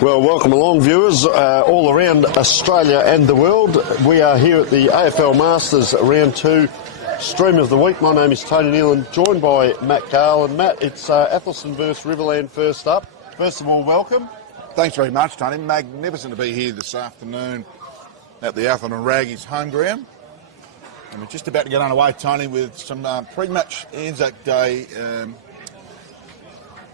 Well, welcome along, viewers, all around Australia and the world. We are here at the AFL Masters Round 2 Stream of the Week. My name is Tony Nealon, joined by Matt Gale. And Matt, it's Athelstone versus Riverland first up. First of all, welcome. Thanks very much, Tony. Magnificent to be here this afternoon at the Athelstone Raggies home ground. And we're just about to get underway, Tony, with some pre-match Anzac Day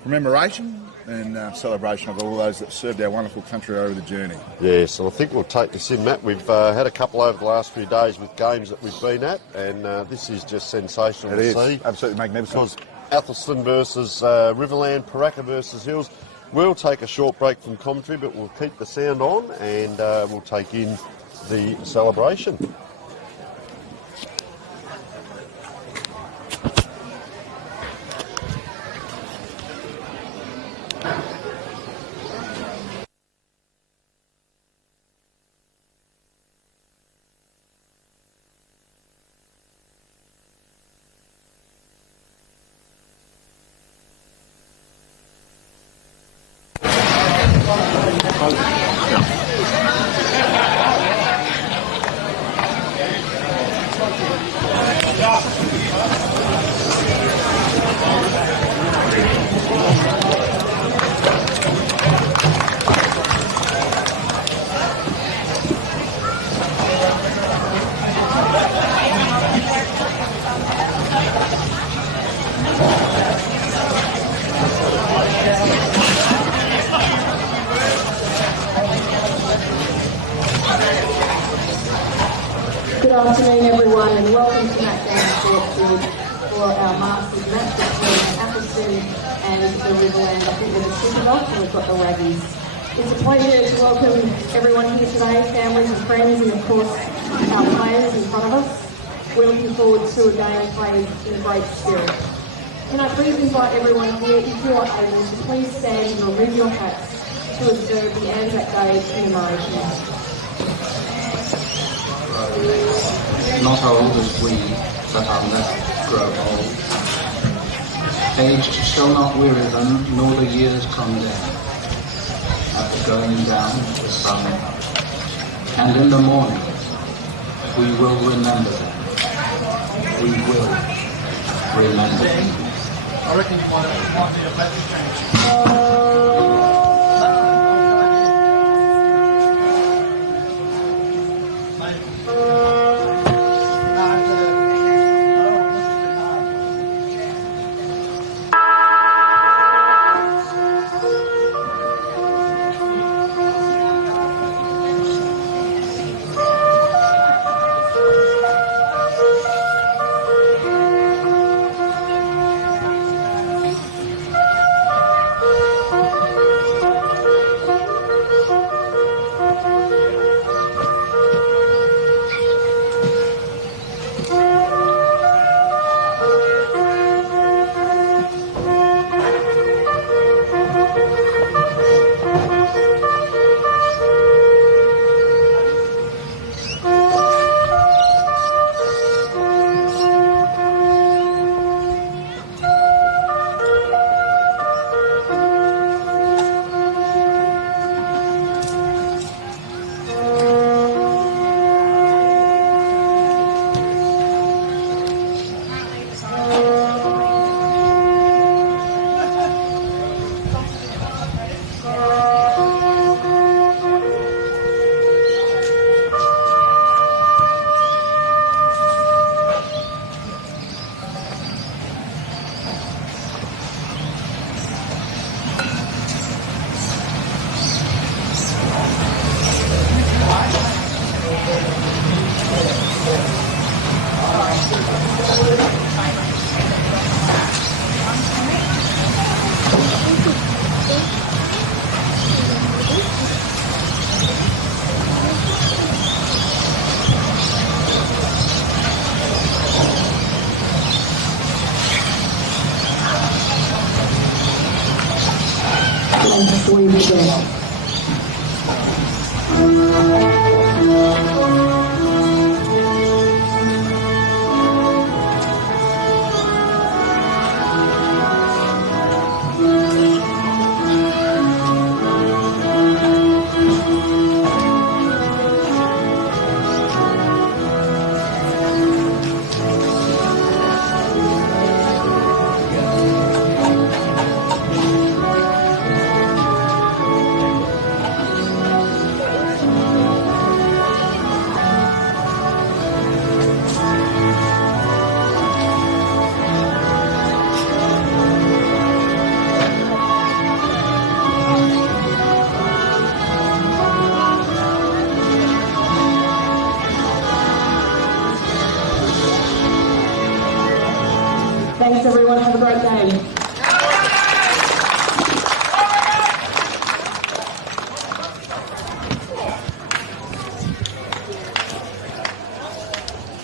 commemoration and celebration of all those that served our wonderful country over the journey. Yes, and I think we'll take this in, Matt. We've had a couple over the last few days with games that we've been at, and this is just sensational to see. Absolutely magnificent. Because Athelstone versus Riverland, Paraka versus Hills. We'll take a short break from commentary, but we'll keep the sound on and we'll take in the celebration. Good afternoon, everyone, and welcome to Sports for our Masters match between Athelstone and the Riverland. I think we're the kickoff, and we've got the Raggies. It's a pleasure to welcome everyone here today, families and friends, and of course our players in front of us. We're looking forward to a game played in great spirit. Can I please invite everyone here, if you are able, to please stand and remove your hats to observe the Anzac Day Commemoration. Not old as we, but our left grow old. Age shall not weary them, nor the years condemn. At the going down of the sun, and in the morning, we will remember them. We will remember them. I reckon you might be a better change. before you begin. Thanks everyone, have a great day.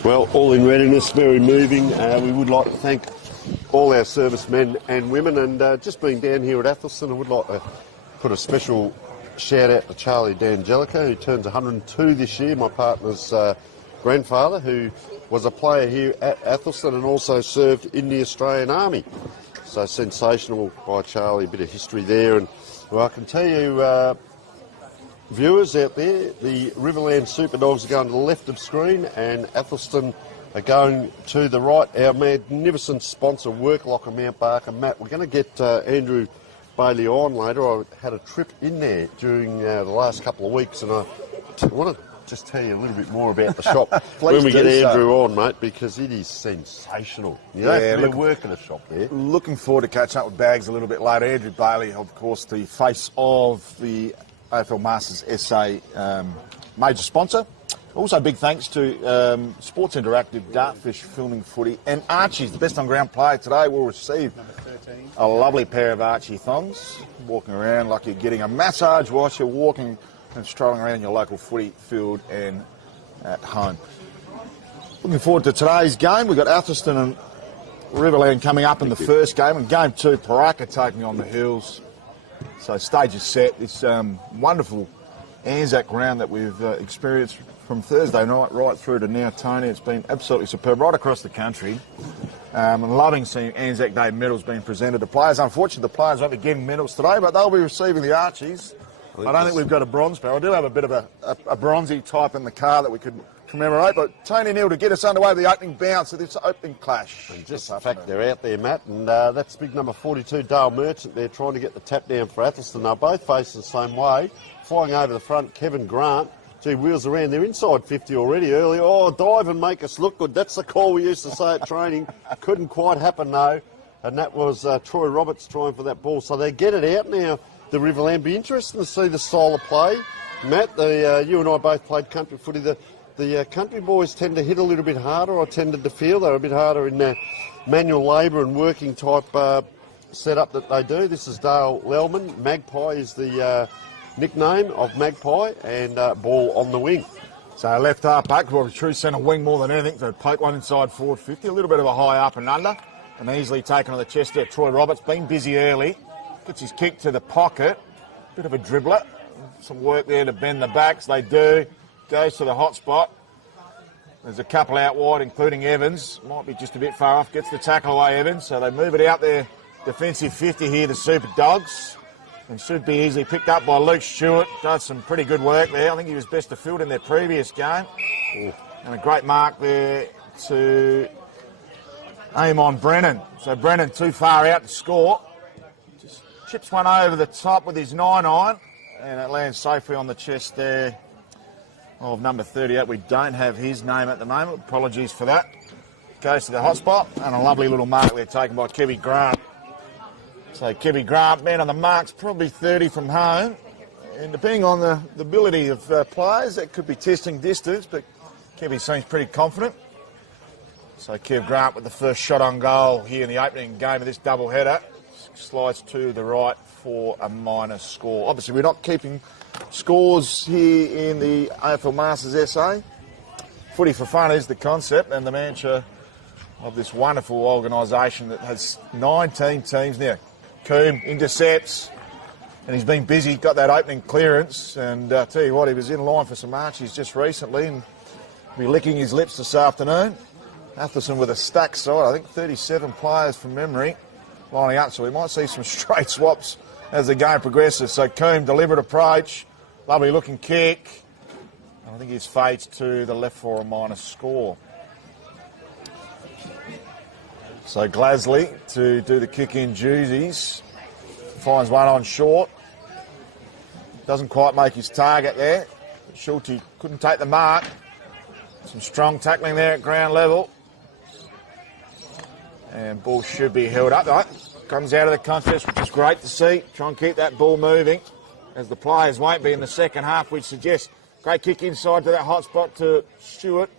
Well, all in readiness, very moving. We would like to thank all our servicemen and women, and just being down here at Athelstone, I would like to put a special shout out to Charlie D'Angelico, who turns 102 this year, my partner's grandfather, who was a player here at Athelstone and also served in the Australian Army. So sensational by Charlie, a bit of history there. And well, I can tell you, viewers out there, the Riverland Super Dogs are going to the left of screen and Athelstone are going to the right. Our magnificent sponsor, Work Locker Mount Paraka. Matt, we're going to get Andrew Bailey on later. I had a trip in there during the last couple of weeks, and I want to just tell you a little bit more about the shop when we get Andrew on, mate, because it is sensational. We're working a shop there. Looking forward to catching up with Bags a little bit later. Andrew Bailey, of course, the face of the AFL Masters SA major sponsor. Also, big thanks to Sports Interactive, Dartfish Filming Footy, and Archie's, the best on ground player today, will receive a lovely pair of Archie thongs. Walking around like you're getting a massage whilst you're walking and strolling around your local footy field and at home. Looking forward to today's game. We've got Athelstone and Riverland coming up in the first game, and game two, Paraka taking on the Hills. So stage is set. This wonderful Anzac ground that we've experienced from Thursday night right through to now, Tony. It's been absolutely superb right across the country. I'm loving seeing Anzac Day medals being presented to players. Unfortunately, the players won't be getting medals today, but they'll be receiving the Archies. I don't think we've got a bronze pair. I do have a bit of a bronzy type in the car that we could commemorate. But Tony Neal to get us underway with the opening bounce of this opening clash. And just the fact they're out there, Matt, and that's big number 42, Dale Merchant. They're trying to get the tap down for Athelstone. They're both facing the same way. Flying over the front, Kevin Grant. Gee, wheels around. They're inside 50 already early. Oh, dive and make us look good. That's the call we used to say at training. Couldn't quite happen, though. And that was Troy Roberts trying for that ball. So they get it out now. The Riverland. Be interesting to see the style of play. Matt, you and I both played country footy. The country boys tend to hit a little bit harder. I tended to feel they're a bit harder in their manual labour and working type setup that they do. This is Dale Lellman. Magpie is the nickname of Magpie, and ball on the wing. So left half back, probably true centre wing more than anything. So poke one inside forward 50. A little bit of a high up and under. And easily taken on the chest there. Troy Roberts, been busy early. Gets his kick to the pocket. Bit of a dribbler. Some work there to bend the backs. They do. Goes to the hot spot. There's a couple out wide, including Evans. Might be just a bit far off. Gets the tackle away, Evans. So they move it out there. Defensive 50 here, the Super Dogs. And should be easily picked up by Luke Stewart. Does some pretty good work there. I think he was best of field in their previous game. Ooh. And a great mark there to aim on Brennan. So Brennan too far out to score. Just chips one over the top with his 9-iron. And it lands safely on the chest there of number 38. We don't have his name at the moment. Apologies for that. Goes to the hot spot. And a lovely little mark there taken by Kevy Grant. So Kevy Grant, man on the marks, probably 30 from home. And depending on the ability of players, that could be testing distance, but Kevy seems pretty confident. So Kev Grant with the first shot on goal here in the opening game of this double header. Slides to the right for a minor score. Obviously, we're not keeping scores here in the AFL Masters SA. Footy for fun is the concept and the mantra of this wonderful organisation that has 19 teams now. Coombe intercepts, and he's been busy, got that opening clearance, and tell you what, he was in line for some Archies just recently and will be licking his lips this afternoon. Athelstone with a stacked side, I think 37 players from memory lining up, so we might see some straight swaps as the game progresses. So Coombe, deliberate approach, lovely looking kick, and I think he's fades to the left for a minor score. So Glasley to do the kick-in duties. Finds one on short. Doesn't quite make his target there. Schulte couldn't take the mark. Some strong tackling there at ground level. And ball should be held up. Right. Comes out of the contest, which is great to see. Try and keep that ball moving, as the players won't be in the second half, which suggests great kick inside to that hot spot to Stewart.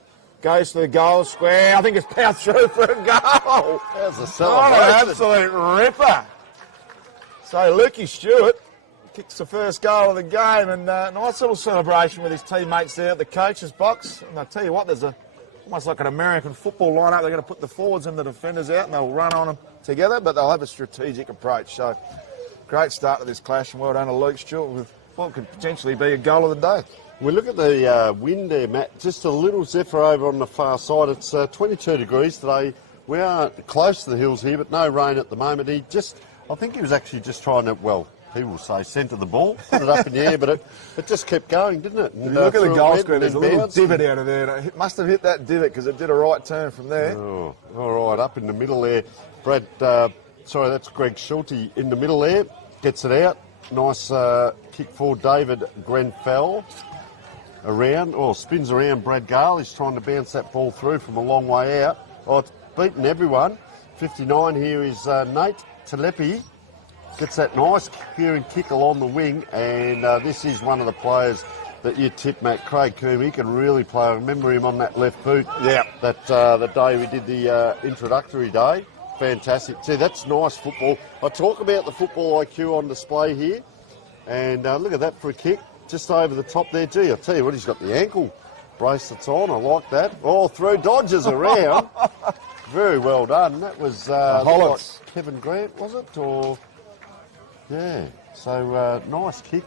Goes to the goal square. I think it's bounced through for a goal. How's the What celebration? an absolute ripper. So Lukey Stewart kicks the first goal of the game, and nice little celebration with his teammates there at the coach's box. And I'll tell you what, there's almost like an American football lineup. They're going to put the forwards and the defenders out, and they'll run on them together, but they'll have a strategic approach. So great start to this clash, and well done to Luke Stewart with what could potentially be a goal of the day. We look at the wind there, Matt. Just a little zephyr over on the far side. It's 22 degrees today. We are close to the hills here, but no rain at the moment. I think he was actually just trying to, well, people will say centre the ball, put it up in the air, but it just kept going, didn't it? And, If you look at the goal through square, there's a little divot out of there. And it must have hit that divot because it did a right turn from there. Oh, all right, up in the middle there. That's Greg Schulte in the middle there. Gets it out. Nice kick for David Grenfell. Spins around Brad Gale. He's trying to bounce that ball through from a long way out. Oh, it's beaten everyone. 59 here is Nate Telepi. Gets that nice clearing kick along the wing, and this is one of the players that you tip, Matt. Craig Coombe. He can really play. I remember him on that left boot. Yeah. The day we did the introductory day. Fantastic. See, that's nice football. I talk about the football IQ on display here, and look at that for a kick. Just over the top there. Gee, I tell you what, he's got the ankle bracelets on. I like that. Oh, through dodges around. Very well done. That was Hollands. like Kevin Grant, was it? Or yeah. So nice kick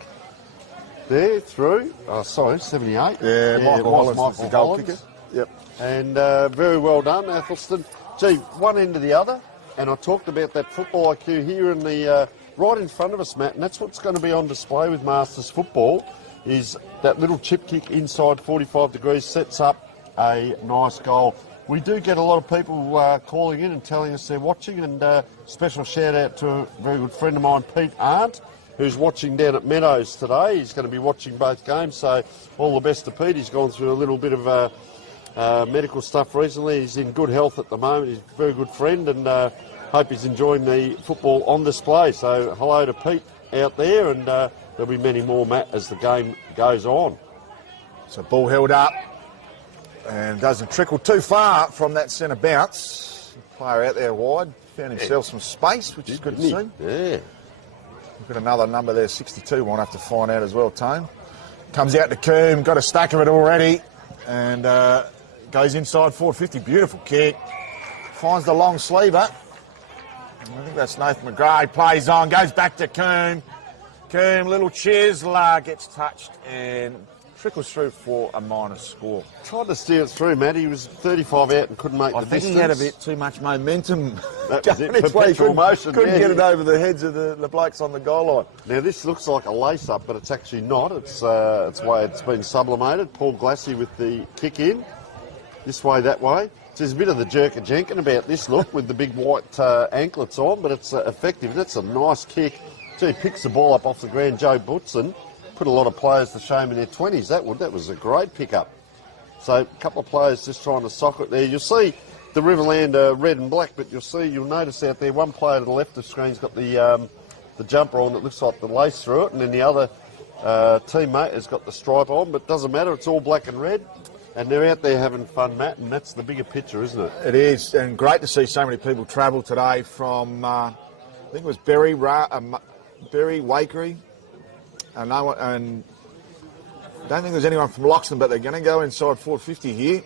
there through. 78. Yeah, Michael Hollands was the goal kicker. Yep. And very well done, Athelstone. Gee, one end to the other. And I talked about that football IQ here in the right in front of us, Matt, and that's what's going to be on display with Masters football, is that little chip kick inside 45 degrees sets up a nice goal. We do get a lot of people calling in and telling us they're watching, and special shout out to a very good friend of mine, Pete Arndt, who's watching down at Meadows today. He's going to be watching both games, so all the best to Pete. He's gone through a little bit of medical stuff recently. He's in good health at the moment. He's a very good friend, and hope he's enjoying the football on display. So hello to Pete out there, and there'll be many more, Matt, as the game goes on. So ball held up and doesn't trickle too far from that centre bounce. Player out there wide, found himself some space, which is good to see. Yeah. We've got another number there, 62, we'll have to find out as well, Tone. Comes out to Coombe, got a stack of it already, and goes inside 450, beautiful kick. Finds the long sleever. I think that's Nathan McGrath. Plays on, goes back to Coombe. Coombe, little chisler, gets touched and trickles through for a minus score. Tried to steer it through, Matt. He was 35 out and couldn't make the distance. I think he had a bit too much momentum. That was it, perpetual motion. Couldn't get it over the heads of the blokes on the goal line. Now, this looks like a lace-up, but it's actually not. It's the way it's been sublimated. Paul Glassy with the kick in. This way, that way. There's a bit of the jerker-jenkin about this look with the big white anklets on, but it's effective. That's a nice kick. Gee, picks the ball up off the ground. Joe Butson put a lot of players to shame in their 20s. That was a great pickup. So a couple of players just trying to sock it there. You'll see the Riverland red and black, but you'll notice out there one player to the left of the screen's got the jumper on that looks like the lace through it, and then the other teammate has got the stripe on, but it doesn't matter. It's all black and red. And they're out there having fun, Matt, and that's the bigger picture, isn't it? It is, and great to see so many people travel today from, I think it was Berry Wakery, and I don't think there's anyone from Loxton, but they're going to go inside 450 here.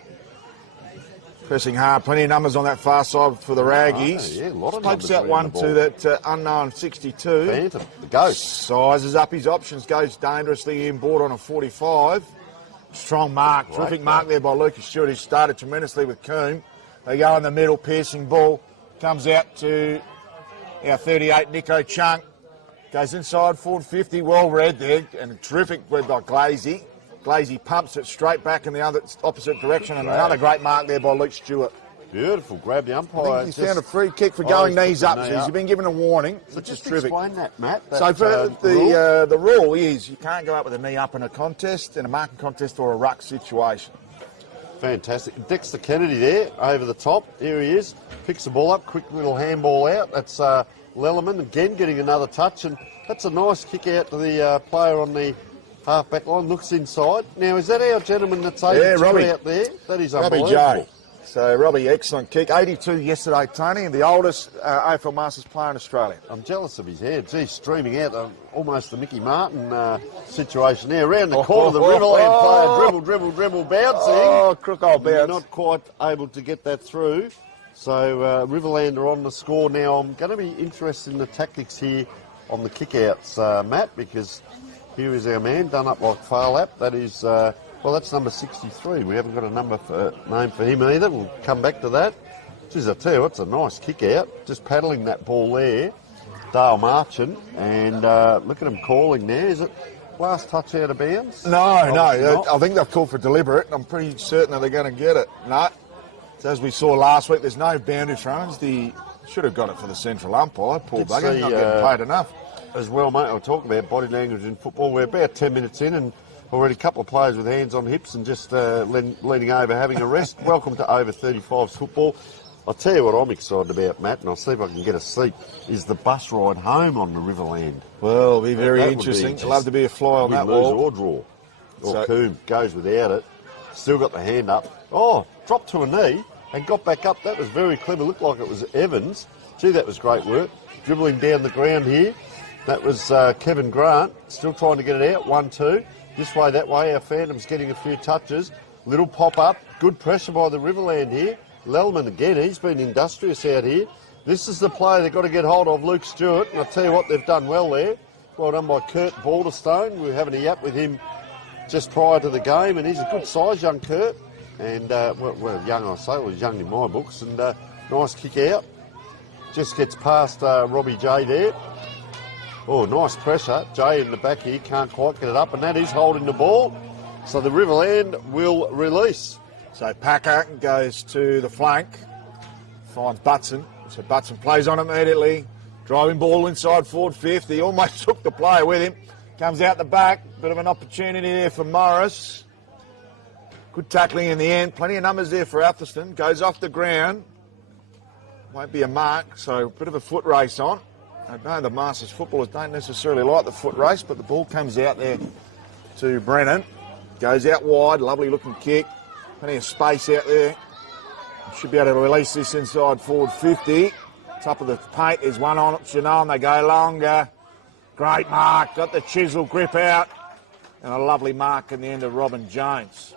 Pressing hard, plenty of numbers on that far side for the Raggies. Yeah, a lot of Pokes numbers out one to that unknown 62. Phantom, the ghost. Sizes up his options, goes dangerously inboard on a 45. Strong mark, terrific mark there by Lucas Stewart, who started tremendously with Coombe. They go in the middle, piercing ball, comes out to our 38, Nico Chunk. Goes inside 450, well read there, and a terrific read by Glazy. Glazy pumps it straight back in the other opposite direction, and another great mark there by Luke Stewart. Beautiful, grab the umpire. I think he's found a free kick for going knees up, so he's been given a warning, which is terrific. Explain that, Matt. So for the rule is you can't go up with a knee up in a contest, in a marking contest or a ruck situation. Fantastic. Dexter Kennedy there, over the top. Here he is. Picks the ball up, quick little handball out. That's Lellerman again getting another touch, and that's a nice kick out to the player on the half-back line, looks inside. Now, is that our gentleman that's 82 Robbie. out there? That is Robbie unbelievable. J. So, Robbie, excellent kick. 82 yesterday, Tony, the oldest AFL Masters player in Australia. I'm jealous of his hair. Gee, streaming out almost the Mickey Martin situation there. Around the corner, the Riverland player dribble, bouncing. Oh, crook old bounce. Not quite able to get that through. So Riverland are on the score now. I'm going to be interested in the tactics here on the kickouts, Matt, because here is our man done up like far lap. That is, well, that's number 63. We haven't got a name for him either. We'll come back to that. Geez, I tell you, it's a nice kick out. Just paddling that ball there. Dale Marchant, and look at him calling there. Is it last touch out of bounds? No. Not. I think they've called for deliberate. I'm pretty certain that they're going to get it. No. So as we saw last week, there's no boundary throws. Should have got it for the central umpire. Poor bugger, not getting paid enough. As well, mate, I'll talk about body language in football. We're about 10 minutes in and already a couple of players with hands on hips and just leaning over, having a rest. Welcome to Over 35's football. I'll tell you what I'm excited about, Matt, and I'll see if I can get a seat, is the bus ride home on the Riverland. Well, it'll be very That would interesting. be I'd love to be a fly on that lose wall. or draw. Or Coombe goes without it. Still got the hand up. Oh, dropped to a knee and got back up. That was very clever. Looked like it was Evans. Gee, that was great work. Dribbling down the ground here. That was Kevin Grant. Still trying to get it out. 1-2. This way, that way. Our Phantom's getting a few touches. Little pop-up. Good pressure by the Riverland here. Lellman again. He's been industrious out here. This is the player they've got to get hold of, Luke Stewart. And I'll tell you what, they've done well there. Well done by Kurt Balderstone. We were having a yap with him just prior to the game. And he's a good size, young Kurt. And, well, young, I say. Well, he's young in my books. And nice kick out. Just gets past Robbie J there. Oh, nice pressure. Jay in the back here can't quite get it up, and that is holding the ball. So the Riverland will release. So Paraka goes to the flank, finds Butson. So Butson plays on immediately. Driving ball inside forward 50. Almost took the player with him. Comes out the back. Bit of an opportunity there for Morris. Good tackling in the end. Plenty of numbers there for Athelstone. Goes off the ground. Won't be a mark, so a bit of a foot race on. I know the Masters footballers don't necessarily like the foot race, but the ball comes out there to Brennan. Goes out wide, lovely looking kick. Plenty of space out there. Should be able to release this inside forward 50. Top of the paint is one option on. They go longer. Great mark. Got the chisel grip out. And a lovely mark in the end of Robin Jones.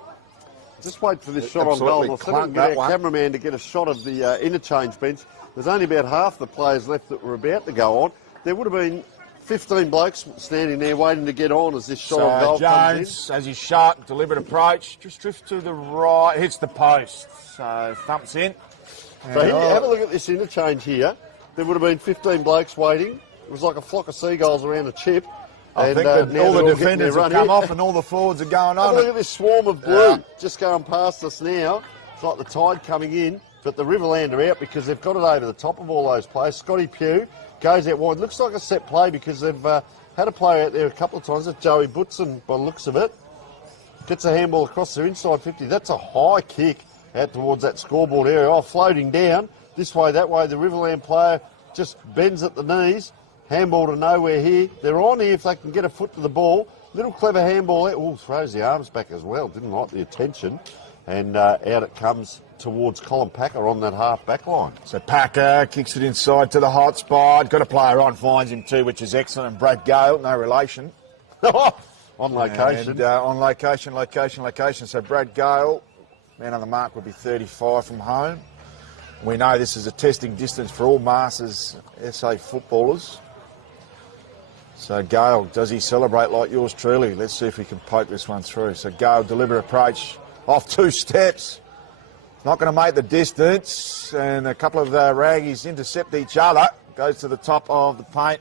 Just wait for this shot on goal. I'll see if we can get our one. cameraman to get a shot of the interchange bench. There's only about half the players left that were about to go on. There would have been 15 blokes standing there waiting to get on as this shot on goal comes Jones, as he's shot, deliberate approach, just drifts to the right, hits the post. So thumps in. in. So here, have a look at this interchange here. There would have been 15 blokes waiting. It was like a flock of seagulls around a chip. I think now that all the they're defenders getting have their come run off and all the forwards are going Have on. a look at this swarm of blue just going past us now. It's like the tide coming in, but the Riverland are out because they've got it over the top of all those players. Scotty Pugh goes out wide. Looks like a set play because they've had a player out there a couple of times. That's Joey Butson by the looks of it. Gets a handball across their inside 50. That's a high kick out towards that scoreboard area. Oh, floating down this way, that way. The Riverland player just bends at the knees. Handball to nowhere here. They're on here if they can get a foot to the ball. Little clever handball there. Oh, throws the arms back as well. Didn't like the attention. And out it comes towards Colin Packer on that half back line. So Packer kicks it inside to the hot spot. Got a player on, finds him too, which is excellent. And Brad Gale, no relation. On location. And, on location. So Brad Gale, man on the mark, will be 35 from home. We know this is a testing distance for all Masters SA footballers. So Gale, does he celebrate like yours truly? Let's see if we can poke this one through. So Gale, deliberate approach, off 2 steps. Not going to make the distance. And a couple of raggies intercept each other. Goes to the top of the paint.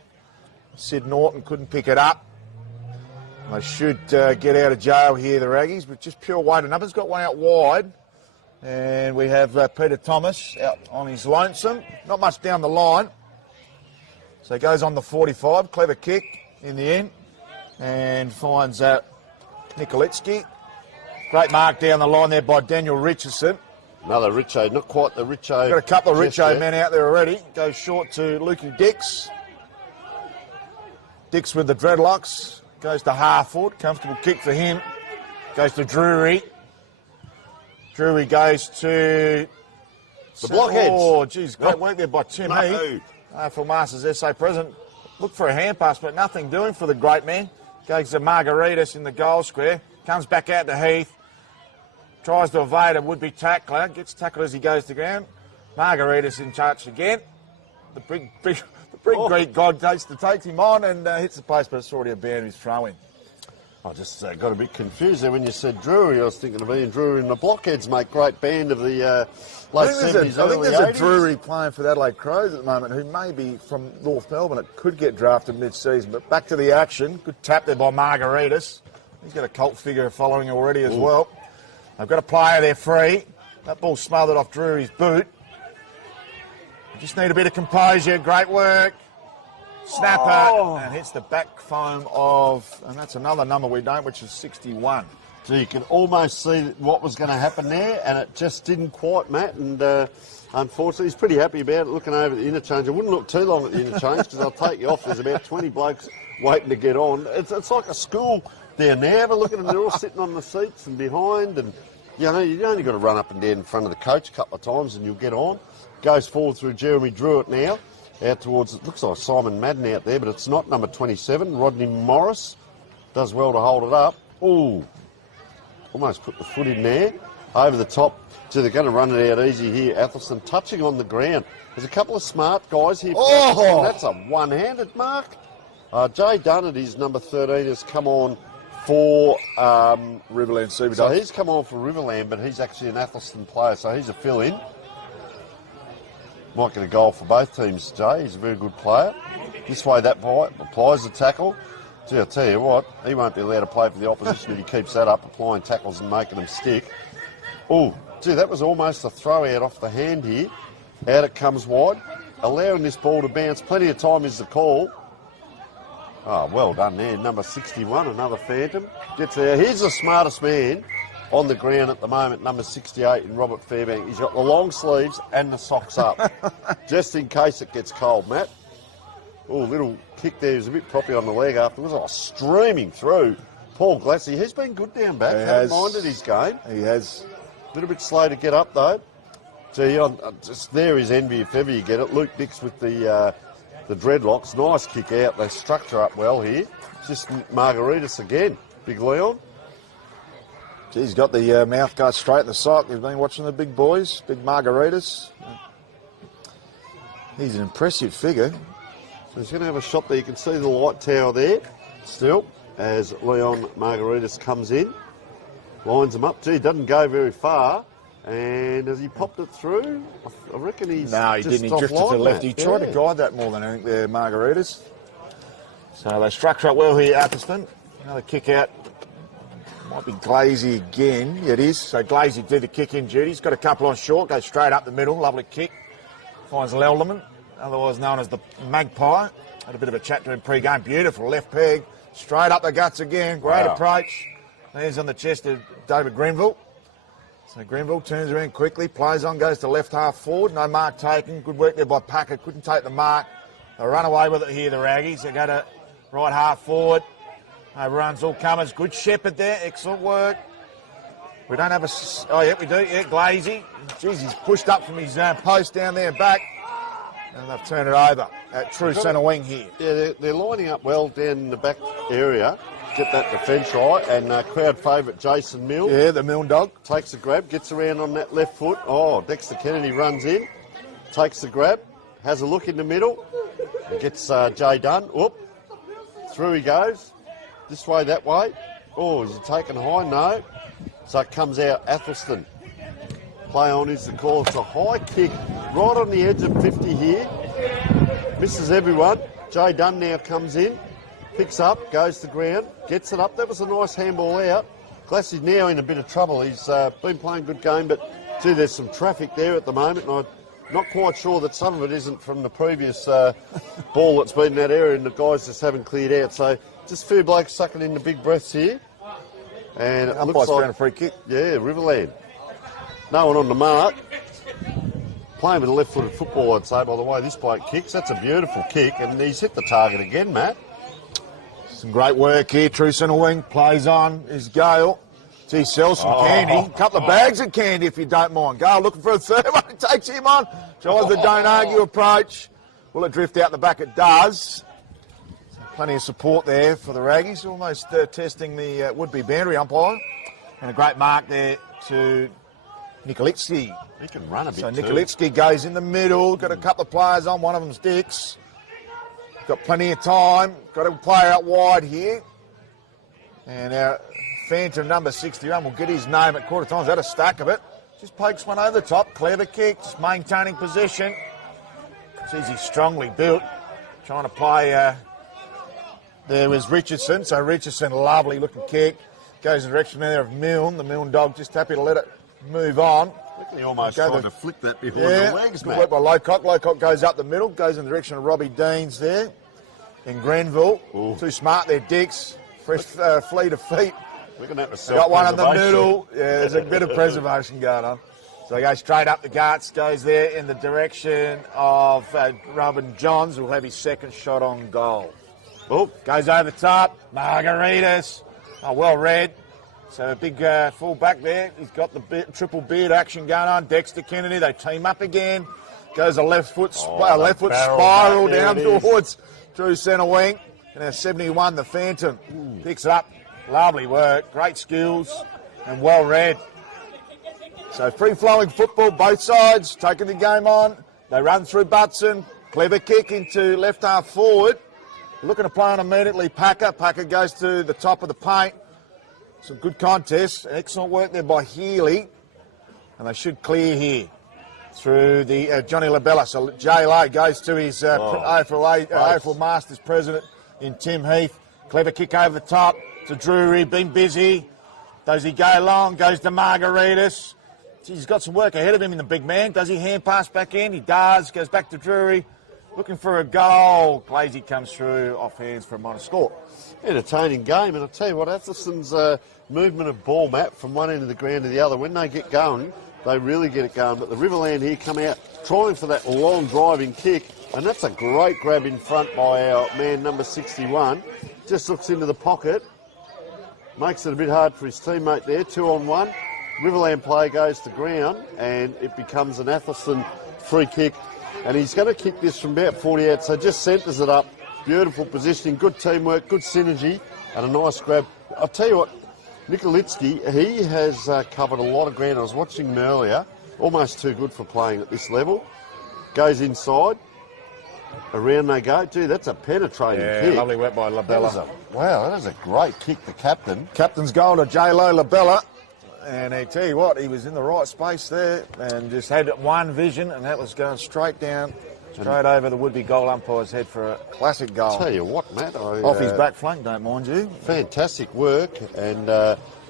Sid Norton couldn't pick it up. They should get out of jail here, the raggies, but just pure weight of numbers. Got one out wide. And we have Peter Thomas out on his lonesome. Not much down the line. So he goes on the 45. Clever kick in the end. And finds Nikoletsky. Great mark down the line there by Daniel Richardson. Another Richo, not quite the Richo. Got a couple of Richo men out there already. Goes short to Lukey Dix. Dix with the dreadlocks. Goes to Harford. Comfortable kick for him. Goes to Drury. Drury goes to... The blockheads. Oh, geez, great work there by Tim Heath. AFL Masters SA President. Look for a hand pass, but nothing doing for the great man. Goes to Margaritas in the goal square. Comes back out to Heath. Tries to evade a would-be tackler. Gets tackled as he goes to ground. Margaritas in charge again. The big Greek god takes him on and hits the post, but it's already a boundary throw-in. I just got a bit confused there when you said Drury. I was thinking of Ian Drury and the Blockheads, mate. Great band of the late 70s, I think early there's 80s. a Drury playing for the Adelaide Crows at the moment who may be from North Melbourne. It could get drafted mid-season. But back to the action. Good tap there by Margaritas. He's got a cult figure following already as well. They've got a player there free. That ball smothered off Drury's boot. Just need a bit of composure. Great work. Snapper. And hits the back foam of, and that's another number we don't, which is 61. So you can almost see what was going to happen there, and it just didn't quite, Matt. And unfortunately, he's pretty happy about it, looking over at the interchange. I wouldn't look too long at the interchange because they'll take you off. There's about 20 blokes waiting to get on. It's like a school down there. Have a look at them. They're all sitting on the seats and behind. And, you know, you only got to run up and down in front of the coach a couple of times and you'll get on. Goes forward through Jeremy Druitt now. Out towards, it looks like Simon Madden out there, but it's not. Number 27, Rodney Morris. Does well to hold it up. Ooh. Almost put the foot in there. Over the top. So they're going to run it out easy here. Athelstone touching on the ground. There's a couple of smart guys here. Oh! That's a one-handed mark. Jay Dunnett, his number 13, has come on for Riverland Super So Dogs. he's come on for Riverland, but he's actually an Athelstone player, so he's a fill-in. Might get a goal for both teams, Jay. He's a very good player. This way, that applies the tackle. Gee, I'll tell you what, he won't be allowed to play for the opposition if he keeps that up, applying tackles and making them stick. Oh, gee, that was almost a throw out off the hand here. Out it comes wide. Allowing this ball to bounce. Plenty of time is the call. Oh, well done there. Number 61, another Phantom. Gets there. Here's the smartest man on the ground at the moment, number 68 in Robert Fairbank. He's got the long sleeves and the socks up, just in case it gets cold, Matt. Oh, little kick there. He was a bit proppy on the leg afterwards. Oh, streaming through. Paul Glassy, he's been good down back. Haven't minded his game. He has. A little bit slow to get up, though. Gee, just there is envy if ever you get it. Luke Dix with the dreadlocks. Nice kick out. They structure up well here. Just Margaritas again. Big Leon. He's got the mouth guard straight in the sock. He's been watching the big boys, big Margaritas. He's an impressive figure. So he's going to have a shot there. You can see the light tower there still as Leon Margaritas comes in. Lines him up. Gee, he doesn't go very far. And has he popped it through? I reckon he's No, he didn't. He drifted to the left. He tried to guide that more than anything there, Margaritas. So they structure up well here, Athelstone. Another kick out. Might be Glazy again. Yeah, it is. So Glazy did the kick in duty. He's got a couple on short. Goes straight up the middle. Lovely kick. Finds Lelderman, otherwise known as the Magpie. Had a bit of a chat to him pre-game. Beautiful left peg. Straight up the guts again. Great approach. There's on the chest of David Grenville. So Grenville turns around quickly. Plays on. Goes to left half forward. No mark taken. Good work there by Paraka. Couldn't take the mark. They run away with it here, the Raggies. They go to right half forward. Overruns all comers. Good shepherd there. Excellent work. We don't have a... Oh, yeah, we do. Yeah, Glazy. Jeez, he's pushed up from his post down there back. And they've turned it over at true centre wing here. Yeah, they're lining up well down in the back area. Get that defence right. And crowd favourite Jason Milne. Yeah, the Milne dog. Takes the grab. Gets around on that left foot. Oh, Dexter Kennedy runs in. Takes the grab. Has a look in the middle. And gets Jay Dunn. Whoop. Through he goes. This way, that way. Oh, is he taken high? No. So it comes out Athelstone. Play on is the call. It's a high kick right on the edge of 50 here. Misses everyone. Jay Dunn now comes in. Picks up, goes to ground, gets it up. That was a nice handball out. Glassy's now in a bit of trouble. He's been playing a good game, but gee, there's some traffic there at the moment. And I'm not quite sure that some of it isn't from the previous ball that's been in that area and the guys just haven't cleared out. So just a few blokes sucking in the big breaths here. And it looks like a free kick. Yeah, Riverland. No one on the mark. Playing with a left-footed football, I'd say, by the way this bloke kicks. That's a beautiful kick, and he's hit the target again, Matt. Some great work here. True centre wing plays on. Is Gale. He sells some candy. Couple of bags of candy if you don't mind. Gale looking for a third one. Takes him on. Tries the don't argue approach. Will it drift out the back? It does. Plenty of support there for the Raggies. Almost testing the would-be boundary umpire. And a great mark there to Nikolitsky. He can run a bit So too. Nikolitsky goes in the middle. Got a couple of players on. One of them's Dix. Got plenty of time. Got a player out wide here. And our Phantom number 61 will get his name at quarter time. Is that a stack of it? Just pokes one over the top. Clever kick. Just maintaining possession. Sees he's strongly built. Trying to play. There was Richardson. So Richardson, lovely looking kick. Goes in the direction there of Milne. The Milne dog just happy to let it move on. He almost tried to flick that behind the legs, good mate. work by Lowcock. Lowcock goes up the middle, goes in the direction of Robbie Deans there in Grenville. Ooh. Too smart there, Dix. Fresh fleet of feet. We're going to have to Got one in the middle. Yeah, there's a bit of preservation going on. So he goes straight up the guts, goes there in the direction of Robin Johns, who will have his second shot on goal. Oh, Goes over the top. Margaritas. Oh, well read. So a big full back there. He's got the triple beard action going on. Dexter Kennedy, they team up again. Goes a left foot spiral down towards Drew centre wing. And our 71, the Phantom, picks it up. Lovely work, great skills, and well read. So free-flowing football, both sides, taking the game on. They run through Butson. Clever kick into left half forward. Looking to play on immediately Paraka. Paraka goes to the top of the paint. Some good contests. Excellent work there by Healy. And they should clear here through the Johnny Labella. So JLA goes to his AFL Masters president in Tim Heath. Clever kick over the top to Drury. Been busy. Does he go long? Goes to Margaritas. He's got some work ahead of him in the big man. Does he hand pass back in? He does. Goes back to Drury. Looking for a goal. Glazy comes through off hands for a minor score. entertaining game. And I'll tell you what, Athelstone's movement of ball map from one end of the ground to the other, when they get going, they really get it going. But the Riverland here come out trying for that long driving kick, and that's a great grab in front by our man number 61. Just looks into the pocket, makes it a bit hard for his teammate there, 2-on-1. Riverland player goes to ground, and it becomes an Athelstone free kick. And he's going to kick this from about 40 out, so just centres it up. Beautiful positioning, good teamwork, good synergy, and a nice grab. I'll tell you what, Nikolitsky, he has covered a lot of ground. I was watching him earlier, almost too good for playing at this level. Goes inside, around they go. Gee, that's a penetrating kick. Lovely work by Labella. Wow, that is a great kick, the captain. Captain's goal to J-Lo Labella. And I tell you what, he was in the right space there and just had one vision, and that was going straight down, straight over the would-be goal umpire's head for a classic goal. I'll tell you what, Matt. Off his back flank, don't mind you. Fantastic work. And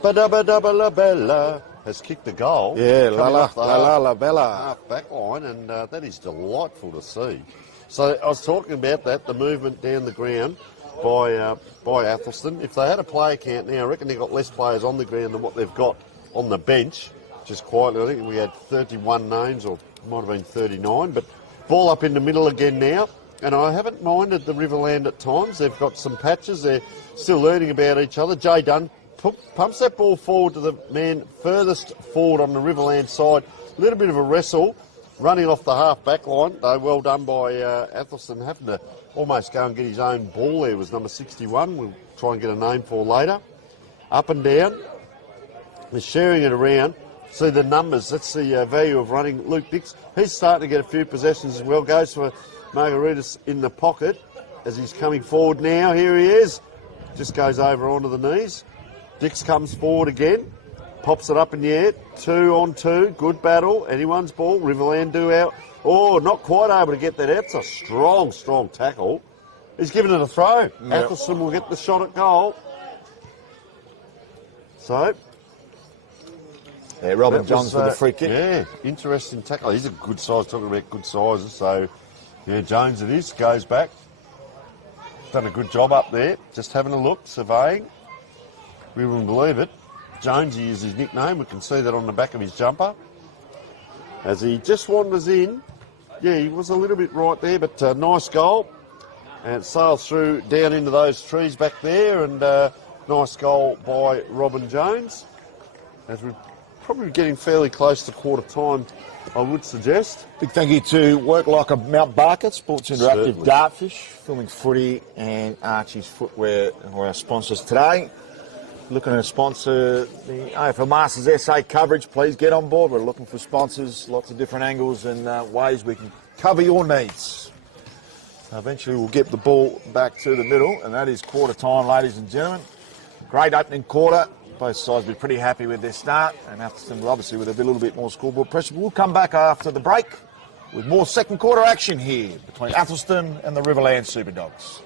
Labella has kicked the goal. Yeah, Labella. Half back line, and that is delightful to see. So I was talking about that, the movement down the ground by Athelstone. If they had a player count now, I reckon they've got less players on the ground than what they've got on the bench, just quietly. I think we had 31 names, or might have been 39, but ball up in the middle again now, and I haven't minded the Riverland at times. They've got some patches, they're still learning about each other. Jay Dunn pumps that ball forward to the man furthest forward on the Riverland side. A little bit of a wrestle, running off the half-back line, though well done by Athelstone, having to almost go and get his own ball there, was number 61. We'll try and get a name for later. Up and down. They're sharing it around. See the numbers, that's the value of running. Luke Dix, he's starting to get a few possessions as well. Goes for Margaritas in the pocket as he's coming forward now. Here he is. Just goes over onto the knees. Dix comes forward again. Pops it up in the air. 2-on-2. Good battle. Anyone's ball. Riverland do out. Oh, not quite able to get that out. It's a strong, strong tackle. He's given it a throw. Yep. Athelstone will get the shot at goal. So... yeah, Robin Johns with the free kick. Yeah, interesting tackle. He's a good size, talking about good sizes. So, yeah, Jones it is, goes back. Done a good job up there. Just having a look, surveying. We wouldn't believe it. Jonesy is his nickname. We can see that on the back of his jumper. As he just wanders in. Yeah, he was a little bit right there, but nice goal. And it sails through down into those trees back there, and nice goal by Robin Jones. As we're probably getting fairly close to quarter time, I would suggest. Big thank you to Work Like a Mount Barker, Sports Interactive, Certainly. Dartfish, Filming Footy and Archie's Footwear are our sponsors today. Looking to sponsor the AFL Masters SA coverage, please get on board. We're looking for sponsors, lots of different angles and ways we can cover your needs. Eventually we'll get the ball back to the middle, and that is quarter time, ladies and gentlemen. Great opening quarter. Both sides will be pretty happy with their start, and Athelstone obviously with a little bit more scoreboard pressure. We'll come back after the break with more second quarter action here between Athelstone and the Riverland Superdogs.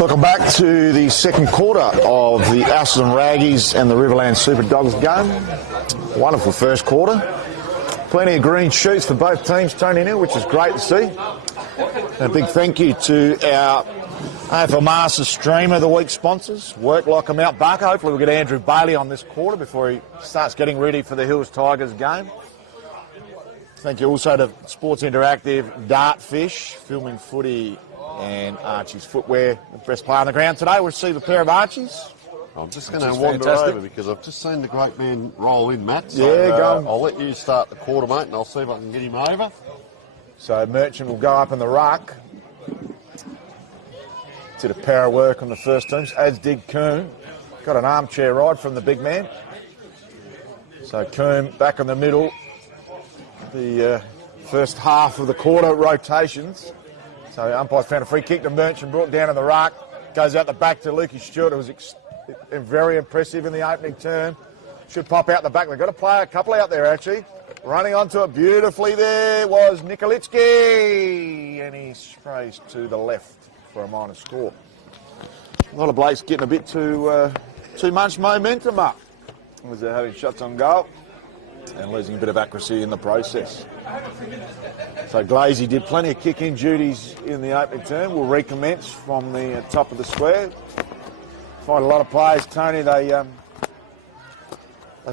Welcome back to the second quarter of the Athelstone Raggies and the Riverland Superdogs game. Wonderful first quarter. Plenty of green shoots for both teams, Tony Neal, which is great to see. And a big thank you to our AFL Masters Stream of the Week sponsors, Work Like a Mount Barker. Hopefully we'll get Andrew Bailey on this quarter before he starts getting ready for the Hills Tigers game. Thank you also to Sports Interactive, Dartfish, filming footy, and Archie's Footwear, the best player on the ground today. We'll receive a pair of Archies. I'm just going to wander over because I've just seen the great man roll in, Matt. So, yeah, go. I'll let you start the quarter, mate, and I'll see if I can get him over. So Merchant will go up in the ruck. Did a pair of work on the first teams, as did Coombe. Got an armchair ride from the big man. So Coombe back in the middle. The first half of the quarter rotations. So umpire found a free kick to Merchant, brought down in the ruck. Goes out the back to Lukey Stewart, who was very impressive in the opening term. Should pop out the back. They've got a player, a couple out there actually. Running onto it beautifully there was Nikolitsky, and he sprays to the left for a minor score. A lot of blokes getting a bit too much momentum up as they're having shots on goal and losing a bit of accuracy in the process. So Glazy did plenty of kick-in duties in the opening term. We'll recommence from the top of the square. Find a lot of players, Tony, they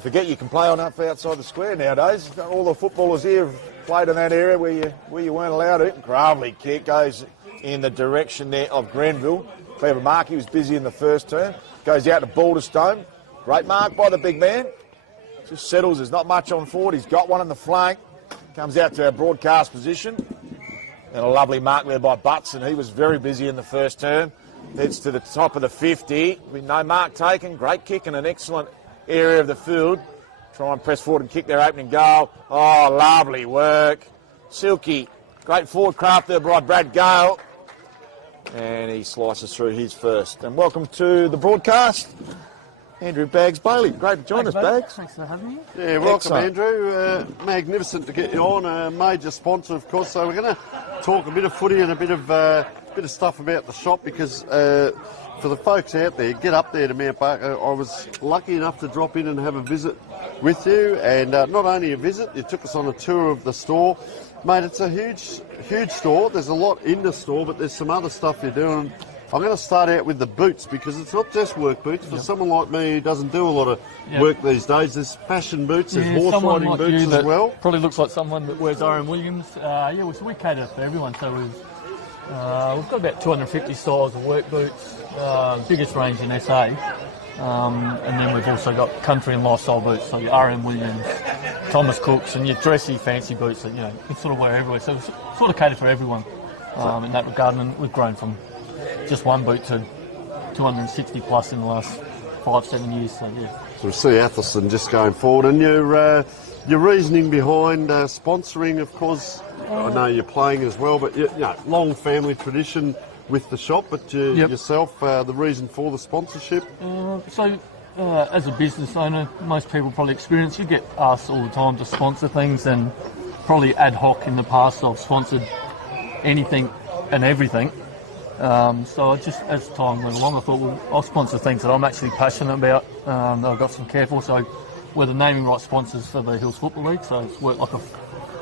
forget you can play on up outside the square nowadays. All the footballers here have played in that area where you weren't allowed to. Gravely kick goes in the direction there of Grenville. Clever mark, he was busy in the first term. Goes out to Balderstone. Great mark by the big man. Just settles, there's not much on forward. He's got one in the flank. Comes out to our broadcast position. And a lovely mark there by Butson. He was very busy in the first term. Heads to the top of the 50. With no mark taken. Great kick in an excellent area of the field. Try and press forward and kick their opening goal. Oh, lovely work. Silky. Great forward craft there by Brad Gale. And he slices through his first. And welcome to the broadcast, Andrew Baggs Bailey. Great to join us, Baggs. Thanks for having me. Yeah, welcome, Excellent. Andrew. Magnificent to get you on. A major sponsor, of course. So we're going to talk a bit of footy and a bit of stuff about the shop because for the folks out there, get up there to Mount Barker. I was lucky enough to drop in and have a visit with you, and not only a visit, you took us on a tour of the store. Mate, it's a huge store. There's a lot in the store, but there's some other stuff you're doing. I'm going to start out with the boots because it's not just work boots. For someone like me who doesn't do a lot of work these days, there's fashion boots, there's horse riding like boots as well. Probably looks like someone that wears RM Williams. We cater for everyone. So we've got about 250 styles of work boots, biggest range in SA. And then we've also got country and lifestyle boots, so your RM Williams, Thomas Cooks, and your dressy fancy boots that you can sort of wear everywhere. So we sort of cater for everyone in that regard. And we've grown from just one boot to 260 plus in the last 5-7 years. So yeah. So we see Athelstone just going forward, and your reasoning behind sponsoring, of course. I know you're playing as well, but long family tradition with the shop, but yourself, the reason for the sponsorship? As a business owner, most people probably experience, you get asked all the time to sponsor things, and probably ad hoc in the past I've sponsored anything and everything. So I just, as time went along, I thought, well, I'll sponsor things that I'm actually passionate about, that I've got some care for. So we're the naming rights sponsors for the Hills Football League, so it's worked like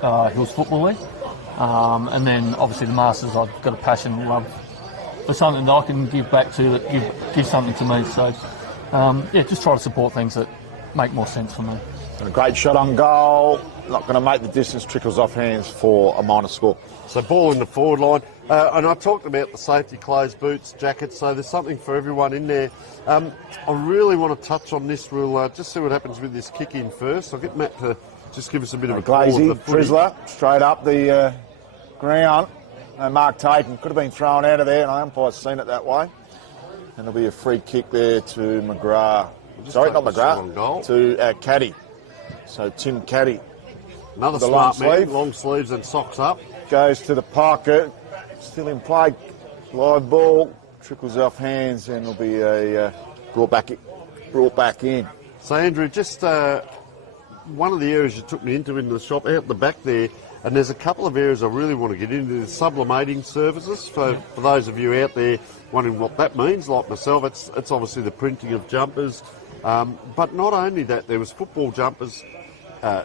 a Hills Football League. And then obviously the Masters, I've got a passion and love for something that I can give back to, that give something to me. So, just try to support things that make more sense for me. And a great shot on goal. Not going to make the distance, trickles off hands for a minor score. So ball in the forward line. And I talked about the safety clothes, boots, jackets, so there's something for everyone in there. I really want to touch on this. We'll just see what happens with this kick-in first. I'll get Matt to just give us a bit of a Glazy, of the footy. Frizzler, straight up the ground. And Mark Tatum could have been thrown out of there, and I umpire's seen it that way. And there'll be a free kick there to McGrath. Sorry, not McGrath, to Caddy. So Tim Caddy. Another the smart long man, sleeve. long sleeves and socks up. Goes to the pocket, still in play. Live ball, trickles off hands, and will be a brought back in. So Andrew, just one of the areas you took me into in the shop, out the back there, and there's a couple of areas I really want to get into. The sublimating services, for those of you out there wondering what that means, like myself, it's obviously the printing of jumpers. But not only that, there was football jumpers,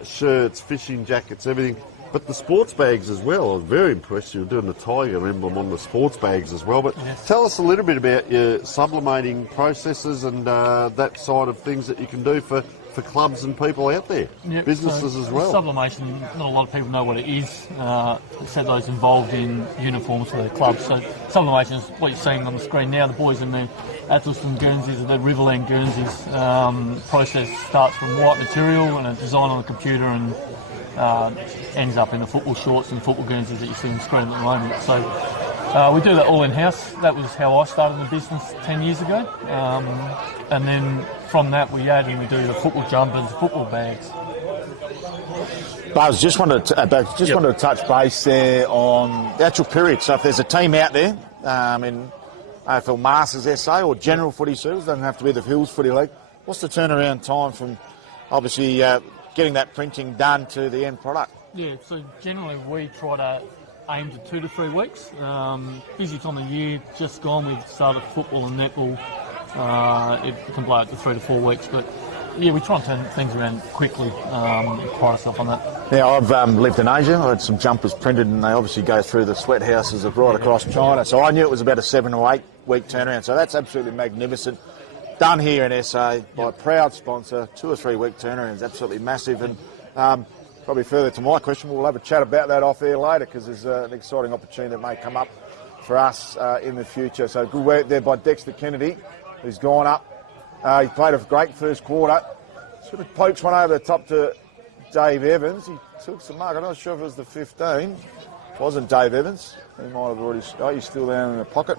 shirts, fishing jackets, everything. But the sports bags as well, I was very impressed. You were doing the tiger emblem on the sports bags as well. But tell us a little bit about your sublimating processes and that side of things that you can do for clubs and people out there, businesses as well. Sublimation, not a lot of people know what it is, except those involved in uniforms for their clubs. So sublimation is what you're seeing on the screen now. The boys in their Athelstone Guernseys or their Riverland Guernseys. Process starts from white material and a design on the computer and ends up in the football shorts and football Guernseys that you see on the screen at the moment. So we do that all in-house. That was how I started the business 10 years ago. And then from that we add and we do the football jumpers, football bags. Buzz, just wanted to touch base there on the actual period. So if there's a team out there in AFL Masters SA or General Footy Service, doesn't have to be the Hills Footy League, what's the turnaround time from obviously getting that printing done to the end product? Yeah, so generally we try to aim to 2 to 3 weeks. Busy time of year, just gone, we've started football and netball. It can blow out to 3 to 4 weeks, but yeah, we try and turn things around quickly, pride ourselves on that. Yeah, I've lived in Asia. I had some jumpers printed and they obviously go through the sweat houses of right across China. So I knew it was about a 7 or 8 week turnaround. So that's absolutely magnificent. Done here in SA by a proud sponsor. 2 or 3 week turnaround is absolutely massive. And probably further to my question, we'll have a chat about that off air later because there's an exciting opportunity that may come up for us in the future. So good work there by Dexter Kennedy, who's gone up. He played a great first quarter. Sort of pokes one over the top to Dave Evans. He took some mark. I'm not sure if it was the 15. It wasn't Dave Evans. He might have already... Oh, he's still down in the pocket.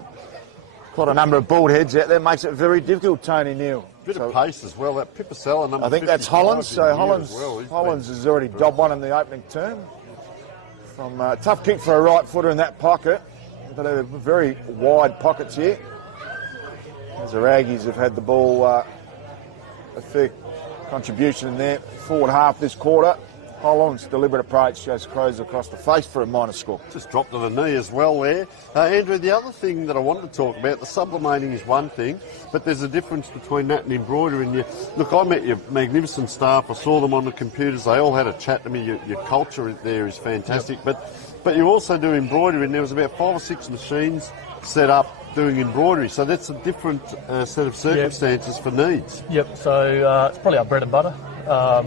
Quite a number of bald heads out there. Makes it very difficult, Tony Neal. Bit of pace as well. That Pipicella number, I think that's Hollands. So Hollands has already dobbed one in the opening term. From tough kick for a right footer in that pocket. But they're very wide pockets here. As the Raggies have had the ball, a fair contribution in there. Forward half this quarter. Holland's deliberate approach goes Crows across the face for a minor score. Just dropped to the knee as well there. Andrew, the other thing that I wanted to talk about, the sublimating is one thing, but there's a difference between that and embroidery. And look, I met your magnificent staff. I saw them on the computers. They all had a chat to me. Your culture there is fantastic. Yep. But you also do embroidery, and there was about 5 or 6 machines set up doing embroidery. So that's a different set of circumstances for needs. Yep, so it's probably our bread and butter.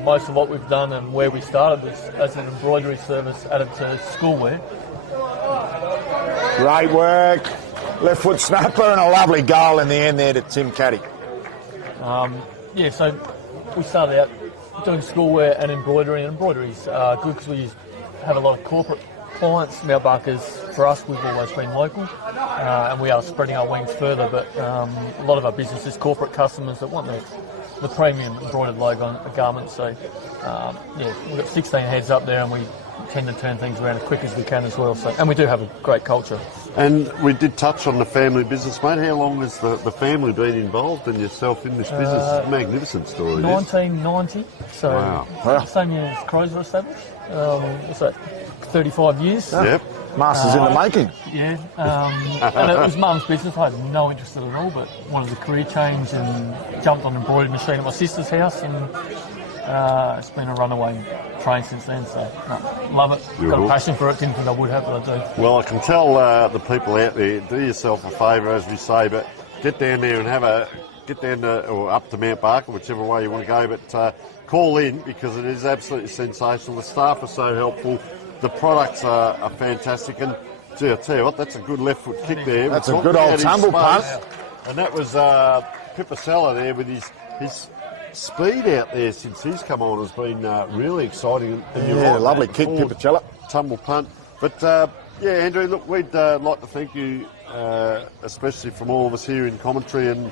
Most of what we've done and where we started was as an embroidery service added to schoolwear. Great work. Left foot snapper and a lovely goal in the end there to Tim Caddy. So we started out doing schoolwear and embroidery. And embroidery's good because we have a lot of corporate clients. Mountbarkers, for us, we've always been local and we are spreading our wings further, but a lot of our business is corporate customers that want the premium embroidered logo on a garment. So we've got 16 heads up there and we tend to turn things around as quick as we can as well. So, and we do have a great culture. And we did touch on the family business, mate. How long has the family been involved and yourself in this business? It's a magnificent story. 1990. So wow. Same year as Crows were established. What's that? 35 years. Yep. Masters in the making. Yeah. And it was Mum's business. I had no interest in it at all, but wanted a career change and jumped on an embroidery machine at my sister's house, and it's been a runaway train since then. So love it. Got a passion for it. Didn't think I would have, but I do. Well, I can tell the people out there, do yourself a favour, as we say, but get down there and get down to, or up to Mount Barker, whichever way you want to go, but call in because it is absolutely sensational. The staff are so helpful. The products are fantastic, and gee, I tell you what, that's a good left foot kick there. That's a good old tumble punt. And that was Pipicella there with his speed out there since he's come on has been really exciting. And you're right, lovely kick, Pipicella. Tumble punt. But Andrew, look, we'd like to thank you, especially from all of us here in commentary and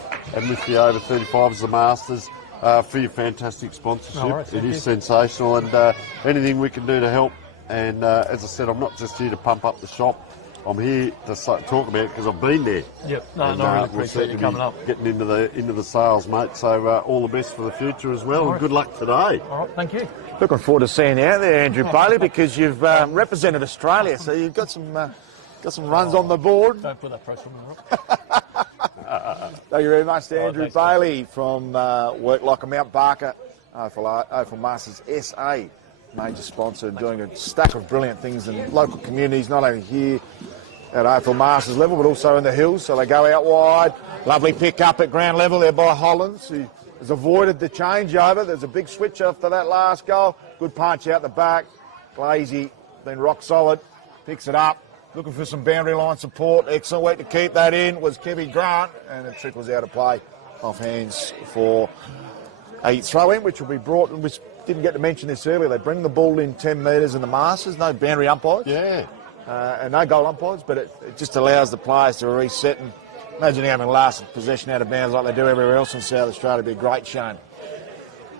with the over 35s, the Masters, for your fantastic sponsorship. Right, it is sensational, and anything we can do to help. And as I said, I'm not just here to pump up the shop. I'm here to talk about it because I've been there. Yep, I really appreciate you coming up. Getting into the sales, mate. So all the best for the future as well, and good luck today. All right, thank you. Looking forward to seeing you out there, Andrew Bailey, because you've represented Australia, so you've got some runs on the board. Don't put that pressure on me. Thank you very much to Andrew Bailey from Work Like a Mount Barker, AFL Masters SA. major sponsor, doing a stack of brilliant things in local communities, not only here at AFL Masters level, but also in the hills. So they go out wide. Lovely pick up at ground level there by Hollands, who has avoided the changeover. There's a big switch after that last goal. Good punch out the back. Glazy, been rock solid, picks it up. Looking for some boundary line support. Excellent way to keep that in was Kevin Grant, and it trickles out of play off hands for a throw-in, which will be brought, and we didn't get to mention this earlier. They bring the ball in 10 metres in the Masters, no boundary umpires. Yeah. And no goal umpires, but it just allows the players to reset. And imagine having last possession out of bounds like they do everywhere else in South Australia. It'd be a great shame.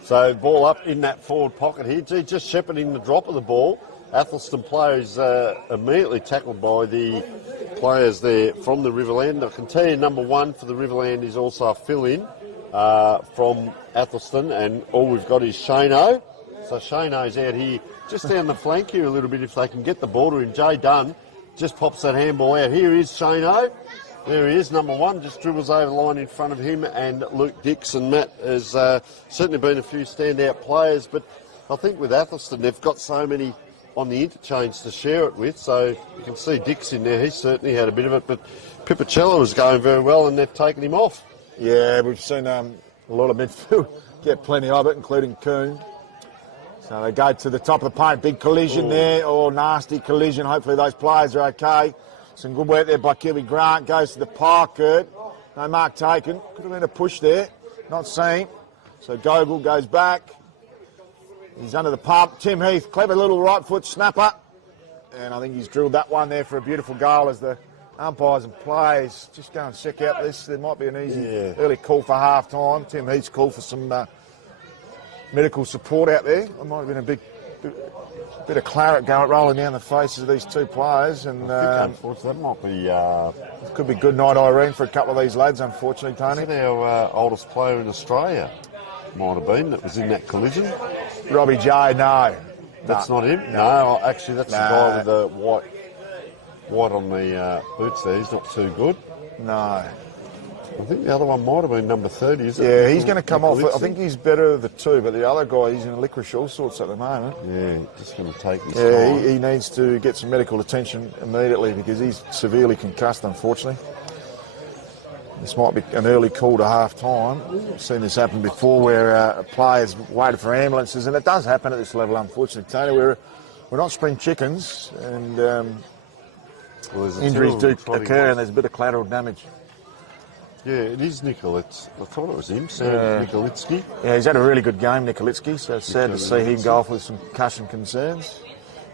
So ball up in that forward pocket here. Just shepherding the drop of the ball. Athelstone players immediately tackled by the players there from the Riverland. I can tell you number one for the Riverland is also a fill-in from Athelstone, and all we've got is Shano. So Shano's out here just down the flank here a little bit if they can get the ball to him. Jay Dunn just pops that handball out. Here is Shano. There he is, number one, just dribbles over the line in front of him, and Luke Dix. And Matt has certainly been a few standout players, but I think with Athelstone they've got so many on the interchange to share it with, so you can see Dix in there. He certainly had a bit of it, but Pipicello was going very well and they've taken him off. Yeah, we've seen a lot of midfield get plenty of it, including Coon. So they go to the top of the paint, big collision there, nasty collision. Hopefully those players are okay. Some good work there by Kevin Grant, goes to the pocket. No mark taken, could have been a push there, not seen. So Gogol goes back. He's under the pump. Tim Heath, clever little right foot snapper. And I think he's drilled that one there for a beautiful goal as the umpires and players just go and check out this. There might be an easy early call for half time. Tim Heath's called for some medical support out there. There might have been a bit of claret rolling down the faces of these two players. And I think unfortunately that might be... it could be good night Irene for a couple of these lads, unfortunately, Tony. Is it our oldest player in Australia? Might have been, that was in that collision. Robbie J, no. That's not him? No, actually that's the guy with the white on the boots there. He's not too good. No. I think the other one might have been number 30, is it? Yeah, he's going to come off. I think he's better of the two, but the other guy, he's in licorice all sorts at the moment. Yeah, just going to take his time. He needs to get some medical attention immediately because he's severely concussed, unfortunately. This might be an early call to half-time. I've seen this happen before where players waited for ambulances, and it does happen at this level, unfortunately, Tony. We're not spring chickens, and injuries do occur, and there's a bit of collateral damage. Yeah, it is Nikolitz. I thought it was him, Sam Nikolitsky. Yeah, he's had a really good game, Nikolitsky, so it's sad to see him go off with some concussion concerns.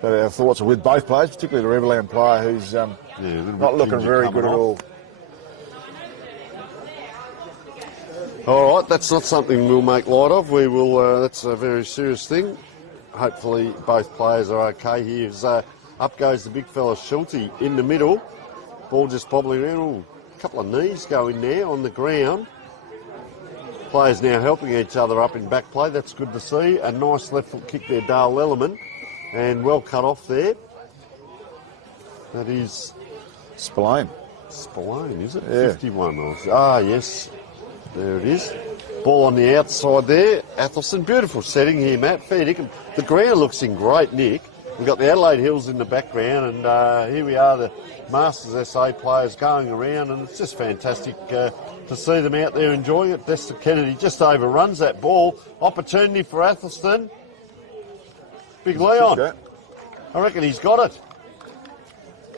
But our thoughts are with both players, particularly the Riverland player who's not looking very good at all. All right, that's not something we'll make light of. We will. That's a very serious thing. Hopefully both players are okay here. Up goes the big fella Schulte in the middle. Ball just bobbling around. Ooh, a couple of knees going there on the ground. Players now helping each other up in back play. That's good to see. A nice left foot kick there, Dale Lellerman. And well cut off there. That is... Spillane. Spillane, is it? Yeah. 51. Yes. There it is. Ball on the outside there. Athelstone, beautiful setting here, Matt. Fair dinkum. The ground looks in great nick. We've got the Adelaide Hills in the background, and here we are, the Masters SA players going around, and it's just fantastic to see them out there enjoying it. Dexter Kennedy just overruns that ball. Opportunity for Athelstone. Big Leon. I reckon he's got it.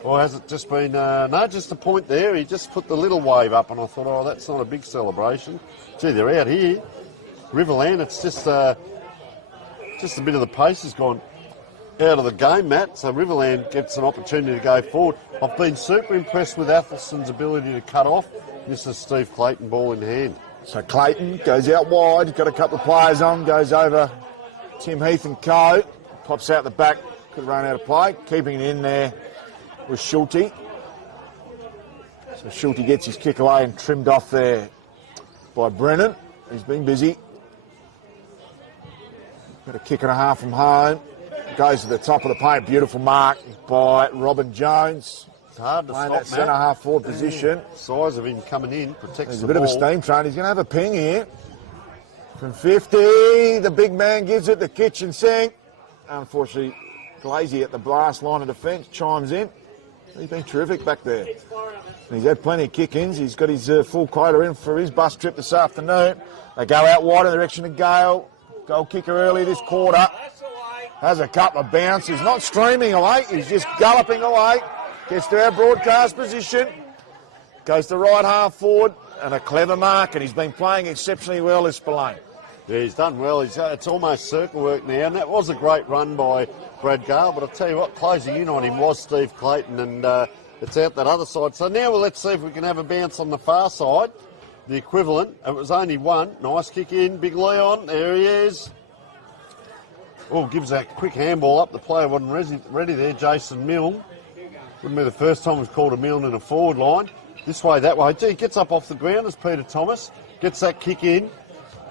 Or has it just been... no, just a point there. He just put the little wave up, and I thought, oh, that's not a big celebration. Gee, they're out here. Riverland, it's just a bit of the pace has gone out of the game, Matt. So Riverland gets an opportunity to go forward. I've been super impressed with Athelstone's ability to cut off. This is Steve Clayton, ball in hand. So Clayton goes out wide, got a couple of players on, goes over Tim Heath and Co. Pops out the back, could have run out of play. Keeping it in there with Schulte. So Schulte gets his kick away and trimmed off there by Brennan. He's been busy. Got a kick and a half from home. Goes to the top of the paint. Beautiful mark by Robin Jones. It's hard to stop, that centre half forward position. Size of him coming in protects There's the a bit ball. of a steam train. He's going to have a ping here. From 50, the big man gives it the kitchen sink. Unfortunately, Glazy at the last line of defence chimes in. He's been terrific back there. And he's had plenty of kick-ins. He's got his full quota in for his bus trip this afternoon. They go out wide in the direction of Gale. Goal kicker early this quarter. Has a couple of bounces. Not streaming away. He's just galloping away. Gets to our broadcast position. Goes to right half forward. And a clever mark. And he's been playing exceptionally well, this Spillane. Yeah, he's done well. It's almost circle work now. And that was a great run by Brad Gale. But I'll tell you what, closing in on him was Steve Clayton. And it's out that other side. So now let's see if we can have a bounce on the far side. The equivalent. It was only one. Nice kick in. Big Leon. There he is. Oh, gives that quick handball up. The player wasn't ready there. Jason Milne. Wouldn't be the first time we've called a Milne in a forward line. This way, that way. Gee, gets up off the ground as Peter Thomas. Gets that kick in.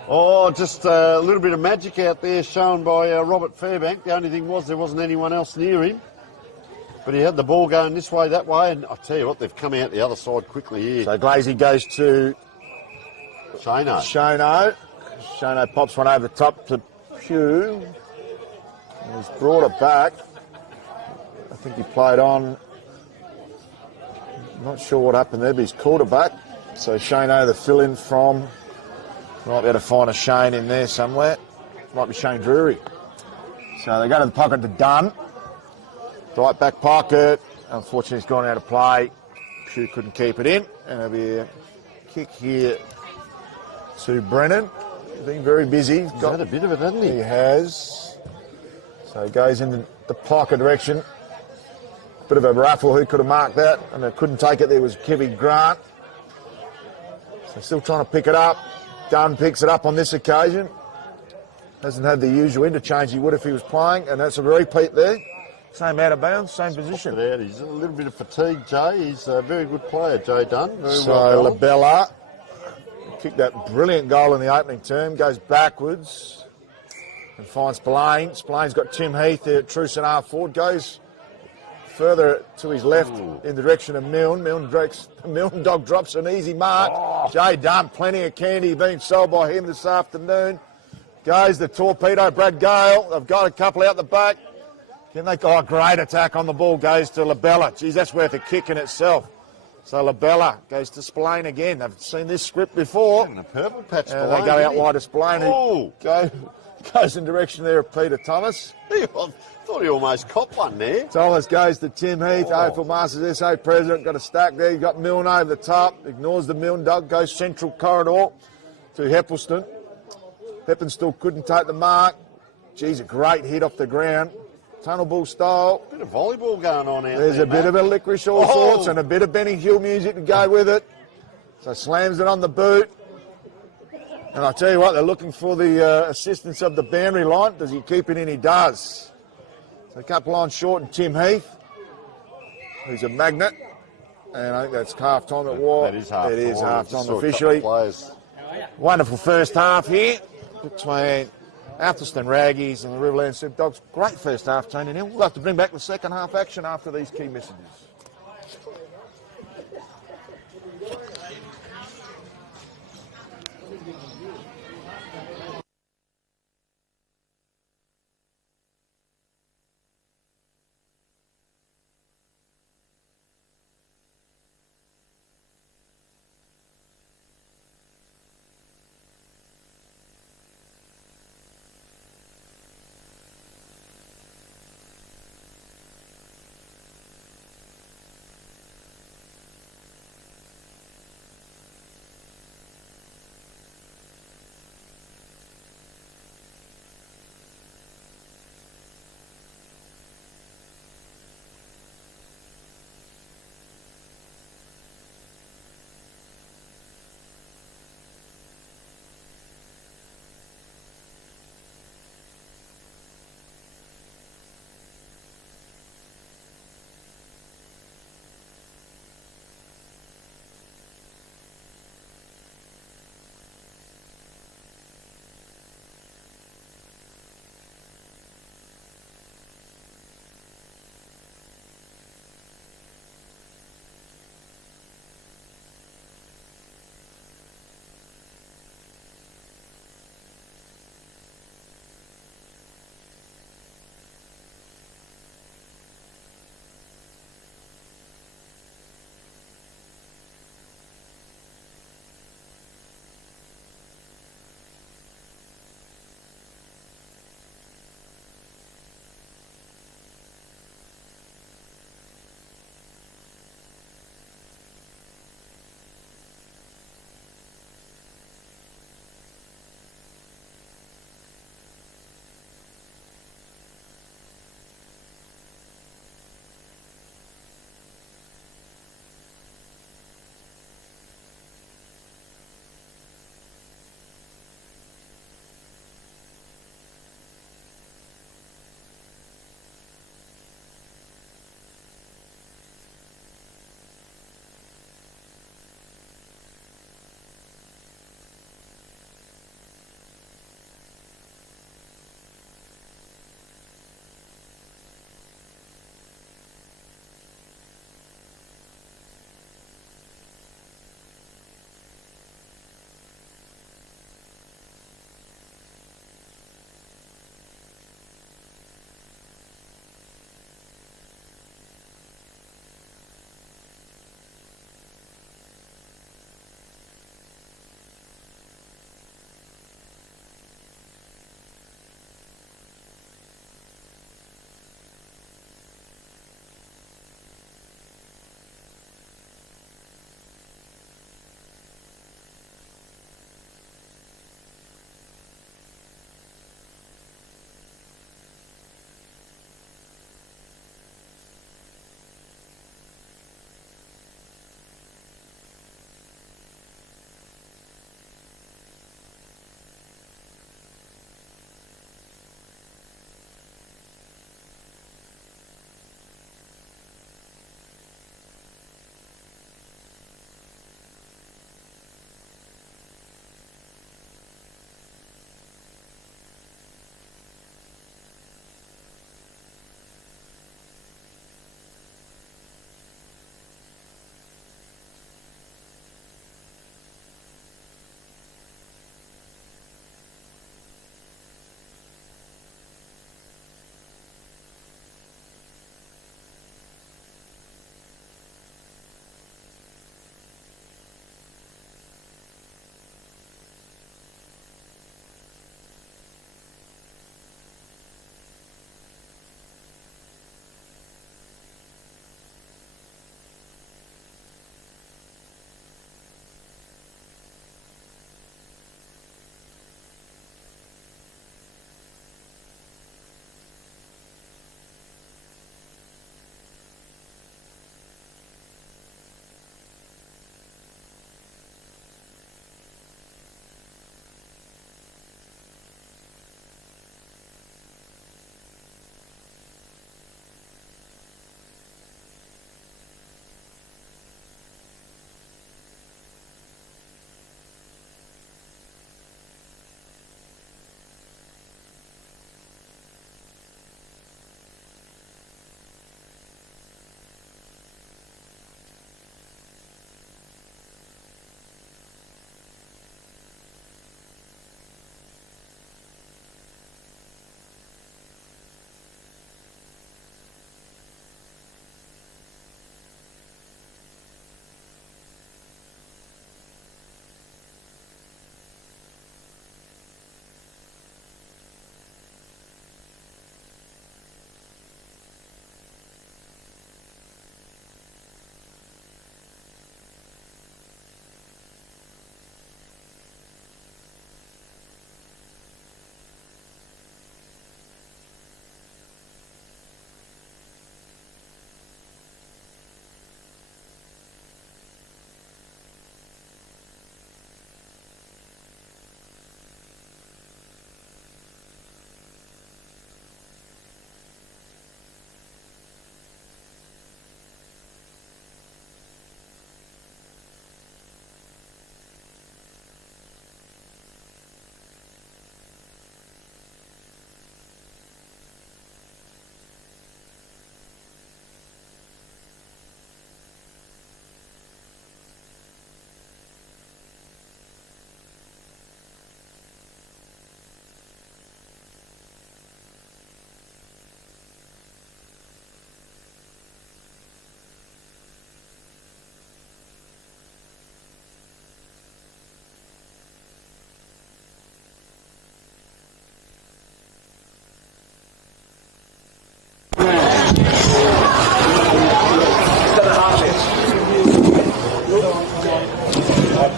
Oh, just a little bit of magic out there shown by Robert Fairbank. The only thing was there wasn't anyone else near him. But he had the ball going this way, that way. And I'll tell you what, they've come out the other side quickly here. So Glazy goes to Shano. Shano pops one over the top to Pugh. He's brought it back. I think he played on. Not sure what happened there, but he's called it back. So Shano, the fill-in from. Might be able to find a Shane in there somewhere. Might be Shane Drury. So they go to the pocket to Dunn. Right back pocket. Unfortunately, he's gone out of play. Pugh couldn't keep it in. And there'll be a kick here to Brennan. He's been very busy. He's had a bit of it, hasn't he? He has. So he goes in the pocket direction. Bit of a raffle. Who could have marked that? And they couldn't take it. There was Kevy Grant. So still trying to pick it up. Dunn picks it up on this occasion. Hasn't had the usual interchange he would if he was playing. And that's a repeat there. Same out of bounds, same position. He's a little bit of fatigue, Jay. He's a very good player, Jay Dunn. Very So well Labella kicked that brilliant goal in the opening term. Goes backwards and finds Spillane. Spillane's got Tim Heath there at true centre half forward. Goes further to his left in the direction of Milne. Milne dog drops an easy mark. Jay Dunn, plenty of candy being sold by him this afternoon. Goes the torpedo, Brad Gale. They've got a couple out the back. Can they go? Oh, great attack on the ball goes to Labella. Geez, that's worth a kick in itself. So Labella goes to Spillane again. They've seen this script before. And a purple patch. They go out wide to Spillane. Oh, Goes in direction there of Peter Thomas. I thought he almost copped one there. Thomas goes to Tim Heath, AFL Masters SA president. Got a stack there. You've got Milne over the top. Ignores the Milne dog. Goes central corridor to Heppelston. Heppenstall couldn't take the mark. Geez, a great hit off the ground. Tunnel ball style. Bit of volleyball going on out there. There's a bit of a licorice all sorts and a bit of Benny Hill music to go with it. So slams it on the boot. And I tell you what, they're looking for the assistance of the boundary line. Does he keep it in? He does. So a couple lines short and Tim Heath, who's a magnet. And I think that's half time at war. That is half time. It is half time officially. Wonderful first half here between Athelstone Raggies and the Riverland Super Dogs. Great first half, Tony Neal. We'll have to bring back the second half action after these key messages.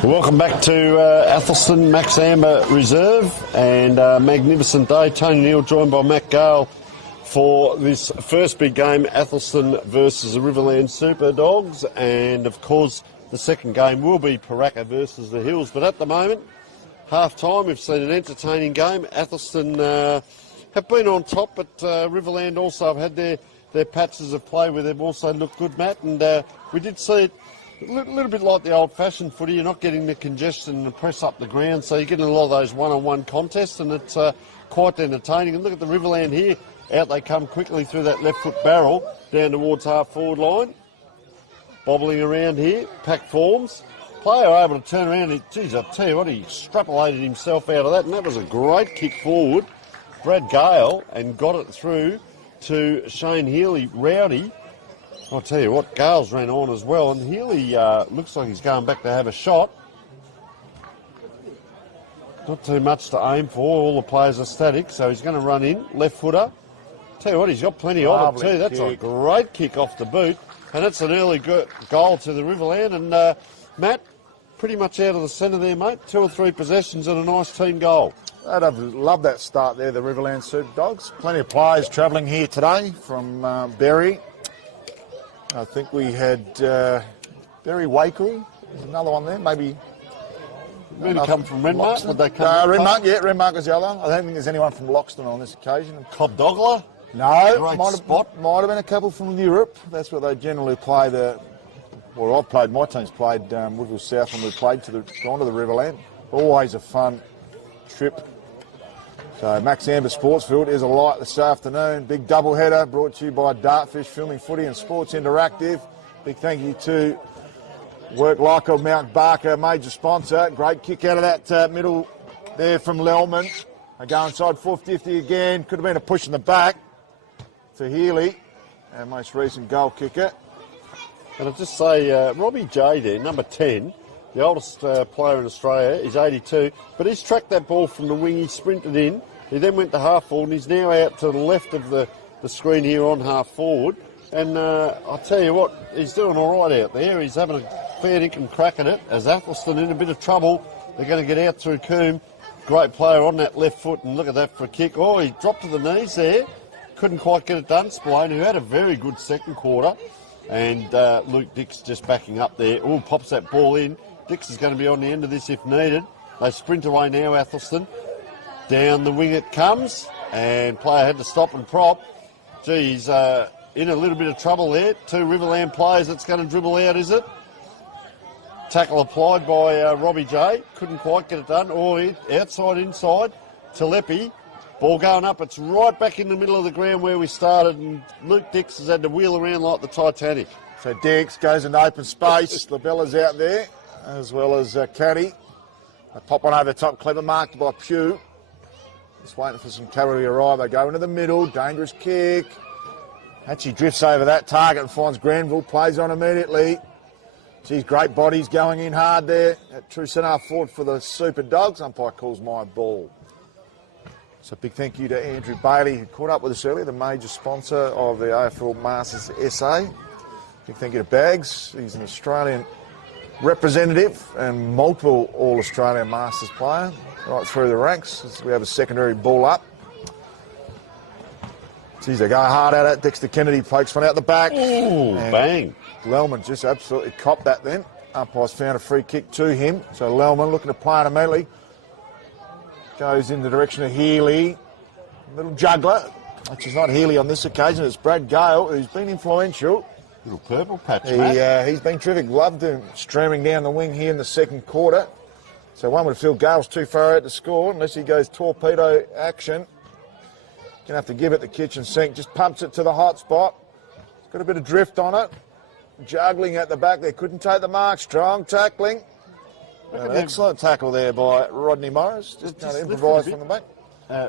Welcome back to Athelstone, Max Amber Reserve, and magnificent day. Tony Neal joined by Matt Gale for this first big game, Athelstone versus the Riverland Super Dogs, and of course the second game will be Paraka versus the Hills. But at the moment, half-time, we've seen an entertaining game. Athelstone have been on top, but Riverland also have had their patches of play where they've also looked good, Matt, and we did see it a little bit like the old-fashioned footy. You're not getting the congestion and the press up the ground, so you're getting a lot of those one-on-one contests, and it's quite entertaining. And look at the Riverland here. Out they come quickly through that left-foot barrel down towards half-forward line. Bobbling around here, pack forms. Player able to turn around. Geez, I'll tell you what, he extrapolated himself out of that, and that was a great kick forward. Brad Gale, and got it through to Shane Healy. Rowdy, I'll tell you what, Gales ran on as well, and Healy looks like he's going back to have a shot. Not too much to aim for, all the players are static, so he's going to run in, left footer. Tell you what, he's got plenty of it too. That's a great kick off the boot, and it's an early goal to the Riverland, and Matt, pretty much out of the centre there, mate. 2 or 3 possessions and a nice team goal. I'd have loved that start there, the Riverland Super Dogs. Plenty of players travelling here today from Berry. I think we had Berry Wakery. There's another one there, maybe come from Renmark. Would they come? Renmark, yeah, Renmark was the other one. I don't think there's anyone from Loxton on this occasion. Cobdogler? No, Great might have been a couple from Europe. That's where they generally play I've played, my team's played Woodville South, and we've gone to the Riverland. Always a fun trip. So Max Amber Sportsfield is a light this afternoon. Big double header brought to you by Dartfish Filming Footy and Sports Interactive. Big thank you to Work Like of Mount Barker, major sponsor. Great kick out of that middle there from Lelman. They go inside 450 again. Could have been a push in the back for Healy, our most recent goal kicker. And I'll just say, Robbie J there, number 10, the oldest player in Australia, is 82, but he's tracked that ball from the wing, he sprinted in, he then went to half forward, and he's now out to the left of the screen here on half forward. And I'll tell you what, he's doing all right out there. He's having a fair dinkum crack at it, as Athelstone in a bit of trouble. They're going to get out through Coombe. Great player on that left foot, and look at that for a kick. Oh, he dropped to the knees there. Couldn't quite get it done. Spillane, who had a very good second quarter. And Luke Dix just backing up there. Oh, pops that ball in. Dix is going to be on the end of this if needed. They sprint away now, Athelstone. Down the wing it comes, and player had to stop and prop. Gee, he's in a little bit of trouble there. 2 Riverland players that's going to dribble out, is it? Tackle applied by Robbie J. Couldn't quite get it done. Or outside, inside. Telepi. Ball going up. It's right back in the middle of the ground where we started, and Luke Dix has had to wheel around like the Titanic. So Dix goes into open space. Labella's out there, as well as Caddy. They pop one over the top. Clever marked by Pugh. Just waiting for some cavalry to arrive. They go into the middle. Dangerous kick. Actually drifts over that target and finds Granville. Plays on immediately. Geez, great bodies going in hard there. At true centre forward for the Super Dogs. Umpire calls my ball. So big thank you to Andrew Bailey, who caught up with us earlier, the major sponsor of the AFL Masters SA. Big thank you to Bags. He's an Australian representative and multiple All-Australian Masters player right through the ranks as we have a secondary ball up. Geez, they go hard at it. Dexter Kennedy pokes one out the back. Ooh, bang. Lelman just absolutely copped that then. Umpire's found a free kick to him. So Lelman looking to play it immediately. Goes in the direction of Healy. Little juggler, which is not Healy on this occasion. It's Brad Gale, who's been influential. Little purple patch, Matt. He's been terrific. Loved him streaming down the wing here in the second quarter. So one would feel Gale's too far out to score unless he goes torpedo action. Going to have to give it the kitchen sink. Just pumps it to the hot spot. It's got a bit of drift on it. Juggling at the back there. Couldn't take the mark. Strong tackling. An excellent tackle there by Rodney Morris. Just trying to improvise from the back.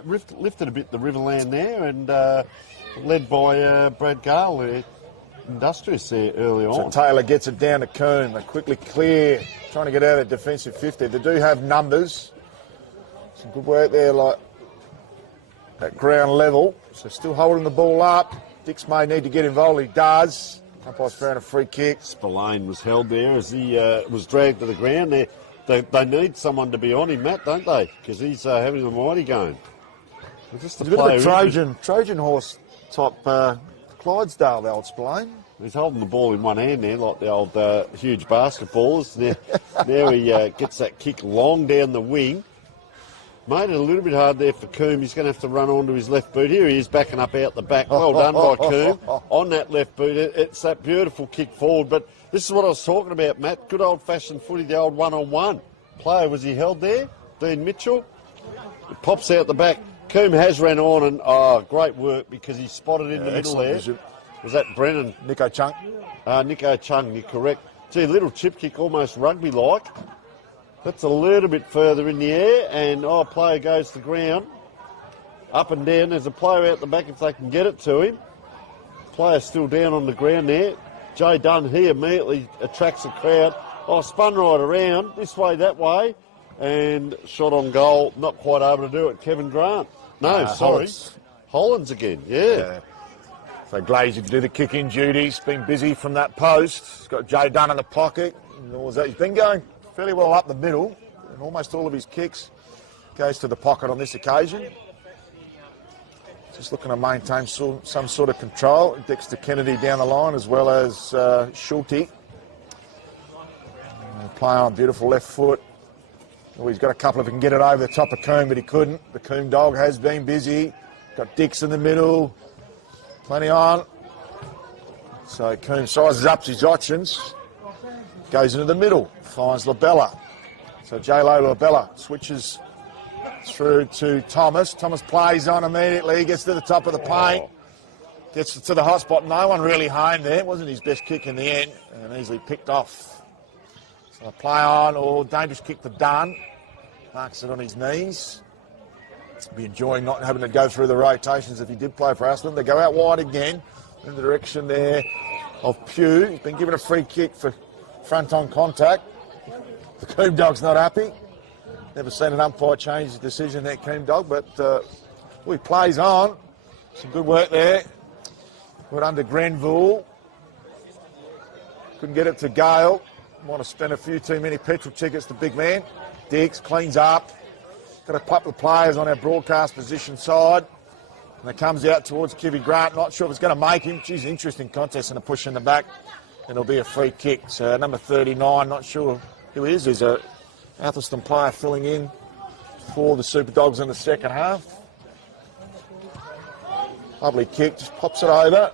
Lifted a bit the Riverland there, and led by Brad Gale there. Industrious there early on. So Taylor gets it down to Coombe. They quickly clear, trying to get out of the defensive 50. They do have numbers. Some good work there, like at ground level. So still holding the ball up. Dix may need to get involved. He does. Umpire's found a free kick. Spillane was held there as he was dragged to the ground there. they need someone to be on him, Matt, don't they? Because he's having a mighty game. He's a bit of a Trojan horse type Clydesdale, they'll explain. He's holding the ball in one hand there, like the old huge basketballers. Now he gets that kick long down the wing. Made it a little bit hard there for Coombe. He's going to have to run onto his left boot. Here he is backing up out the back. Well done by Coombe on that left boot. It's that beautiful kick forward. But this is what I was talking about, Matt. Good old-fashioned footy, the old one-on-one. Player, was he held there? Dean Mitchell. It pops out the back. Coombe has ran on and, great work because he spotted in the middle there. Was that Brennan? Nico Chung. Nico Chung, you're correct. Gee, little chip kick, almost rugby-like. That's a little bit further in the air, and player goes to ground. Up and down. There's a player out the back if they can get it to him. Player still down on the ground there. Jay Dunn, he immediately attracts the crowd. Spun right around, this way, that way, and shot on goal. Not quite able to do it. Kevin Grant. No, sorry. Hollands again, yeah. So Glazy to do the kick-in duties. Been busy from that post. He's got Jay Dunn in the pocket. He's been going fairly well up the middle, and almost all of his kicks goes to the pocket on this occasion. Just looking to maintain some sort of control. Dexter Kennedy down the line, as well as Schulte. Play on, beautiful left foot. He's got a couple if he can get it over the top of Coombe, but he couldn't. The Coombe dog has been busy. Got Dix in the middle. Plenty on. So Coombe sizes up his options. Goes into the middle. Finds Labella. So J-Lo Labella switches through to Thomas. Thomas plays on immediately. Gets to the top of the paint. Gets to the hot spot. No one really home there. It wasn't his best kick in the end. And easily picked off. So play on. Dangerous kick to Dunn. Marks it on his knees. Be enjoying not having to go through the rotations if he did play for Athelstone. They go out wide again in the direction there of Pugh. He's been given a free kick for front-on contact. The Coombe dog's not happy. Never seen an umpire change his decision there, Coombe dog, but he plays on. Some good work there. Put under Grenville. Couldn't get it to Gale. Might have spent a few too many petrol tickets, the big man. Dix cleans up. Got a couple of players on our broadcast position side. And it comes out towards Kevin Grant. Not sure if it's going to make him. Geez, interesting contest and a push in the back. And it'll be a free kick. So number 39, not sure who he is. There's a Athelstone player filling in for the Super Dogs in the second half. Lovely kick, just pops it over.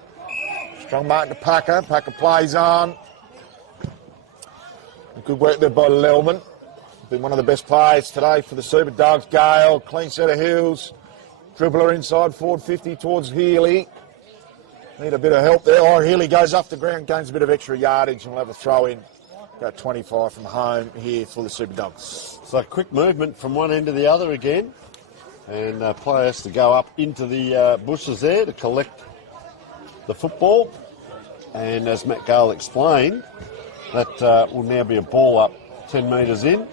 Strong mark to Paraka. Paraka plays on. Good work there by Lelman. Been one of the best players today for the Super Dogs. Gale, clean set of heels. Dribbler inside, forward 50 towards Healy. Need a bit of help there. Healy goes off the ground, gains a bit of extra yardage, and we'll have a throw in. About 25 from home here for the Super Dogs. So quick movement from one end to the other again. And player has to go up into the bushes there to collect the football. And as Matt Gale explained, that will now be a ball up 10 metres in.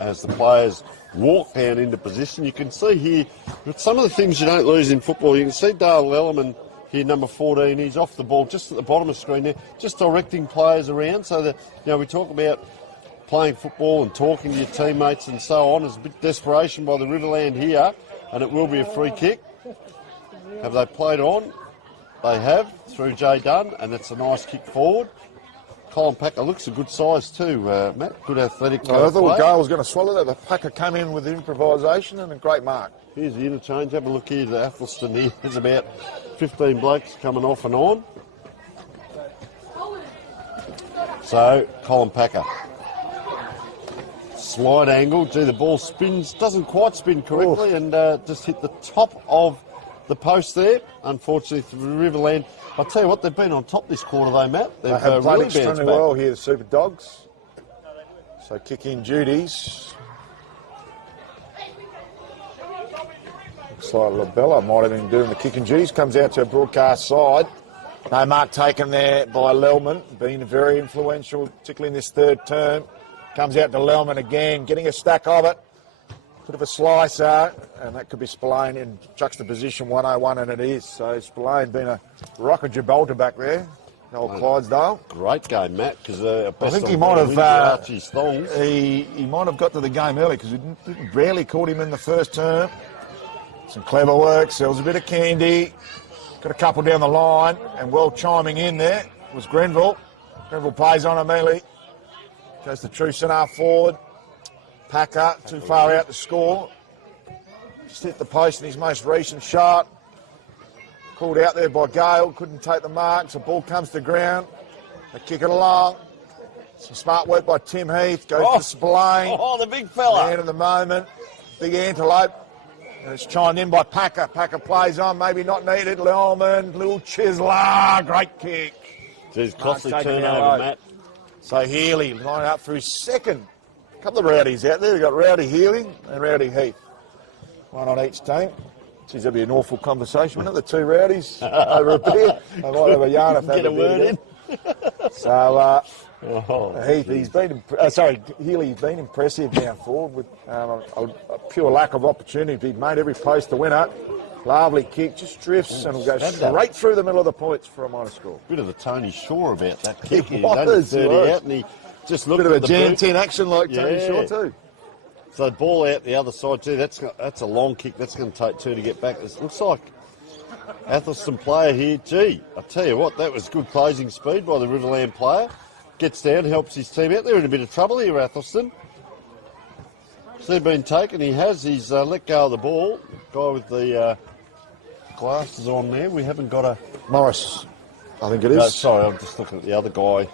As the players walk down into position, you can see here some of the things you don't lose in football. You can see Dale Lellerman here, number 14. He's off the ball just at the bottom of the screen there, just directing players around. So that we talk about playing football and talking to your teammates and so on. There's a bit of desperation by the Riverland here, and it will be a free kick. Have they played on? They have through Jay Dunn, and it's a nice kick forward. Colin Packer looks a good size too, Matt. Good athletic. I thought Gale was going to swallow that, but Packer came in with improvisation and a great mark. Here's the interchange. Have a look here to Athelstone here. There's about 15 blokes coming off and on. So, Colin Packer. Slide angle. Gee, the ball spins. Doesn't quite spin correctly and just hit the top of the post there. Unfortunately for Riverland. I'll tell you what, they've been on top this quarter though, Matt. They've they have played really extremely well here, the Super Dogs. So kick-in duties. Looks like Labella might have been doing the kick-in duties. Comes out to a broadcast side. No mark taken there by Lelman. Been very influential, particularly in this third term. Comes out to Lelman again, getting a stack of it. Bit of a slicer, and that could be Spillane in juxtaposition 101, and it is. So Spillane been a rock of Gibraltar back there. old Clydesdale. Great game, Matt, because I think he might have he might have got to the game early because we rarely caught him in the first term. Some clever work, sells a bit of candy, got a couple down the line, and well chiming in there was Grenville. Grenville plays on immediately, goes to true centre forward. Paraka too far out to score. Just hit the post in his most recent shot. Called out there by Gale, couldn't take the marks. The ball comes to ground. They kick it along. Some smart work by Tim Heath. Goes to Spillane. Oh, the big fella. Man of the moment. Big antelope. And it's chimed in by Paraka. Paraka plays on, maybe not needed. Leolman, little Chisler. Great kick. Geez, costly turnover, Matt. So Healy lining up for his second. A couple of rowdies out there. We've got Rowdy Healy and Rowdy Heath. One on each team. Geez, that'd be an awful conversation, wouldn't it? The two rowdies over a beer. They might have a yarn if they Get a word in. So, Heath, Healy's been impressive down forward with a pure lack of opportunity. He's made every post the winner. Lovely kick, just drifts and will go straight through the middle of the points for a minor score. Bit of a Tony Shaw about that kick. It He's only was, 30 out and he just looked Bit of at a the jam boot. 10 action like Tony Shaw too. So the ball out the other side too. That's a long kick. That's going to take two to get back. It looks like Athelstone player here. Gee, I tell you what, that was good closing speed by the Riverland player. Gets down, helps his team out. They're in a bit of trouble here, Athelstone. So they've been taken. He has. He's let go of the ball. Guy with the glasses on there. We haven't got a Morris, I think it is. No, sorry, I'm just looking at the other guy.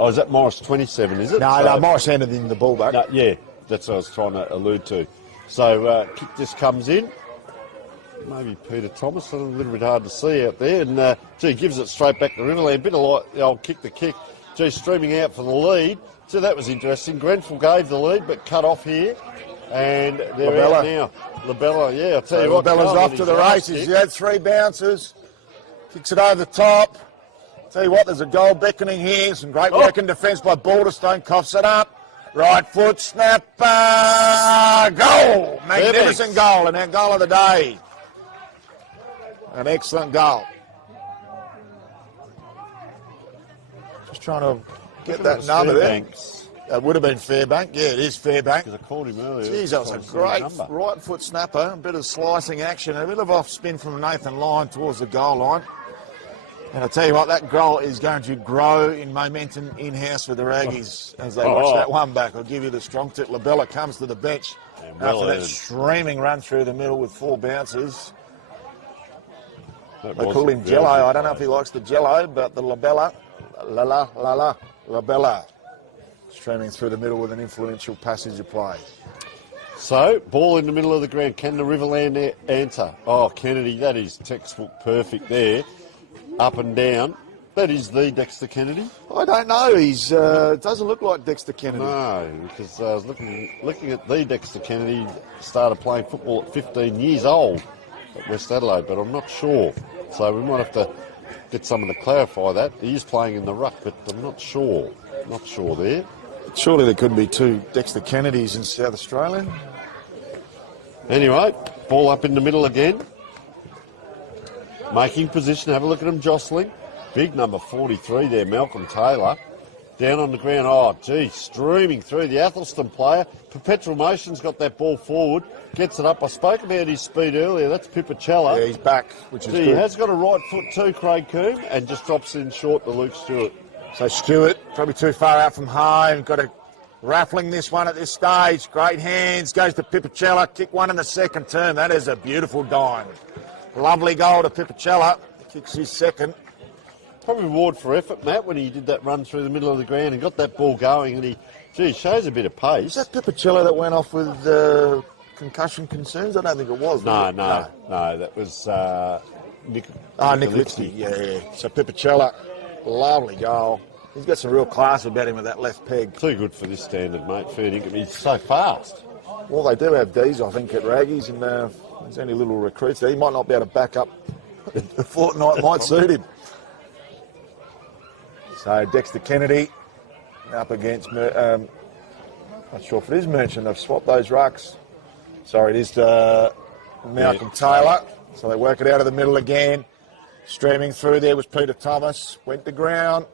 Is that Morris 27, is it? No, Morris handed him the ball back. No, yeah, that's what I was trying to allude to. So, kick just comes in. Maybe Peter Thomas, a little bit hard to see out there. And, gives it straight back to Riverland. Bit of like the old kick the kick. Streaming out for the lead. So that was interesting. Grenfell gave the lead, but cut off here. And they're out now. Labella, yeah, I'll tell you what. Labella's off to the races. He had 3 bounces. Kicks it over the top. Tell you what, there's a goal beckoning here. Some great work in defence by Balderstone. Coughs it up. Right foot snapper. Goal! Magnificent goal, and our goal of the day. An excellent goal. Just trying to get that number there. That would have been Fairbank. Yeah, it is Fairbank. Because I called him earlier. Geez, that was a great right foot snapper. A bit of slicing action. A bit of off spin from Nathan Lyon towards the goal line. And I'll tell you what, that goal is going to grow in momentum in-house with the Raggies as they watch that one back. I'll give you the strong tip. Labella comes to the bench after that streaming run through the middle with 4 bounces. They call him Jello. I don't know if he likes the Jello, but the Labella, Labella, streaming through the middle with an influential passage of play. So, ball in the middle of the ground. Can the Riverland answer? Oh, Kennedy, that is textbook perfect there. Up and down. That is the Dexter Kennedy. I don't know. He's doesn't look like Dexter Kennedy. No, because I was looking at the Dexter Kennedy. Started playing football at 15 years old at West Adelaide, but I'm not sure. So we might have to get someone to clarify that. He is playing in the ruck, but I'm not sure. Not sure there. Surely there couldn't be 2 Dexter Kennedys in South Australia. Anyway, ball up in the middle again. Making position, have a look at him jostling. Big number 43 there, Malcolm Taylor. Down on the ground, oh gee, streaming through the Athelstone player. Perpetual Motion's got that ball forward, gets it up. I spoke about his speed earlier, that's Pipicella. Yeah, he's back, which is good. He has got a right foot too, Craig Coombe, and just drops in short to Luke Stewart. So Stewart, probably too far out from home, got a raffling this one at this stage. Great hands, goes to Pipicella, kick one in the second term. That is a beautiful dime. Lovely goal to Pipicella. Kicks his second. Probably reward for effort, Matt, when he did that run through the middle of the ground and got that ball going, and he shows a bit of pace. Is that Pipicella that went off with concussion concerns? I don't think it was. No, that was Nikolitsky. Yeah. So Pipicella, lovely goal. He's got some real class about him with that left peg. Too good for this standard, mate. Fair dinkum. He's so fast. Well, they do have D's, I think, at Raggies, and there's only little recruits there. He might not be able to back up the fortnight, might suit him. So Dexter Kennedy up against, not sure if it is Merchant. They've swapped those rucks. Sorry, it is Malcolm Taylor. So they work it out of the middle again. Streaming through there was Peter Thomas. Went to ground.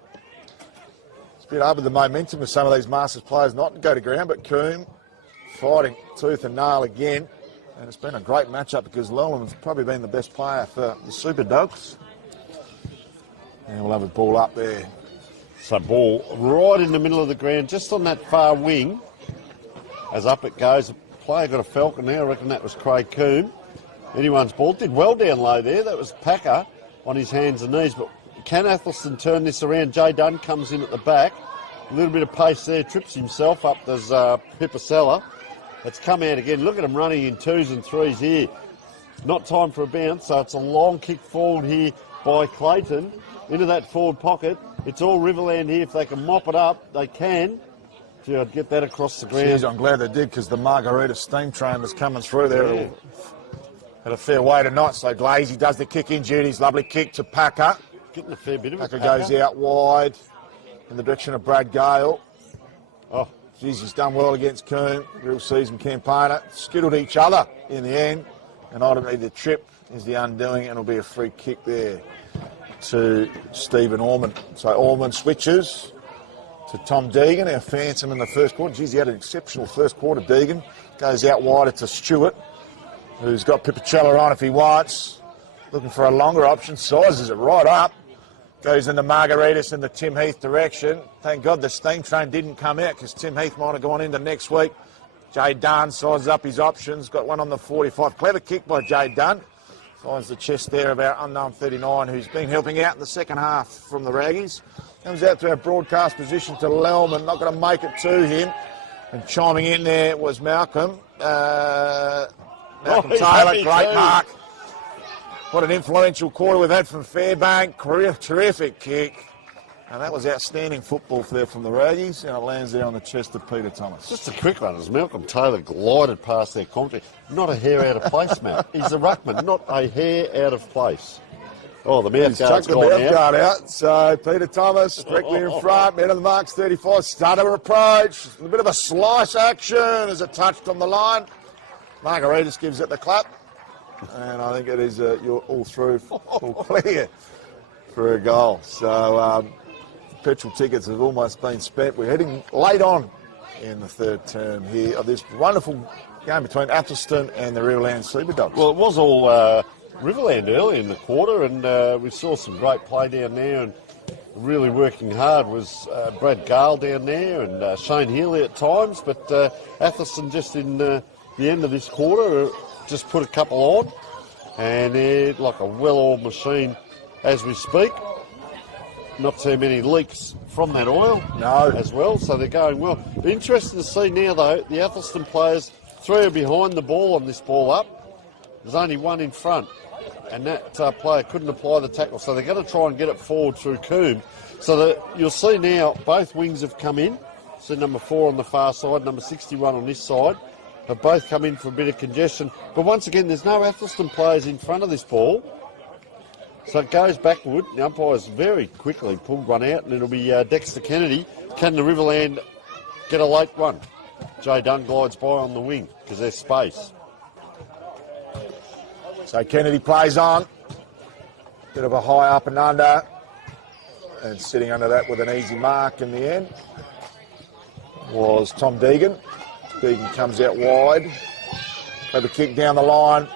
It's a bit up with the momentum of some of these Masters players not to go to ground, but Coombe fighting tooth and nail again. And it's been a great matchup because Lowland's probably been the best player for the Super Dogs. And we'll have a ball up there. So ball right in the middle of the ground, just on that far wing. As up it goes, the player got a falcon there. I reckon that was Craig Coombe. Anyone's ball. Did well down low there. That was Paraka on his hands and knees. But can Athelstone turn this around? Jay Dunn comes in at the back. A little bit of pace there. Trips himself up. There's Pipasella. It's come out again. Look at him running in 2s and 3s here. Not time for a bounce, so it's a long kick forward here by Clayton into that forward pocket. It's all Riverland here. If they can mop it up, they can. Gee, I'd get that across the ground. Jeez, I'm glad they did because the Margarita steam train was coming through there. Yeah. Had a fair way tonight. So Glazy does the kick in duties. Lovely kick to Paraka. Getting a fair bit of it. Paraka goes out wide in the direction of Brad Gale. Oh, geez, he's done well against Coombe. Real season campaigner. Skittled each other in the end. And ultimately the trip is the undoing, and it'll be a free kick there to Stephen Ormond. So Ormond switches to Tom Deegan, our phantom in the first quarter. Geez, he had an exceptional first quarter, Deegan. Goes out wider to Stewart, who's got Pipacella on if he wants. Looking for a longer option. Sizes it right up. Goes in the Margaritas in the Tim Heath direction. Thank God the steam train didn't come out because Tim Heath might have gone into next week. Jay Dunn sizes up his options. Got one on the 45. Clever kick by Jay Dunn. Finds the chest there of our unknown 39, who's been helping out in the second half from the Raggies. Comes out to our broadcast position to Lellman. Not going to make it to him. And chiming in there was Malcolm. Taylor, great mark. What an influential quarter we've had from Fairbank. Terrific kick. And that was outstanding football there from the Raggies. And it lands there on the chest of Peter Thomas. Just a quick one as Malcolm Taylor glided past their commentary. Not a hair out of place, Mal. He's a ruckman, not a hair out of place. Oh, the mouth guard's gone out. Guard out. So Peter Thomas directly in front. Man of the marks, 35. Stutter approach. A bit of a slice action as it touched on the line. Margaritas gives it the clap. And I think it is you're all through, all clear for a goal. So petrol tickets have almost been spent. We're heading late on in the third term here of this wonderful game between Athelstone and the Riverland Super Dogs. Well, it was all Riverland early in the quarter, and we saw some great play down there, and really working hard was Brad Gale down there and Shane Healy at times, but Athelstone just in the end of this quarter just put a couple on, and they're like a well-oiled machine as we speak. Not too many leaks from that oil as well, so they're going well. Be interesting to see now, though, the Athelstone players, 3 are behind the ball on this ball up. There's only 1 in front, and that player couldn't apply the tackle, so they're going to try and get it forward through Coombe. So that you'll see now both wings have come in. So number 4 on the far side, number 61 on this side, have both come in for a bit of congestion. But once again, there's no Athelstone players in front of this ball. So it goes backward. The umpires very quickly pulled one out, and it'll be Dexter Kennedy. Can the Riverland get a late one? Jay Dunn glides by on the wing because there's space. So Kennedy plays on. Bit of a high up and under. And sitting under that with an easy mark in the end was Tom Deegan. Deegan comes out wide. Have a kick down the line.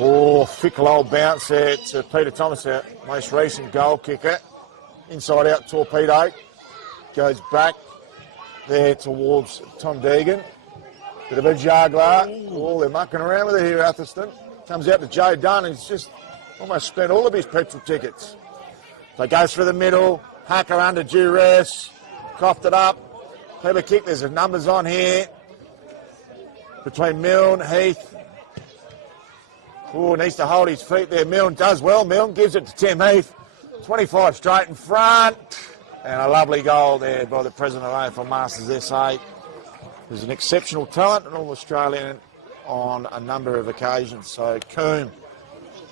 Oh, fickle old bounce there to Peter Thomas, our most recent goal kicker. Inside out torpedo. Goes back there towards Tom Deegan. Bit of a juggler. Oh, they're mucking around with it here, Athelstone. Comes out to Joe Dunn, and he's just almost spent all of his petrol tickets. So goes through the middle. Hacker under duress. Coughed it up. Clever kick. There's numbers on here. Between Milne, Heath. Oh, needs to hold his feet there. Milne does well. Milne gives it to Tim Heath. 25 straight in front. And a lovely goal there by the president of AFL Masters SA. Who's an exceptional talent and All-Australian on a number of occasions. So Coombe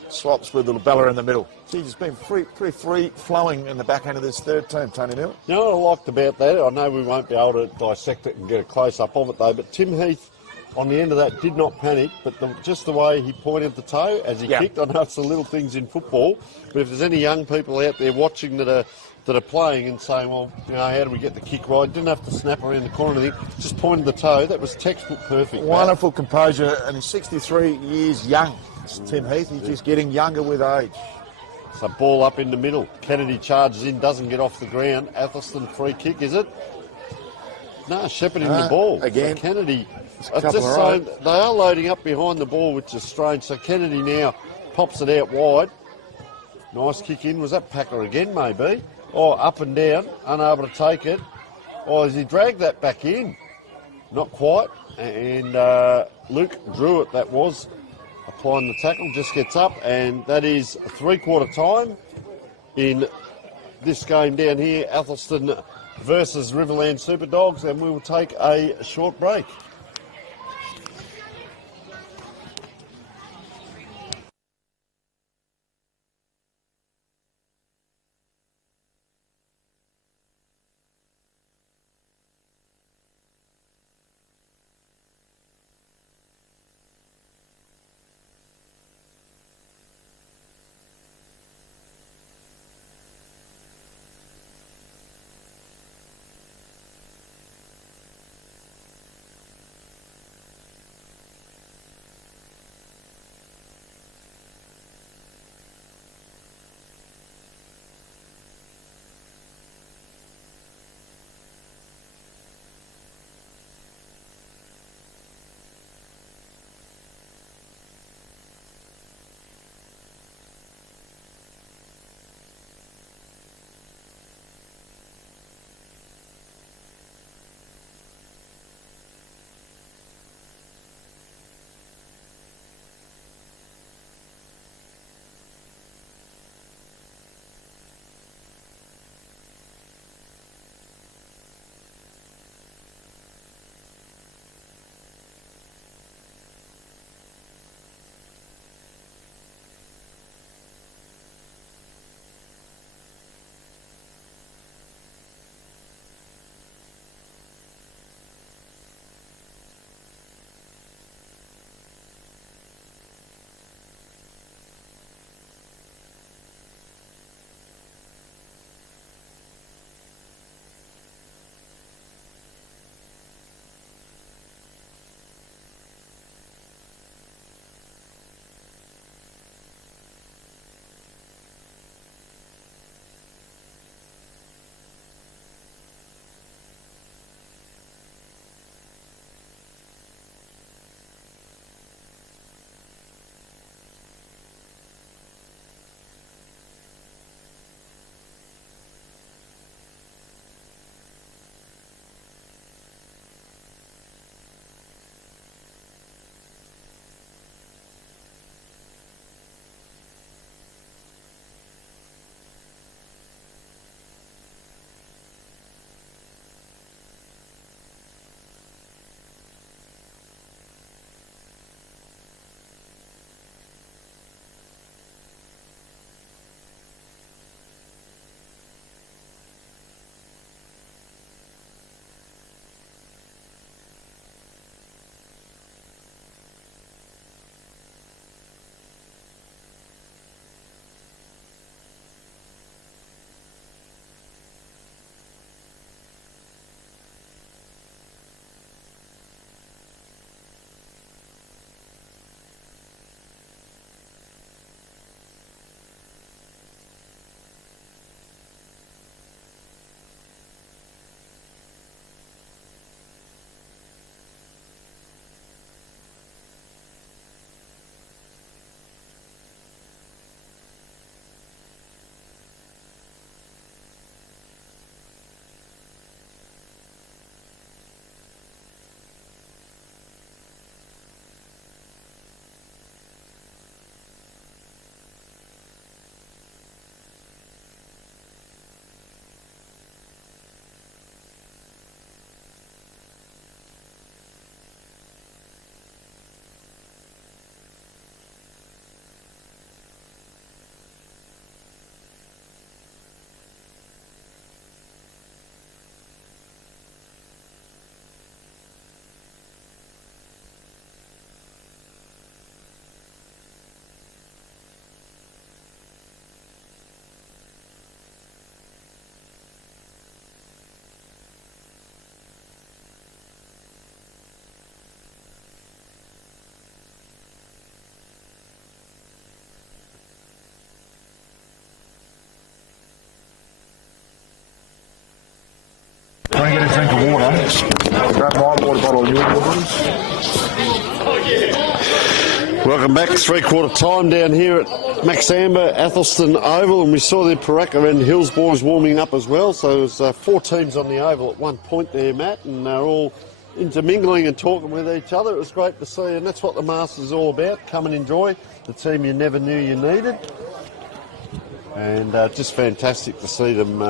swaps with the Labella in the middle. Geez, it's been pretty free-flowing in the back end of this third term, Tony Neal. You know what I liked about that? I know we won't be able to dissect it and get a close-up of it, though, but Tim Heath on the end of that did not panic, but just the way he pointed the toe as he kicked. I know it's the little things in football, but if there's any young people out there watching that are playing and saying, well, how do we get the kick right? Didn't have to snap around the corner or anything, just pointed the toe. That was textbook perfect. Wonderful composure, and he's 63 years young. It's Tim Heath, he's just getting younger with age. So ball up in the middle. Kennedy charges in, doesn't get off the ground. Athelstone free kick, is it? No, shepherding the ball. Again. So Kennedy, a couple of saying, they are loading up behind the ball, which is strange. So Kennedy now pops it out wide. Nice kick in. Was that Packer again, maybe? Oh, up and down, unable to take it. Oh, has he dragged that back in? Not quite. And Luke Druitt, that was, applying the tackle, just gets up. And that is 3/4 time in this game down here, Athelstone versus Riverland Super Dogs, and we will take a short break. Grab my water bottle and your water. Welcome back. 3/4 time down here at Max Amber, Athelstone Oval, and we saw the Paraka and Hills boys warming up as well. So there's 4 teams on the oval at one point there, Matt, and they're all intermingling and talking with each other. It was great to see, and that's what the Masters is all about. Come and enjoy the team you never knew you needed. And just fantastic to see them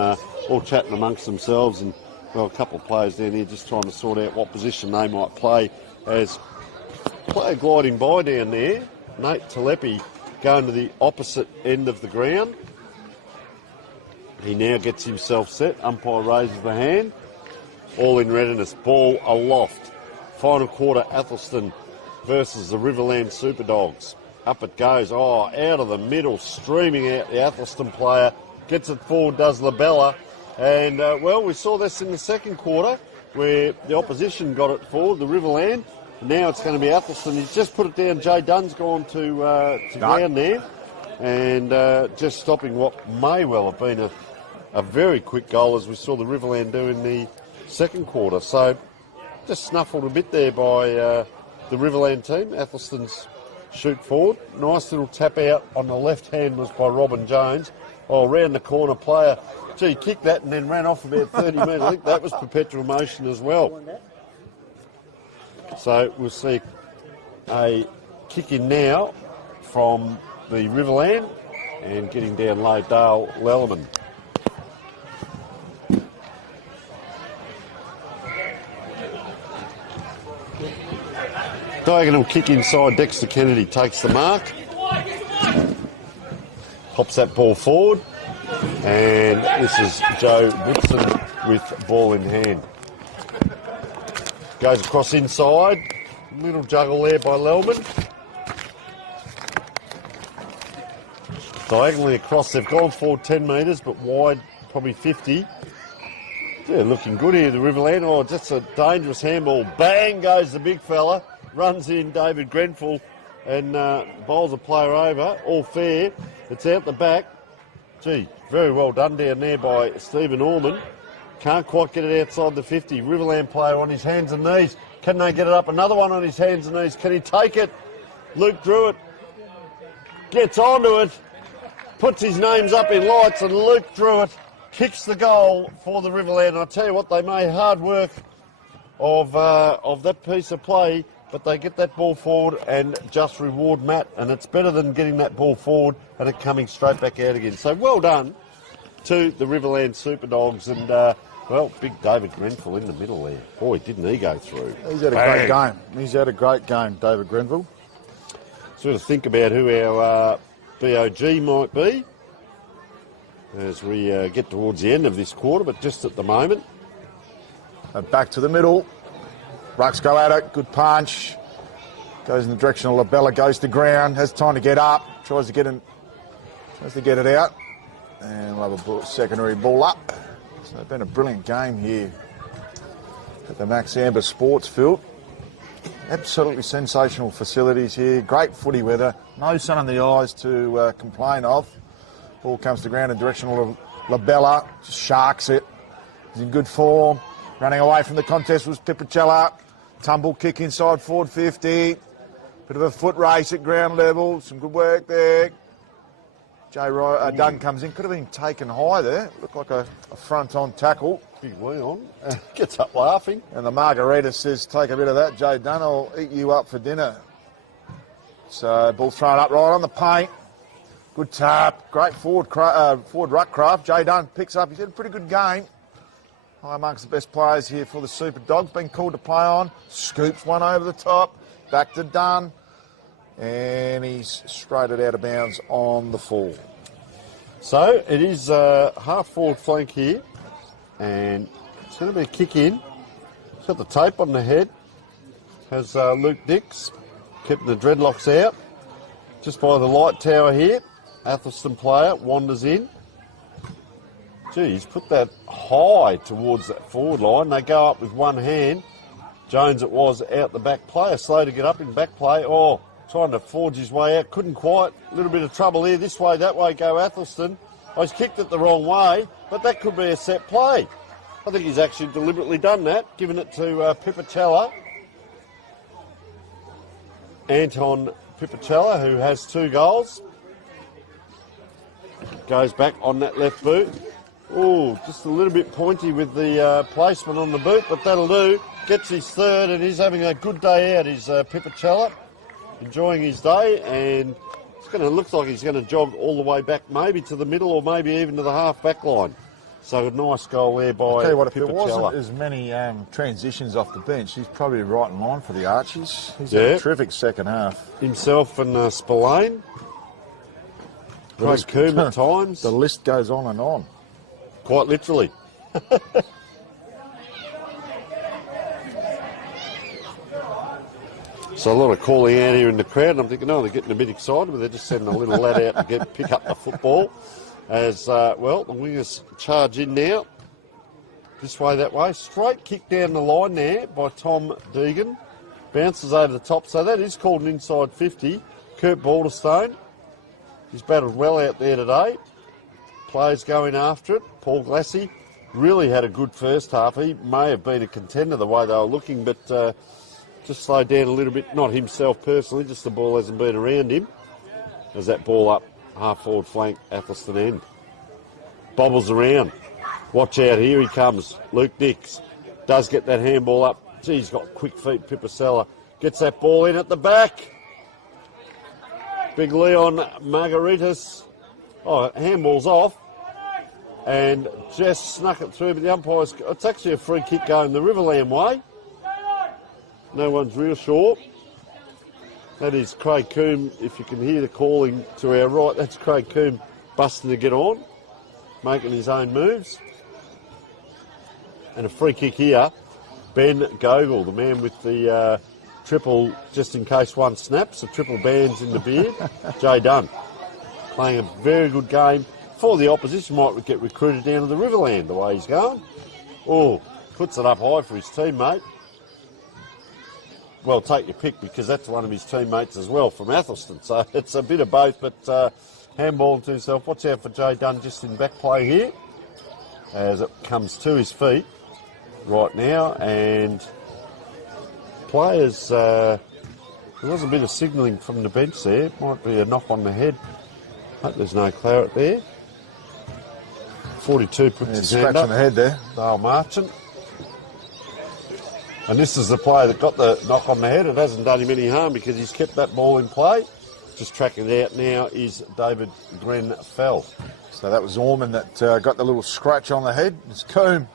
all chatting amongst themselves, and well, a couple of players down here just trying to sort out what position they might play as player gliding by down there. Nate Telepi going to the opposite end of the ground. He now gets himself set. Umpire raises the hand. All in readiness. Ball aloft. Final quarter, Athelstone versus the Riverland Super Dogs. Up it goes. Oh, out of the middle, streaming out the Athelstone player. Gets it forward, does Labella. And, well, we saw this in the second quarter where the opposition got it forward, the Riverland. Now it's going to be Athelstone. He's just put it down. Jay Dunn's gone to ground there. And just stopping what may well have been a very quick goal, as we saw the Riverland do in the second quarter. So just snuffled a bit there by the Riverland team. Athelstone's shoot forward. Nice little tap out on the left hand was by Robin Jones. Oh, round the corner player. Gee, kicked that and then ran off about 30 metres. I think that was perpetual motion as well. So we'll see a kick in now from the Riverland, and getting down low, Dale Lellerman. Diagonal kick inside, Dexter Kennedy takes the mark. Pops that ball forward, and this is Joe Woodson with ball in hand. Goes across inside, little juggle there by Lelman. Diagonally across, they've gone forward 10 metres, but wide probably 50. Yeah, looking good here, the Riverland. Oh, just a dangerous handball. Bang goes the big fella. Runs in David Grenfell and bowls a player over. All fair. It's out the back. Gee, very well done down there by Stephen Orman. Can't quite get it outside the 50. Riverland player on his hands and knees. Can they get it up? Another one on his hands and knees. Can he take it? Luke Druitt gets onto it. Puts his names up in lights, and Luke Druitt kicks the goal for the Riverland. And I tell you what, they made hard work of that piece of play, but they get that ball forward and just reward Matt. And it's better than getting that ball forward and it coming straight back out again. So well done to the Riverland Super Dogs, and well, big David Grenfell in the middle there. Boy, didn't he go through. He's had a great game. He's had a great game, David Grenfell. Sort of think about who our BOG might be as we get towards the end of this quarter, but just at the moment. And back to the middle. Rucks go at it, good punch. Goes in the direction of Labella, goes to ground, has time to get up, tries to get it out. And we'll have a secondary ball up. So it's been a brilliant game here at the Max Amber Sports Field. Absolutely sensational facilities here. Great footy weather. No sun in the eyes to complain of. Ball comes to ground in direction of Labella. Just sharks it. He's in good form. Running away from the contest was Pipicella. Tumble kick inside forward 50. Bit of a foot race at ground level. Some good work there. Dunn comes in. Could have been taken high there. Looked like a front-on tackle. Big Leon gets up laughing. And the Margarita says, take a bit of that, Jay Dunn. I'll eat you up for dinner. So ball thrown up right on the paint. Good tap. Great forward ruck craft. Jay Dunn picks up. He's had a pretty good game. High amongst the best players here for the Super Dogs. Been called to play on. Scoops one over the top. Back to Dunn. And he's straight it out of bounds on the fall. So it is half forward flank here, and it's going to be a kick in. It's got the tape on the head. Has Luke Dix kept the dreadlocks out. Just by the light tower here, Athelstone player wanders in. Gee, he's put that high towards that forward line. They go up with one hand. Jones it was out the back player, slow to get up in back play. Oh, trying to forge his way out, couldn't quite. A little bit of trouble here, this way, that way, go Athelstone. Oh, he's kicked it the wrong way, but that could be a set play. I think he's actually deliberately done that, given it to Pipicella. Anton Pipicella, who has 2 goals. Goes back on that left boot. Oh, just a little bit pointy with the placement on the boot, but that'll do. Gets his 3rd, and he's having a good day out. He's Pipicella, enjoying his day, and it's going to look like he's going to jog all the way back, maybe to the middle or maybe even to the half-back line. So a nice goal there by Pipicella. Tell you what, if there wasn't as many transitions off the bench, he's probably right in line for the Archies. He's had a terrific second half. Himself and Spillane. Craig Coombe at times. The list goes on and on. Quite literally. So a lot of calling out here in the crowd, and I'm thinking, oh, they're getting a bit excited, but they're just sending a little lad out to pick up the football. As, well, the wingers charge in now. This way, that way. Straight kick down the line there by Tom Deegan. Bounces over the top, so that is called an inside 50. Kurt Balderstone. He's battled well out there today. Players going after it. Paul Glassy really had a good first half. He may have been a contender the way they were looking, but just slowed down a little bit. Not himself personally, just the ball hasn't been around him. As that ball up, half forward flank, Athelstone end. Bobbles around. Watch out, here he comes. Luke Dix does get that handball up. Gee, he's got quick feet, Pipicella. Gets that ball in at the back. Big Leon Margaritas. Oh, handball's off. And just snuck it through, but the umpires, it's actually a free kick going the Riverland way. No one's real sure. That is Craig Coombe, if you can hear the calling to our right, that's Craig Coombe busting to get on, making his own moves. And a free kick here, Ben Gogol, the man with the triple, just in case one snaps, the triple bands in the beard. Jay Dunn, playing a very good game for the opposition, might get recruited down to the Riverland the way he's going. Oh, puts it up high for his teammate. Well, take your pick, because that's one of his teammates as well from Athelstone. So it's a bit of both, but handball to himself. Watch out for Jay Dunn just in back play here as it comes to his feet right now. And players, there was a bit of signalling from the bench there. Might be a knock on the head. Hope there's no claret there. 42 puts his hand up. Scratch on the head there. Dale Marchant. And this is the player that got the knock on the head. It hasn't done him any harm because he's kept that ball in play. Just tracking it out now is David Grenfell. So that was Orman that got the little scratch on the head. It's Coombe.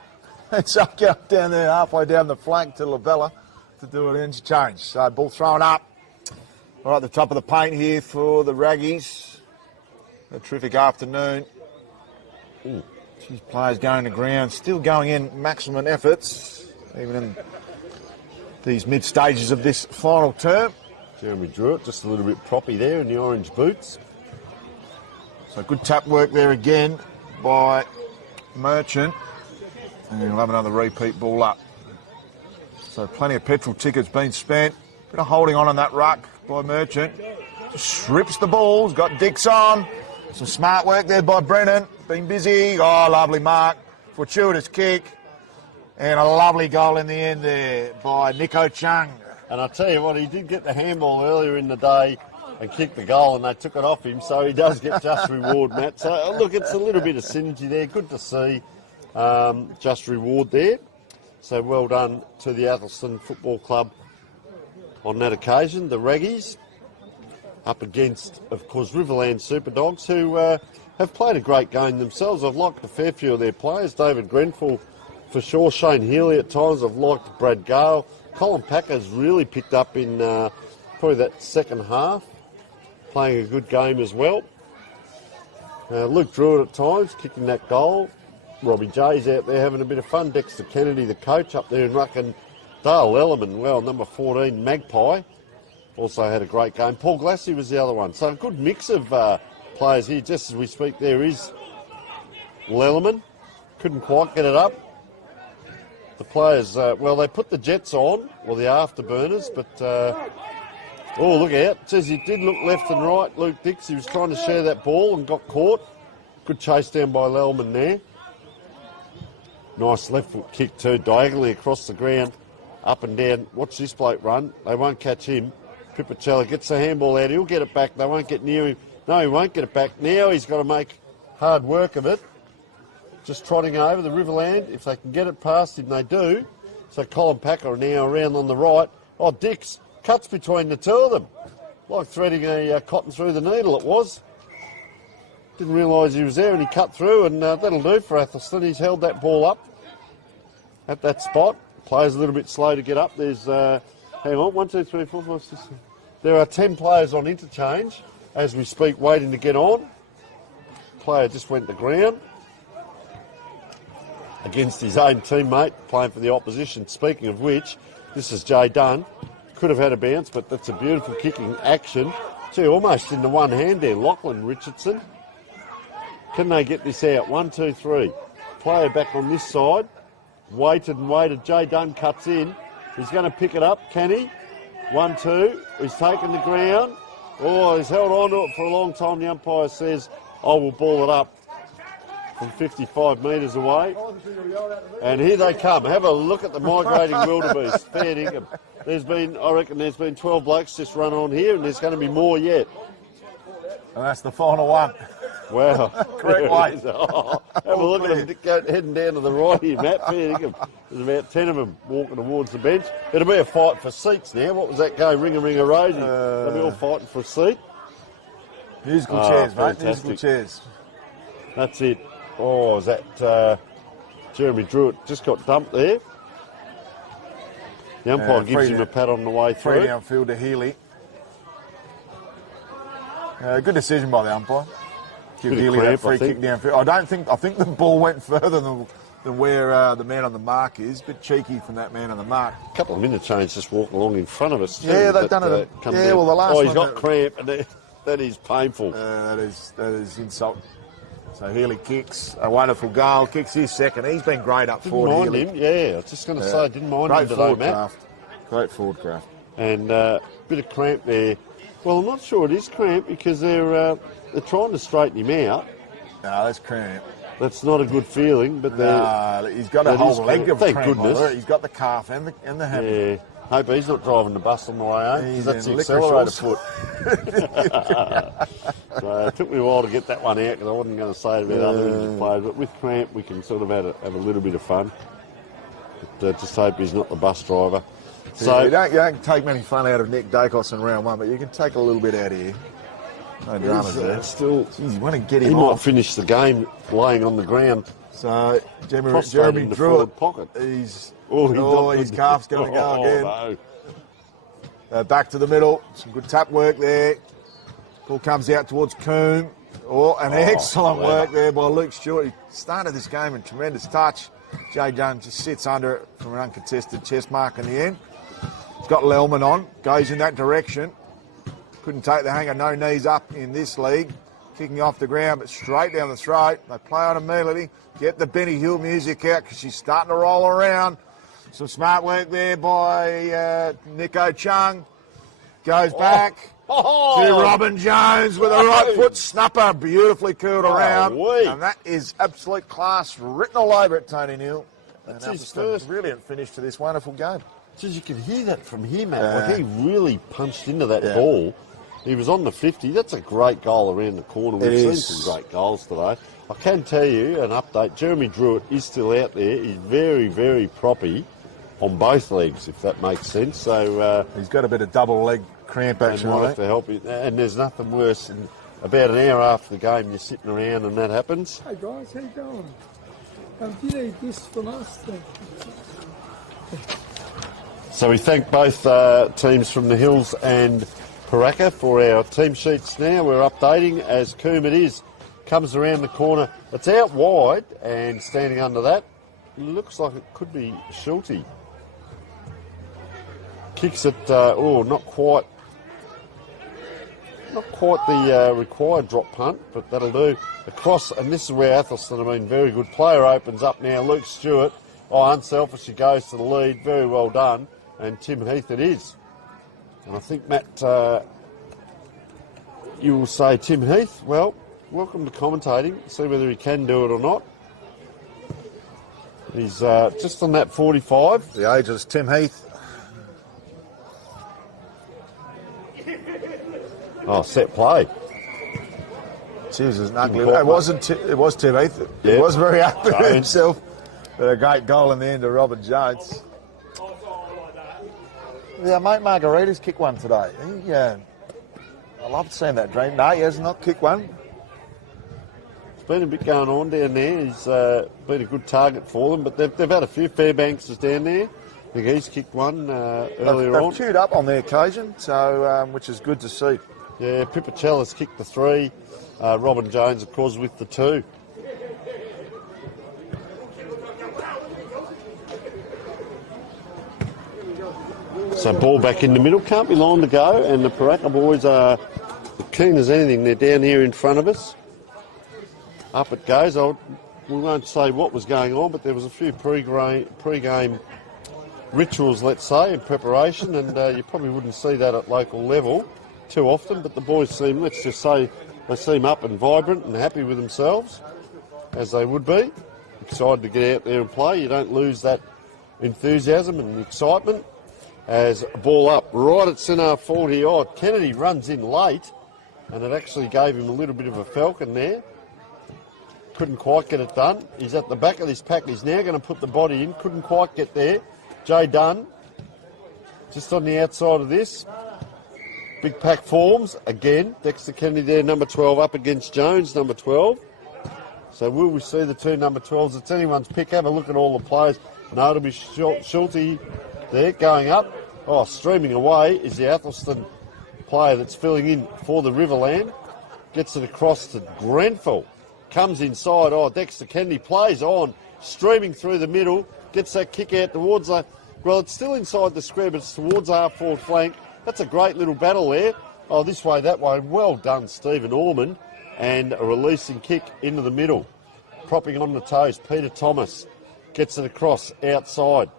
It's up down there halfway down the flank to Labella to do an interchange. So ball thrown up. Right at the top of the paint here for the Raggies. A terrific afternoon. Ooh, geez, players going to ground, still going in maximum efforts, even in these mid stages of this final term. Jeremy Druitt, just a little bit proppy there in the orange boots. So good tap work there again by Merchant. And he'll have another repeat ball up. So plenty of petrol tickets being spent. Bit of holding on that ruck by Merchant. Just rips the balls, got Dix on. Some smart work there by Brennan. Been busy. Oh, lovely mark. Fortuitous kick. And a lovely goal in the end there by Nico Chung. And I tell you what, he did get the handball earlier in the day and kicked the goal, and they took it off him, so he does get just reward, Matt. So, look, it's a little bit of synergy there. Good to see just reward there. So well done to the Athelstone Football Club on that occasion. The Raggies up against, of course, Riverland Superdogs, who have played a great game themselves. I've liked a fair few of their players. David Grenfell, for sure. Shane Healy at times. I've liked Brad Gale. Colin Packer's really picked up in probably that second half, playing a good game as well. Luke Druitt at times, kicking that goal. Robbie J's out there having a bit of fun. Dexter Kennedy, the coach, up there in ruck. And Dale Ellerman, well, number 14, Magpie, also had a great game. Paul Glassy was the other one. So a good mix of players here. Just as we speak, there is Lellerman. Couldn't quite get it up. The players, well, they put the jets on, or the afterburners, but, oh, look out. Says he did look left and right. Luke Dix, he was trying to share that ball and got caught. Good chase down by Lellerman there. Nice left foot kick too, diagonally across the ground, up and down. Watch this bloke run. They won't catch him. Pipicella gets the handball out. He'll get it back. They won't get near him. No, he won't get it back. Now he's got to make hard work of it. Just trotting over the Riverland. If they can get it past him, they do. So Colin Packer now around on the right. Oh, Dix cuts between the two of them. Like threading a cotton through the needle it was. Didn't realise he was there and he cut through, and that'll do for Athelstone. He's held that ball up at that spot. Players a little bit slow to get up. There's, hang on, 1, 2, 3, 4, 5, 6, 7. There are 10 players on interchange as we speak, waiting to get on. Player just went to ground against his own teammate, playing for the opposition. Speaking of which, this is Jay Dunn. Could have had a bounce, but that's a beautiful kicking action. Gee, almost in the one hand there, Lachlan Richardson. Can they get this out? 1, 2, 3. Player back on this side. Waited and waited. Jay Dunn cuts in. He's going to pick it up. Can he? 1, 2. He's taken the ground. Oh, he's held on to it for a long time. The umpire says, I will ball it up from 55 metres away. And here they come. Have a look at the migrating wildebeest. Fair dinkum. I reckon there's been 12 blokes just run on here, and there's going to be more yet. And that's the final one. Wow. Great weight. Oh, have a look at them heading down to the right here, Matt. Fair dinkum. There's about 10 of them walking towards the bench. It'll be a fight for seats now. What was that go? Ring-a-ring-a-rosy. They'll be all fighting for a seat. Musical chairs, mate. Fantastic. Musical chairs. That's it. Oh, is that Jeremy Druitt just got dumped there? The umpire gives him a pat on the way through. Free downfield to Healy. Good decision by the umpire. Give Healy that free kick downfield. I think the ball went further than where the man on the mark is. Bit cheeky from that man on the mark. A couple of interchange just walking along in front of us too. Yeah, they've done it. Well, the last one. Oh, he's got cramp, and that is painful. That is insult. So Healy kicks a wonderful goal. Kicks his second. He's been great up forward. Didn't mind him. Yeah, I was just going to say, I didn't mind him today, Matt. Great forward craft. And bit of cramp there. Well, I'm not sure it is cramp because they're trying to straighten him out. No, that's cramp. That's not a good feeling, but he's got a whole leg of thank cramp. Goodness. He's got the calf and the hammer. Yeah. Hope he's not driving the bus on the way home. He's That's the in accelerator foot. So it took me a while to get that one out because I wasn't going to say it about other injured players. But with cramp, we can sort of have a little bit of fun. But just hope he's not the bus driver. So you don't take many fun out of Nick Dacos in round one, but you can take a little bit out of here. No dramas there. Still, you want to get him he off. might finish the game laying on the ground. So Jeremy Druitt, pocket. His His calf's going to go again. No. Back to the middle. Some good tap work there. Ball comes out towards Coombe. Excellent work there by Luke Stewart. He started this game in tremendous touch. Jay Dunn just sits under it from an uncontested chest mark in the end. He's got Lellman on. Goes in that direction. Couldn't take the hanger. No knees up in this league. Kicking off the ground, but straight down the throat. They play on immediately. Get the Benny Hill music out because she's starting to roll around. Some smart work there by Nico Chung. Goes back to Robin Jones with a right foot snapper. Beautifully curled around. And that is absolute class written all over it, Tony Neal. That's his first brilliant finish to this wonderful game. Says you could hear that from here, Matt. Like he really punched into that ball. He was on the 50. That's a great goal around the corner. We've seen some great goals today. I can tell you an update. Jeremy Druitt is still out there. He's very, very proppy on both legs, if that makes sense. So he's got a bit of double leg cramp action. Might have to help him. And there's nothing worse than about an hour after the game you're sitting around and that happens. Hey guys, how you going? Do you need this from us? So we thank both teams from the Hills and Paraka for our team sheets now. We're updating as Coombe it is. Comes around the corner. It's out wide and standing under that. Looks like it could be Schulte. Kicks it, not quite the required drop punt, but that'll do. Across, and this is where Athelstone have been very good. Player opens up now, Luke Stewart. Unselfish, he goes to the lead. Very well done. And Tim Heath it is. And I think, Matt, you will say Tim Heath. Well, welcome to commentating. See whether he can do it or not. He's just on that 45. The ageless Tim Heath. Oh, set play. Cheers, it was an ugly. It It was Tim Heath. Yeah. He was very happy with Jones. himself. But a great goal in the end of Robert Jones. Yeah, mate Margarita's kicked one today. I love seeing that dream. No, he has not kicked one. There's been a bit going on down there. He's been a good target for them, but they've had a few Fairbankses down there. I think he's kicked one earlier on. They've queued up on the occasion, so which is good to see. Yeah, Pipichella's kicked the 3. Robin Jones, of course, with the 2. So ball back in the middle, can't be long to go, and the Paraka boys are keen as anything. They're down here in front of us. Up it goes. We won't say what was going on, but there was a few pre-game rituals, let's say, in preparation, and you probably wouldn't see that at local level too often, but the boys seem, let's just say, they seem up and vibrant and happy with themselves, as they would be. Excited to get out there and play. You don't lose that enthusiasm and excitement. As a ball up right at centre 40 odd. Kennedy runs in late, and it actually gave him a little bit of a falcon there. Couldn't quite get it done. He's at the back of this pack. He's now going to put the body in. Couldn't quite get there. Jay Dunn, just on the outside of this. Big pack forms again. Dexter Kennedy there, number 12, up against Jones, number 12. So will we see the 2 number 12s? It's anyone's pick. Have a look at all the players. No, it'll be Schulte there going up. Oh, streaming away is the Athelstone player that's filling in for the Riverland. Gets it across to Grenfell. Comes inside. Oh, Dexter Kennedy plays on. Streaming through the middle. Gets that kick out towards the... Well, it's still inside the square, but it's towards our forward flank. That's a great little battle there. Oh, this way, that way. Well done, Stephen Ormond. And a releasing kick into the middle. Propping on the toes. Peter Thomas gets it across outside.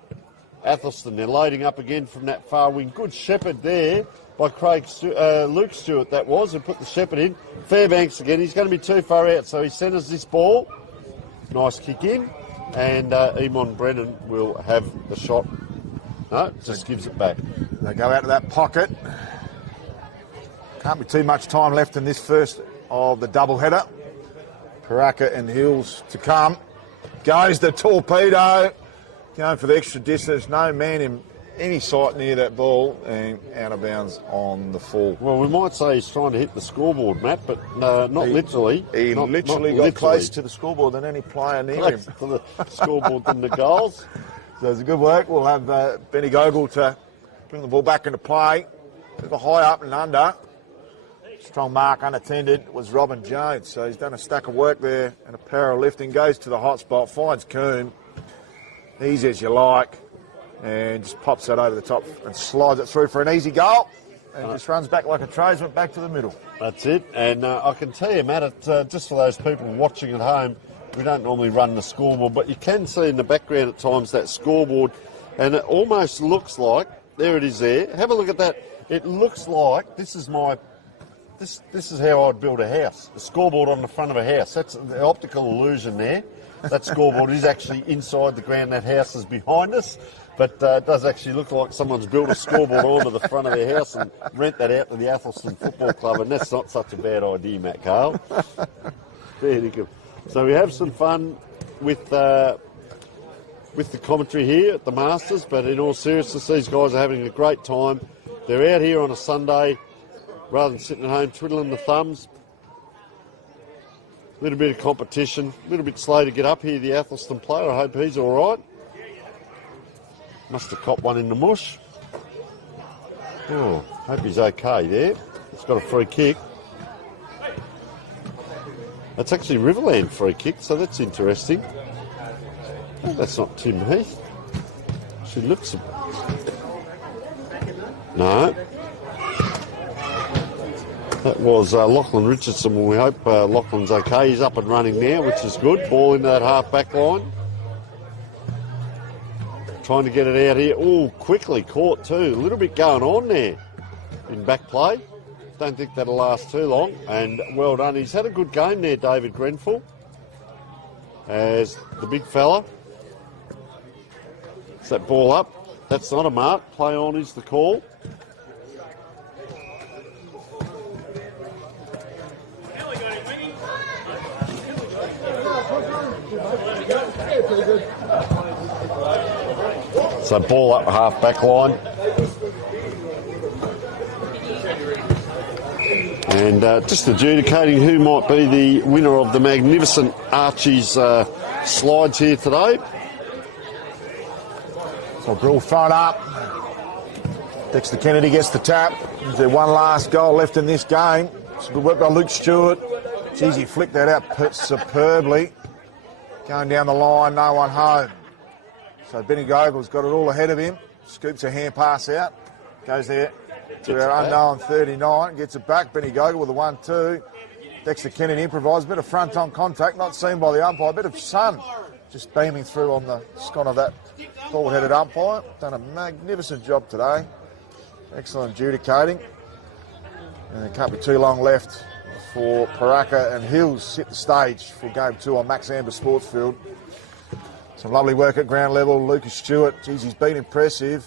Athelstone, they're loading up again from that far wing. Good shepherd there by Luke Stewart, that was, who put the shepherd in. Fairbanks again. He's going to be too far out, so he centres this ball. Nice kick in. And Eamon Brennan will have the shot. No, just gives it back. They go out of that pocket. Can't be too much time left in this first of the double header. Paraka and Hills to come. Goes the torpedo. Going for the extra distance. No man in any sight near that ball and out of bounds on the full. Well, we might say he's trying to hit the scoreboard, Matt, but not literally. He literally got closer to the scoreboard than any player near him. To the scoreboard than the goals. So it's a good work. We'll have Benny Gogol to bring the ball back into play. Bit of a high up and under. Strong mark unattended was Robin Jones. So he's done a stack of work there and a power of lifting. Goes to the hot spot, finds Coombe. Easy as you like. And just pops that over the top and slides it through for an easy goal. And just runs back like a tradesman back to the middle. That's it. And I can tell you, Matt, just for those people watching at home, we don't normally run the scoreboard, but you can see in the background at times that scoreboard, and it almost looks like, there it is there. Have a look at that. It looks like this is how I'd build a house. The scoreboard on the front of a house. That's the optical illusion there. That scoreboard is actually inside the ground. That house is behind us. But it does actually look like someone's built a scoreboard onto the front of their house and rent that out to the Athelstone Football Club, and that's not such a bad idea, Matt Carl. Very good. So we have some fun with the commentary here at the Masters, but in all seriousness, these guys are having a great time. They're out here on a Sunday rather than sitting at home twiddling the thumbs. A little bit of competition, a little bit slow to get up here, the Athelstone player. I hope he's all right. Must have copped one in the mush. Oh, hope he's okay there. He's got a free kick. That's actually Riverland free kick, so that's interesting. Oh, that's not Tim Heath. She looks... No. That was Lachlan Richardson. Well, we hope Lachlan's okay. He's up and running now, which is good. Ball into that half-back line. Trying to get it out here. Oh, quickly caught too. A little bit going on there in back play. Don't think that'll last too long. And well done. He's had a good game there, David Grenfell, as the big fella. that ball up. That's not a mark. Play on is the call. So ball up half back line. And just adjudicating who might be the winner of the magnificent Archie's slides here today. So Brill front up. Dexter Kennedy gets the tap. There's one last goal left in this game. It's good work by Luke Stewart. Geez, he flicked that out superbly. Going down the line, no one home. So Benny Gogol's got it all ahead of him. Scoops a hand pass out. Goes there to our unknown 39. Gets it back. Benny Gogol with a 1-2. Dexter Kennedy improvised. A bit of front-on contact. Not seen by the umpire. A bit of sun just beaming through on the scon of that ball-headed umpire. Done a magnificent job today. Excellent adjudicating. And there can't be too long left for Paraka and Hills hit the stage for Game 2 on Max Amber Sportsfield. Some lovely work at ground level. Lucas Stewart, geez, he's been impressive.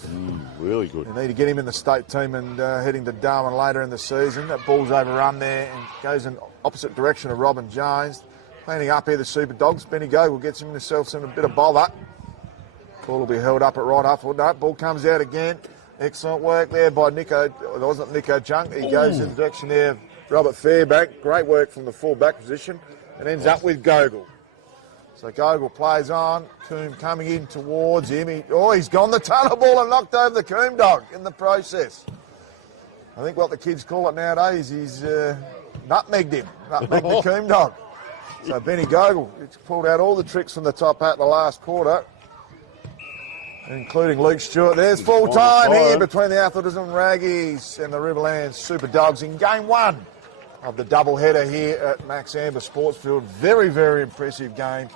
Really good. They need to get him in the state team and heading to Darwin later in the season. That ball's overrun there and goes in opposite direction of Robin Jones. Planning up here, the Super Dogs. Benny Gogol gets himself in a bit of bother. Ball will be held up at right half. No, ball comes out again. Excellent work there by Nico. It wasn't Nico Junk. He goes in the direction there of Robert Fairbank. Great work from the full-back position and ends up with Gogol. So Gogol plays on. Coombe coming in towards him. He's gone the tunnel ball and knocked over the Coombe dog in the process. I think what the kids call it nowadays is nutmegged him. Nutmegged the Coombe dog. So Benny Gogol pulled out all the tricks from the top hat in the last quarter, including Luke Stewart. There's full time here between the Athelstone and Raggies and the Riverland Super Dogs in Game 1 of the double-header here at Max Amber Sportsfield. Very, very impressive game.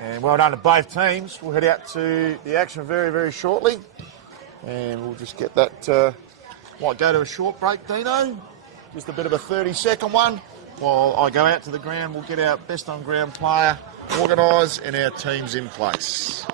And well done to both teams. We'll head out to the action very, very shortly. And we'll just get that, might go to a short break, Dino. Just a bit of a 30-second one. While I go out to the ground, we'll get our best on-ground player organised and our teams in place.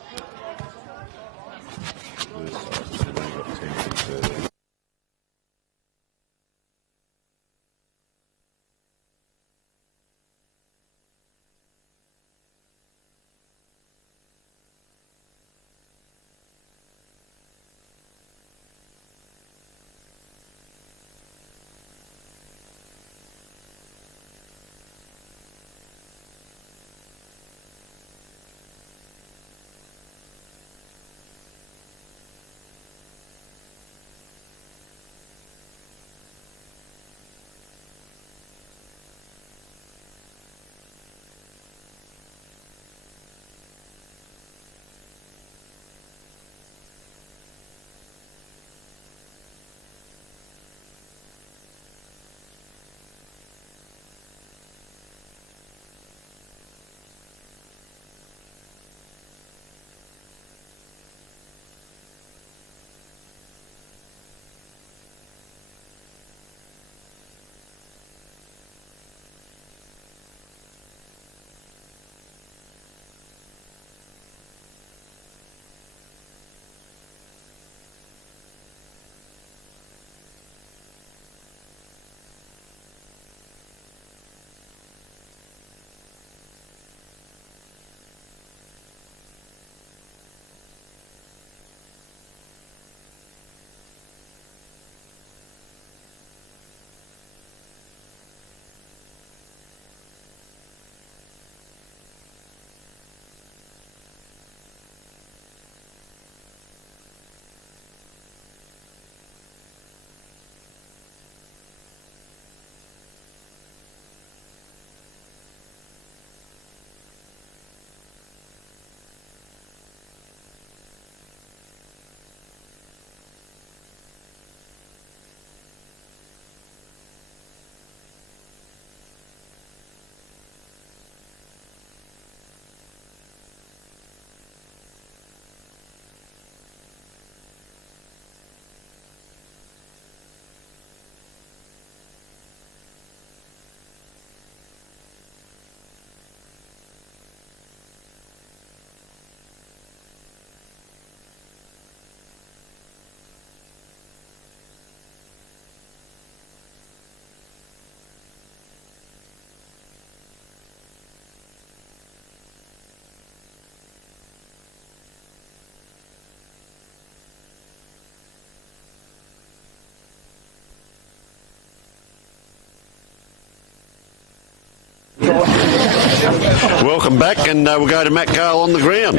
Welcome back, and we'll go to Matt Gale on the ground.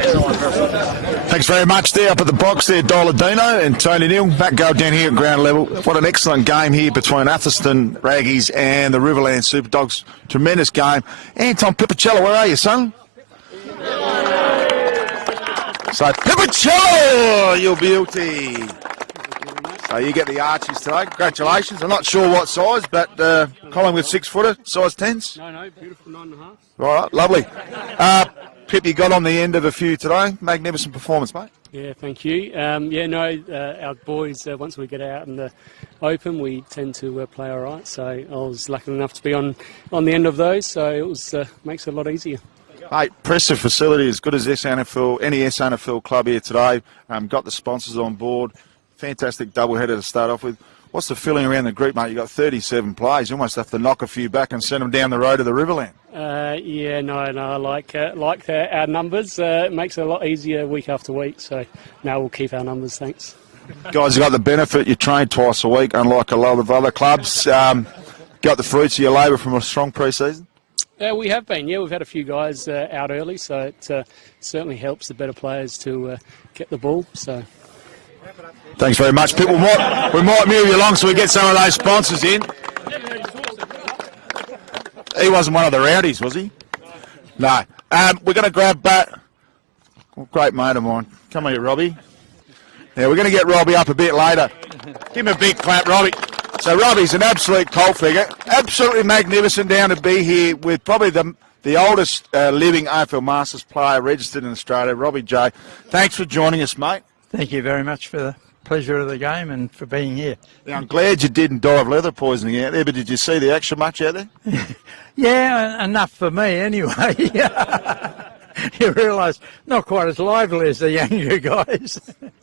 Thanks very much there up at the box there, Doladino and Tony Neal. Matt Gale down here at ground level. What an excellent game here between Athelstone Raggies and the Riverland Super Dogs. Tremendous game. Anton Pipicello, where are you, son? So, Pipicello, your beauty. So you get the Archies today. Congratulations. I'm not sure what size, but Collingwood 6-footer, size 10s. No, beautiful 9.5. All right, lovely. Pip, you got on the end of a few today. Magnificent performance, mate. Yeah, thank you. Our boys, once we get out in the open, we tend to play all right. So I was lucky enough to be on the end of those, so it was makes it a lot easier. Mate, impressive facility, as good as any SANFL club here today. Got the sponsors on board. Fantastic doubleheader to start off with. What's the feeling around the group, mate? You got 37 players. You almost have to knock a few back and send them down the road to the Riverland. I like our numbers. It makes it a lot easier week after week. So now we'll keep our numbers. Thanks. Guys, you got the benefit. You train twice a week, unlike a lot of other clubs. Got the fruits of your labour from a strong pre-season. We have been. Yeah, we've had a few guys out early, so it certainly helps the better players to get the ball. So. Thanks very much, Pip. We might move you along so we get some of those sponsors in. He wasn't one of the rowdies, was he? No. We're going to grab great mate of mine. Come here, Robbie. Now, we're going to get Robbie up a bit later. Give him a big clap, Robbie. So Robbie's an absolute cult figure. Absolutely magnificent down to be here with probably the oldest living AFL Masters player registered in Australia, Robbie J. Thanks for joining us, mate. Thank you very much for the pleasure of the game and for being here. Now, I'm glad you didn't die of leather poisoning out there, but did you see the action much out there? Yeah, enough for me anyway. You realise not quite as lively as the younger guys.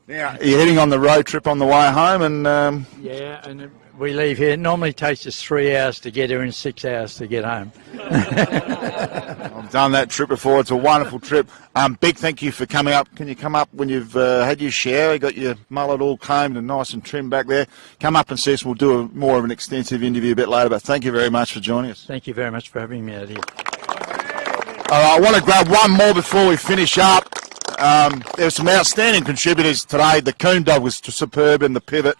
Now, you're heading on the road trip on the way home, and yeah, and we leave here. It normally takes us 3 hours to get here and 6 hours to get home. I've done that trip before. It's a wonderful trip. Big thank you for coming up. Can you come up when you've had your shower, got your mullet all combed and nice and trimmed back there? Come up and see us. We'll do more of an extensive interview a bit later, but thank you very much for joining us. Thank you very much for having me out here. All right, I want to grab one more before we finish up. There were some outstanding contributors today. The Coon Dog was superb in the pivot.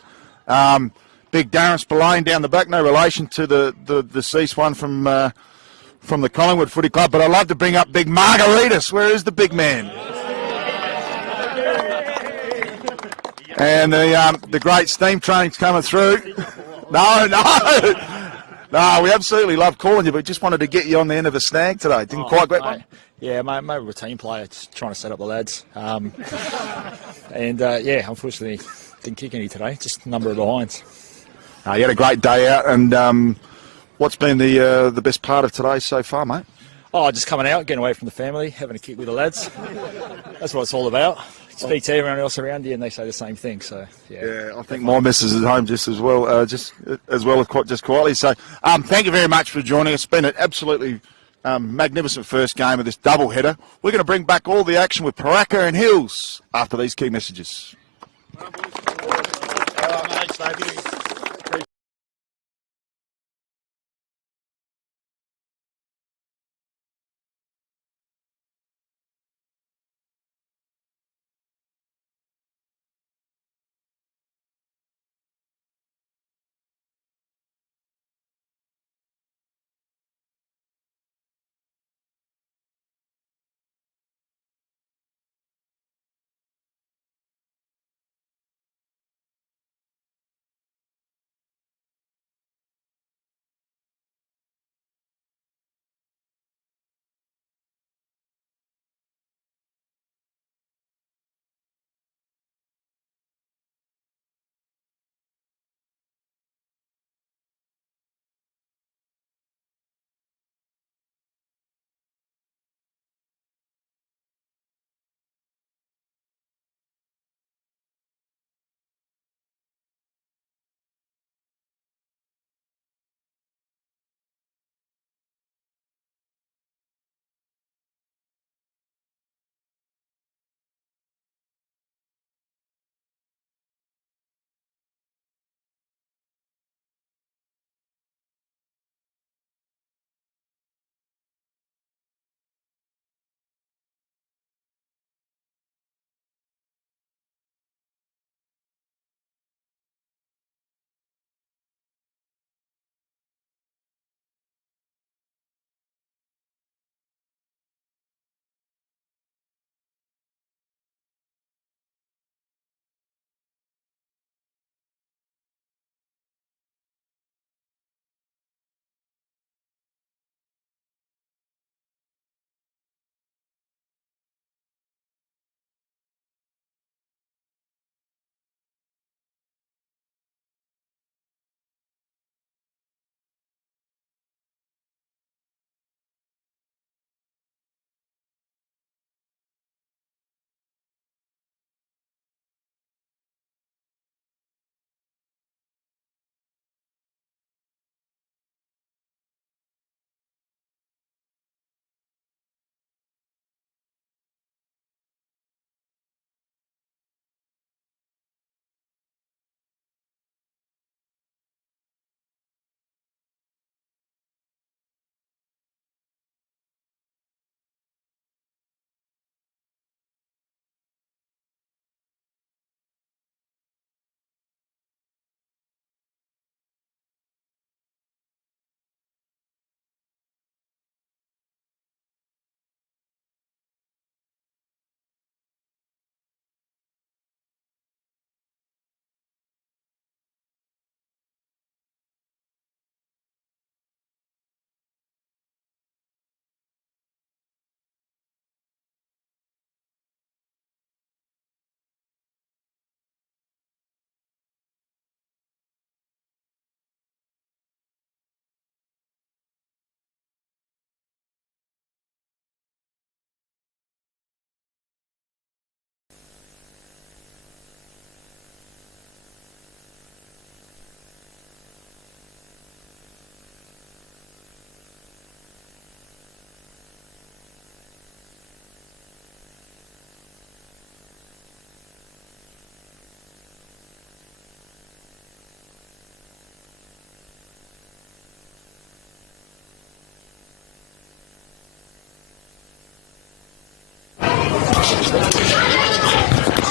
Big Darren Spillane down the back, no relation to the deceased one from the Collingwood Footy Club. But I'd love to bring up Big Margaritas. Where is the big man? And the great steam train's coming through. No, we absolutely love calling you, but just wanted to get you on the end of a snag today. Didn't quite get mate. Yeah, mate, we're a team player, just trying to set up the lads. Unfortunately, didn't kick any today, just a number of behinds. You had a great day out, and what's been the best part of today so far, mate? Oh, just coming out, getting away from the family, having a kick with the lads. That's what it's all about. Speak to everyone else around you, and they say the same thing. So yeah, I think my missus is at home just as well, just quietly. So thank you very much for joining us. It's been an absolutely magnificent first game of this double header. We're going to bring back all the action with Paraka and Hills after these key messages.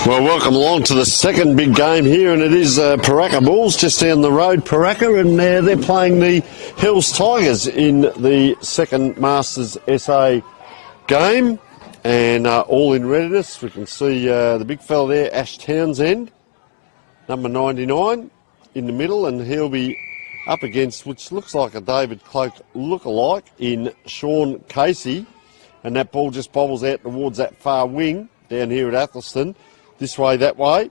Well, welcome along to the second big game here, and it is Paraka Bulls just down the road, Pooraka, and they're playing the Hills Tigers in the second Masters SA game, and all in readiness. We can see the big fella there, Ash Townsend, number 99, in the middle, and he'll be up against, which looks like a David Cloak look-alike, in Sean Casey, and that ball just bobbles out towards that far wing down here at Athelstone. This way, that way.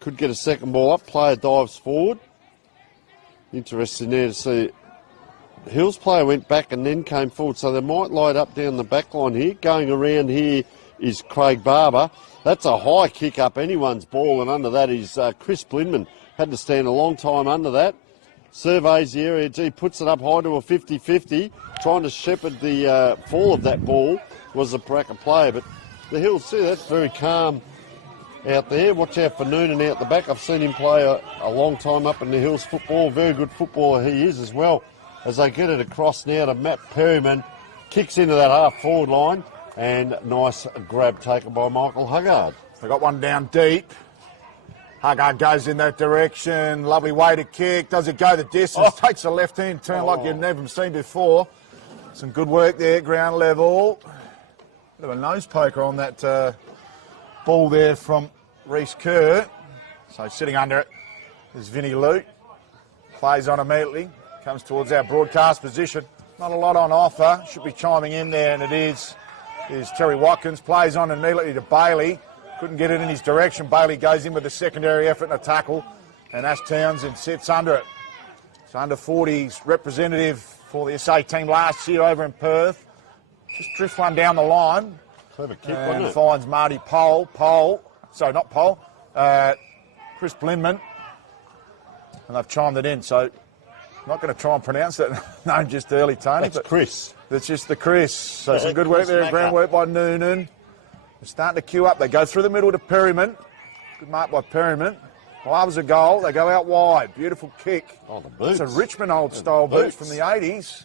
Could get a second ball up. Player dives forward. Interesting there to see. The Hills player went back and then came forward, so they might light up down the back line here. Going around here is Craig Barber. That's a high kick up anyone's ball, and under that is Chris Blinman. Had to stand a long time under that. Surveys the area. Gee, puts it up high to a 50-50. Trying to shepherd the fall of that ball was the Paraka player, but the Hills, see, that's very calm out there. Watch out for Noonan out the back. I've seen him play a long time up in the Hills football. Very good footballer he is as well. As they get it across now to Matt Perryman. Kicks into that half forward line. And nice grab taken by Michael Huggard. They got one down deep. Huggard goes in that direction. Lovely way to kick. Does it go the distance? Takes a left-hand turn like you've never seen before. Some good work there, ground level. Bit of a nose poker on that ball there from Reece Kerr. So sitting under it is Vinnie Luke. Plays on immediately. Comes towards our broadcast position. Not a lot on offer. Should be chiming in there, and it is Terry Watkins. Plays on immediately to Bailey. Couldn't get it in his direction. Bailey goes in with a secondary effort and a tackle. And Ash Townsend sits under it. It's under 40s representative for the SA team last year over in Perth. Just drifts one down the line. Clever kick, And wasn't it? finds Marty Chris Blinman. And they've chimed it in, so I'm not going to try and pronounce that name just early, Tony. That's but Chris. That's just the Chris. So some good work Chris there, Macker. ground work by Noonan. They're starting to queue up. They go through the middle to Perryman. Good mark by Perryman. Loves a goal. They go out wide. Beautiful kick. Oh, the boots. It's a Richmond old-style boots boots. from the 80s.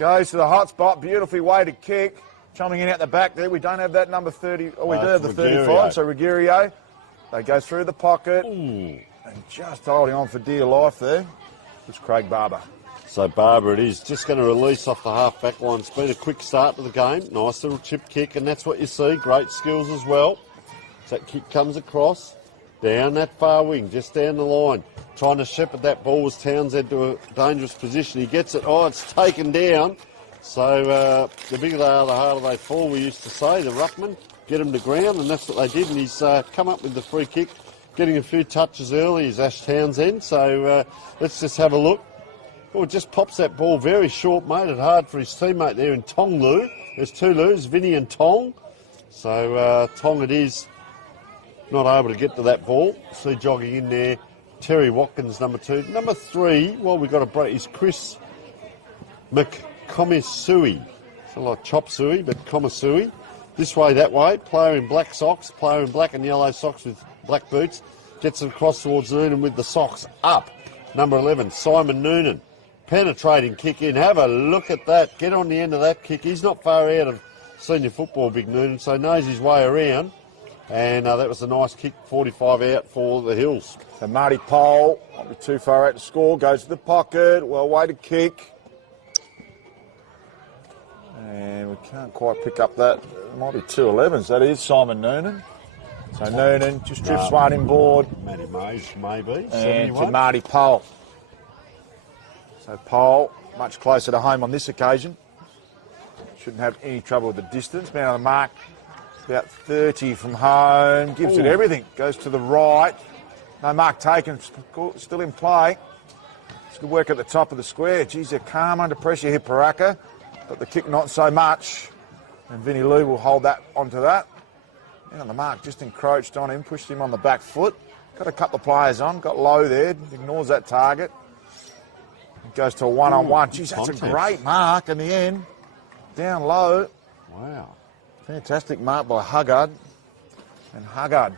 Goes to the hot spot. Beautifully weighted kick. Chumming in out the back there. We don't have that number 30. Oh, we do have the 35. So Ruggiero. They go through the pocket. Ooh. And just holding on for dear life there was Craig Barber. So Barber it is. Just going to release off the half-back line. It's been a quick start to the game. Nice little chip kick, and that's what you see. Great skills as well. So that kick comes across. Down that far wing, just down the line. Trying to shepherd that ball was Townsend to a dangerous position. He gets it. Oh, it's taken down. So the bigger they are, the harder they fall, we used to say. The ruckman, get him to ground, and that's what they did. And he's come up with the free kick, getting a few touches early is Ash Townsend. So let's just have a look. Oh, just pops that ball very short, made it hard for his teammate there in Tong Lu. There's two Lus, Vinny and Tong. So Tong it is. Not able to get to that ball. See jogging in there, Terry Watkins, number 2. Number 3, well, we've got a break, is Chris McComisui. It's not like chop suey, but Comisui. This way, that way. Player in black socks, player in black and yellow socks with black boots. Gets it across towards Noonan with the socks up. Number 11, Simon Noonan. Penetrating kick in. Have a look at that. Get on the end of that kick. He's not far out of senior football, Big Noonan, so knows his way around. And that was a nice kick, 45 out for the Hills. So Marty Pole, might be too far out to score, goes to the pocket, well-weighted kick. And we can't quite pick up that. It might be 2-11s. That is Simon Noonan. So Noonan just drifts one inboard. Matty Mays, maybe. And 71. to Marty Pole. So Pole, much closer to home on this occasion. Shouldn't have any trouble with the distance. Man on the mark. About 30 from home, gives it everything, goes to the right. No mark taken, still in play. It's good work at the top of the square. Geez, they're calm under pressure here, Paraka, but the kick not so much. And Vinnie Lou will hold that onto that. And on the mark, just encroached on him, pushed him on the back foot. Got a couple of players on, got low there, ignores that target. Goes to a one-on-one. Geez, that's a great mark in the end. Down low. Wow. Fantastic mark by Huggard. And Huggard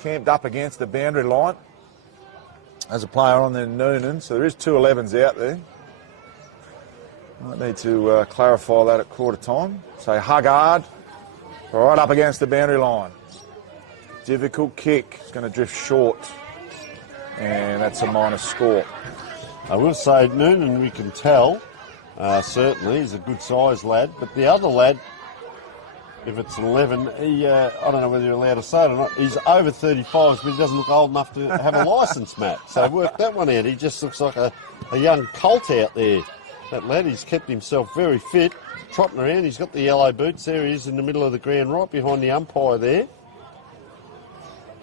camped up against the boundary line as a player on there, Noonan. So there is 2 11s out there. Might need to clarify that at quarter time. So Huggard right up against the boundary line. Difficult kick. It's going to drift short. And that's a minus score. I will say Noonan, we can tell, certainly, he's a good sized lad, but the other lad, if it's an 11, he, I don't know whether you're allowed to say it or not, he's over 35, but he doesn't look old enough to have a licence, Matt. So work that one out. He just looks like a young colt out there. That lad, he's kept himself very fit, trotting around. He's got the yellow boots. There he is in the middle of the ground, right behind the umpire there.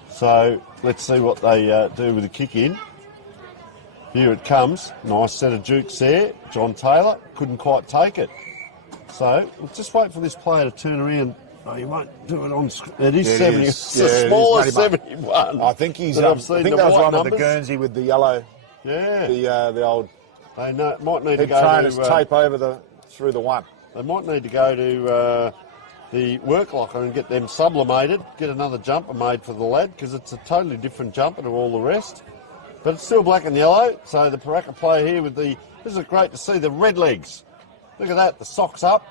So let's see what they do with the kick in. Here it comes. Nice set of jukes there. John Taylor couldn't quite take it. So we'll just wait for this player to turn around. Oh, he won't do it on screen. It is 70. It's the smallest 71. I think he's. I've seen. I think that was one of the Guernsey with the yellow. Yeah. The old. They might need to Head go trainers to tape over through the one. They might need to go to the work locker and get them sublimated. Get another jumper made for the lad because it's a totally different jumper to all the rest. But it's still black and yellow. So the Paraka player here with the. This is great to see the red legs. Look at that. The socks up.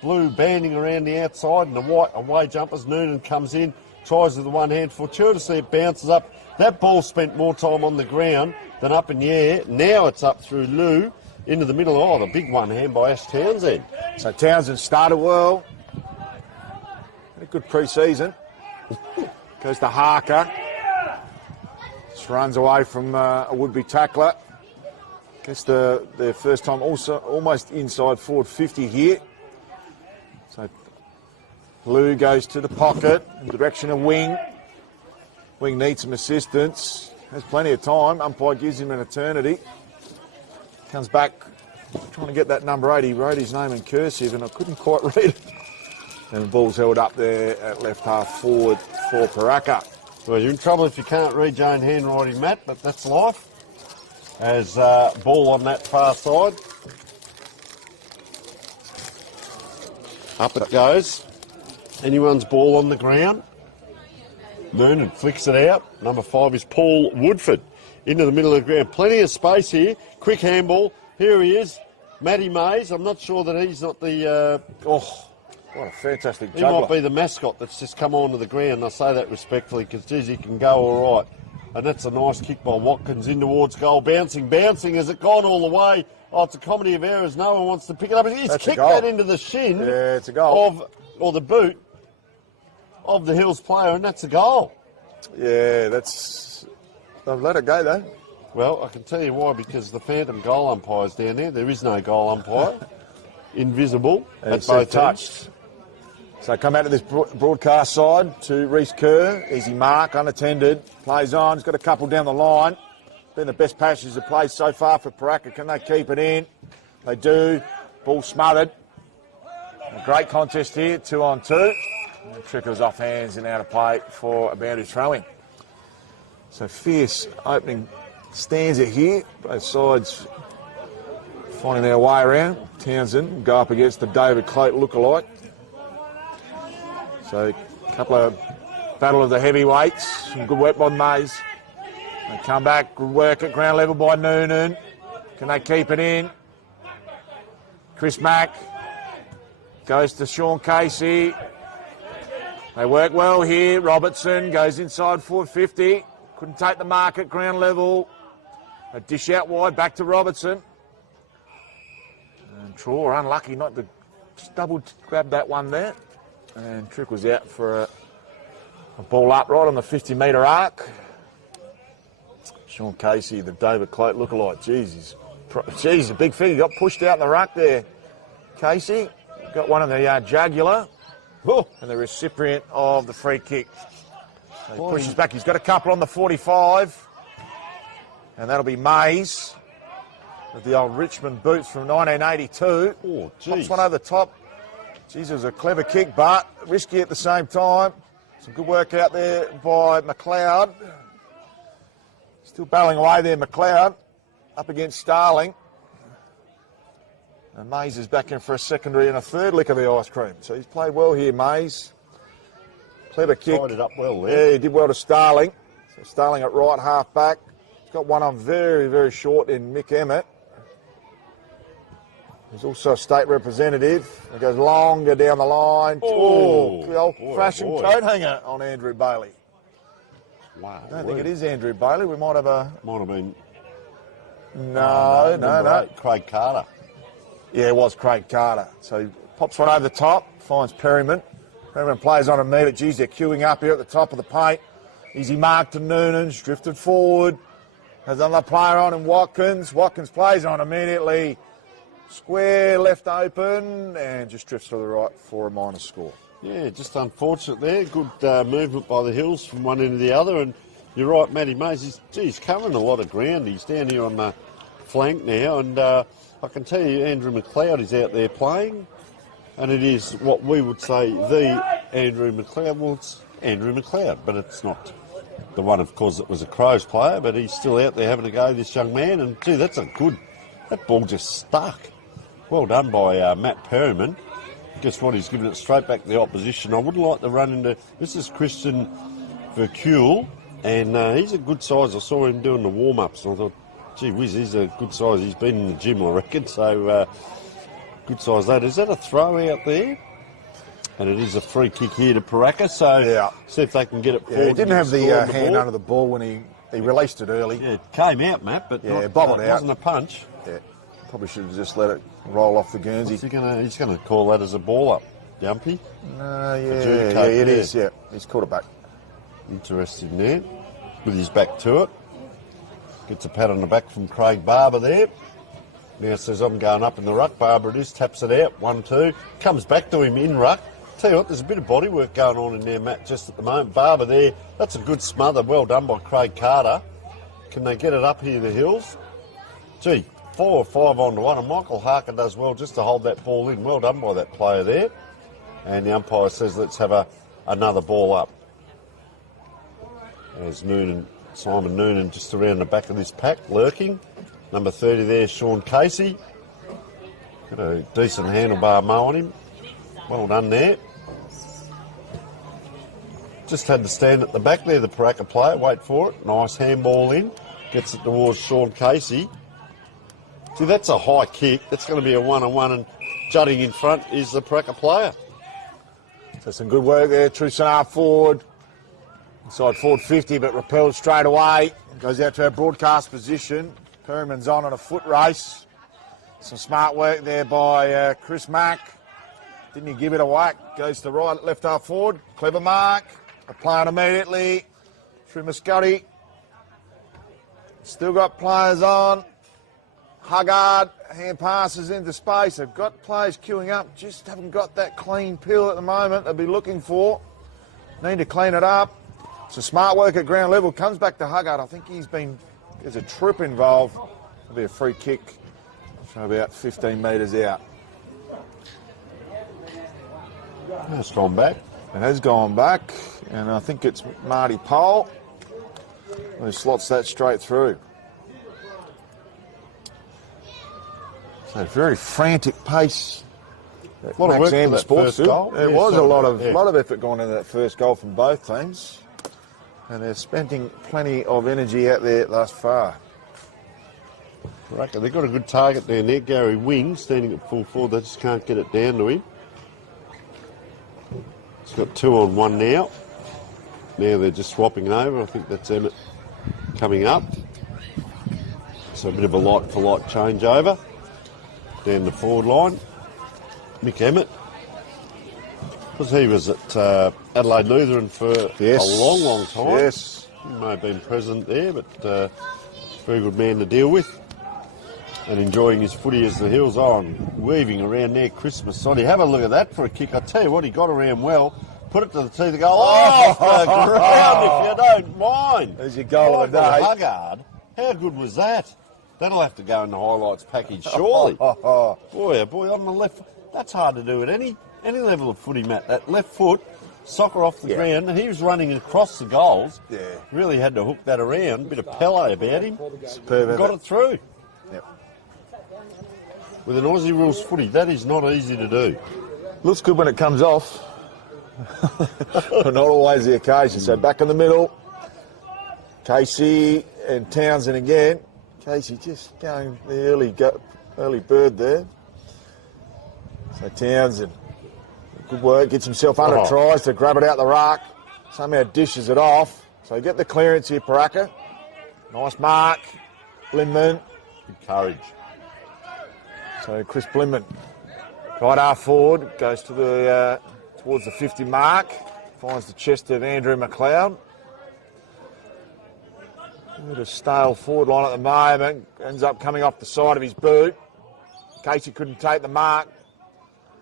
Blue banding around the outside and the white away jumpers. Noonan comes in, tries with the one hand. Fortuitously it bounces up. That ball spent more time on the ground than up in the air. Now it's up through Lou into the middle. Oh, the big one hand by Ash Townsend. So Townsend started well. Had a good pre-season. Goes to Harker. Just runs away from a would-be tackler. Guess their first time also almost inside forward 50 here. So Lou goes to the pocket in the direction of Wing. Wing needs some assistance. Has plenty of time. Umpire gives him an eternity. Comes back trying to get that number 8. He wrote his name in cursive and I couldn't quite read it. And the ball's held up there at left half forward for Paraka. Well, you're in trouble if you can't read your own handwriting, Matt, but that's life. As ball on that far side. Up it goes. Anyone's ball on the ground. Noonan flicks it out. Number 5 is Paul Woodford. Into the middle of the ground. Plenty of space here. Quick handball. Here he is. Matty Mays. I'm not sure that he's not the... What a fantastic he juggler. might be the mascot that's just come onto the ground. I say that respectfully because, geez, he can go all right. And that's a nice kick by Watkins in towards goal. Bouncing. Has it gone all the way? Oh, it's a comedy of errors. No one wants to pick it up. He's kicked that into the shin. Yeah, it's a goal. Or the boot of the Hills player, and that's a goal. Yeah, that's... They've let it go, though. Well, I can tell you why, because the phantom goal umpire's down there. There is no goal umpire. Invisible at both touched. So come out to this broadcast side to Reece Kerr. Easy mark, unattended. Plays on. He's got a couple down the line. Been the best passages of play so far for Paraka. Can they keep it in? They do. Ball smothered. A great contest here, 2-on-2. And Trickles off hands and out of play for a boundary throw-in. So fierce opening stanza here. Both sides finding their way around. Townsend go up against the David Clote lookalike. So a couple of battle of the heavyweights. Some good work by Mays. They come back, good work at ground level by Noonan. Can they keep it in? Chris Mack goes to Sean Casey. They work well here. Robertson goes inside 450. Couldn't take the mark at ground level. A dish out wide, back to Robertson. And Traw unlucky not to just double grab that one there. And Trick was out for a ball up right on the 50-metre arc. Sean Casey, the David Clote lookalike. Jeez, a big figure. Got pushed out in the ruck there. Casey got one in the jugular. And the recipient of the free kick. So he pushes back. He's got a couple on the 45. And that'll be Mays with the old Richmond boots from 1982. Oh, geez. Pops one over the top. Jeez, it was a clever kick, but risky at the same time. Some good work out there by McLeod. Still battling away there, McLeod. Up against Starling. And Mays is back in for a secondary and a third lick of the ice cream. So he's played well here, Mays. Clever kick. Tied it up well there. Yeah, he did well to Starling. So Starling at right half back. He's got one on very, very short in Mick Emmett. He's also a state representative. He goes longer down the line. Oh, The old-fashioned coat hanger on Andrew Bailey. Wow. I don't think it is Andrew Bailey. We might have a... Might have been... No. Craig Carter. Yeah, it was Craig Carter. So he pops one over the top, finds Perryman. Perryman plays on immediately. Geez, they're queuing up here at the top of the paint. Easy mark to Noonan's, drifted forward. Has another player on in Watkins. Watkins plays on immediately. Square left open and just drifts to the right for a minus score. Yeah, just unfortunate there. Good movement by the Hills from one end to the other. And you're right, Matty Mays, he's covering a lot of ground. He's down here on the flank now. And I can tell you, Andrew McLeod is out there playing. And it is what we would say the Andrew McLeod. Well, it's Andrew McLeod, but it's not the one, of course, that was a Crows player. But he's still out there having a go, this young man. And, gee, that ball just stuck. Well done by Matt Perryman. Guess what? He's given it straight back to the opposition. I wouldn't like to run into... This is Christian Vercule, and he's a good size. I saw him doing the warm-ups, and I thought, gee whiz, he's a good size. He's been in the gym, I reckon, so good size that. Is that a throw out there? And it is a free kick here to Paraka, so see if they can get it forward. Yeah, he didn't have the hand under the ball when he released it early. Yeah, it came out, Matt, but bobbled out. It wasn't a punch. Yeah, probably should have just let it roll off the Guernsey. He's going to call that as a ball up, Jumpy. It is. Yeah, he's caught it back. Interesting there, with his back to it. Gets a pat on the back from Craig Barber there. Now says, I'm going up in the ruck. Barber it is, taps it out, 1-2. Comes back to him in ruck. Tell you what, there's a bit of body work going on in there, Matt, just at the moment. Barber there, that's a good smother. Well done by Craig Carter. Can they get it up here the Hills? Gee, 4 or 5 on to 1, and Michael Harker does well just to hold that ball in. Well done by that player there. And the umpire says, let's have another ball up. As Simon Noonan just around the back of this pack, lurking. Number 30 there, Sean Casey. Got a decent handlebar mow on him. Well done there. Just had to stand at the back there, the Pooraka player. Wait for it. Nice handball in. Gets it towards Sean Casey. See, that's a high kick. That's going to be a 1-on-1, and jutting in front is the Pooraka player. So some good work there. Trusanar forward. Inside forward 50, but repelled straight away. Goes out to our broadcast position. Perriman's on a foot race. Some smart work there by Chris Mack. Didn't he give it a whack? Goes to right, left half forward. Clever mark. Applying immediately through Muscuddy. Still got players on. Huggard, hand passes into space. They've got players queuing up. Just haven't got that clean peel at the moment they'll be looking for. Need to clean it up. So smart work at ground level. Comes back to Huggard. I think there's a trip involved. It'll be a free kick from about 15 metres out. It's gone back. It has gone back, and I think it's Marty Pole who slots that straight through. So very frantic pace. A lot of work for that first goal. There was a lot of effort going into that first goal from both teams, and they're spending plenty of energy out there thus far. They've got a good target down there. Gary Wing standing at full forward. They just can't get it down to him. It's got 2 on 1 now. Now they're just swapping over. I think that's Emmett coming up. So a bit of a light-for-light changeover down the forward line. Mick Emmett. Because he was at Adelaide Lutheran for a long, long time. Yes. He may have been president there, but very good man to deal with. And enjoying his footy as the Hills on, weaving around there, Christmas Sonny. Have a look at that for a kick. I tell you what, he got around well. Put it to the teeth of the goal. Off the ground, if you don't mind. There's your goal of the day. Huggard. How good was that? That'll have to go in the highlights package, surely. Boy, oh boy, on the left. That's hard to do at any level of footy, Matt. That left foot, soccer off the ground. He was running across the goals. Yeah. Really had to hook that around. Bit of Pele about him. Superb. Got it through. Yep. With an Aussie rules footy, that is not easy to do. Looks good when it comes off. But not always the occasion. So back in the middle. Casey and Townsend again. Casey just going the early bird there. So Townsend, good work, gets himself under, tries to grab it out the ruck, somehow dishes it off. So get the clearance here, Paraka. Nice mark, Blinman. Good courage. So Chris Blinman, right half forward, goes to the towards the 50 mark, finds the chest of Andrew McLeod. A bit of stale forward line at the moment, ends up coming off the side of his boot. Casey couldn't take the mark.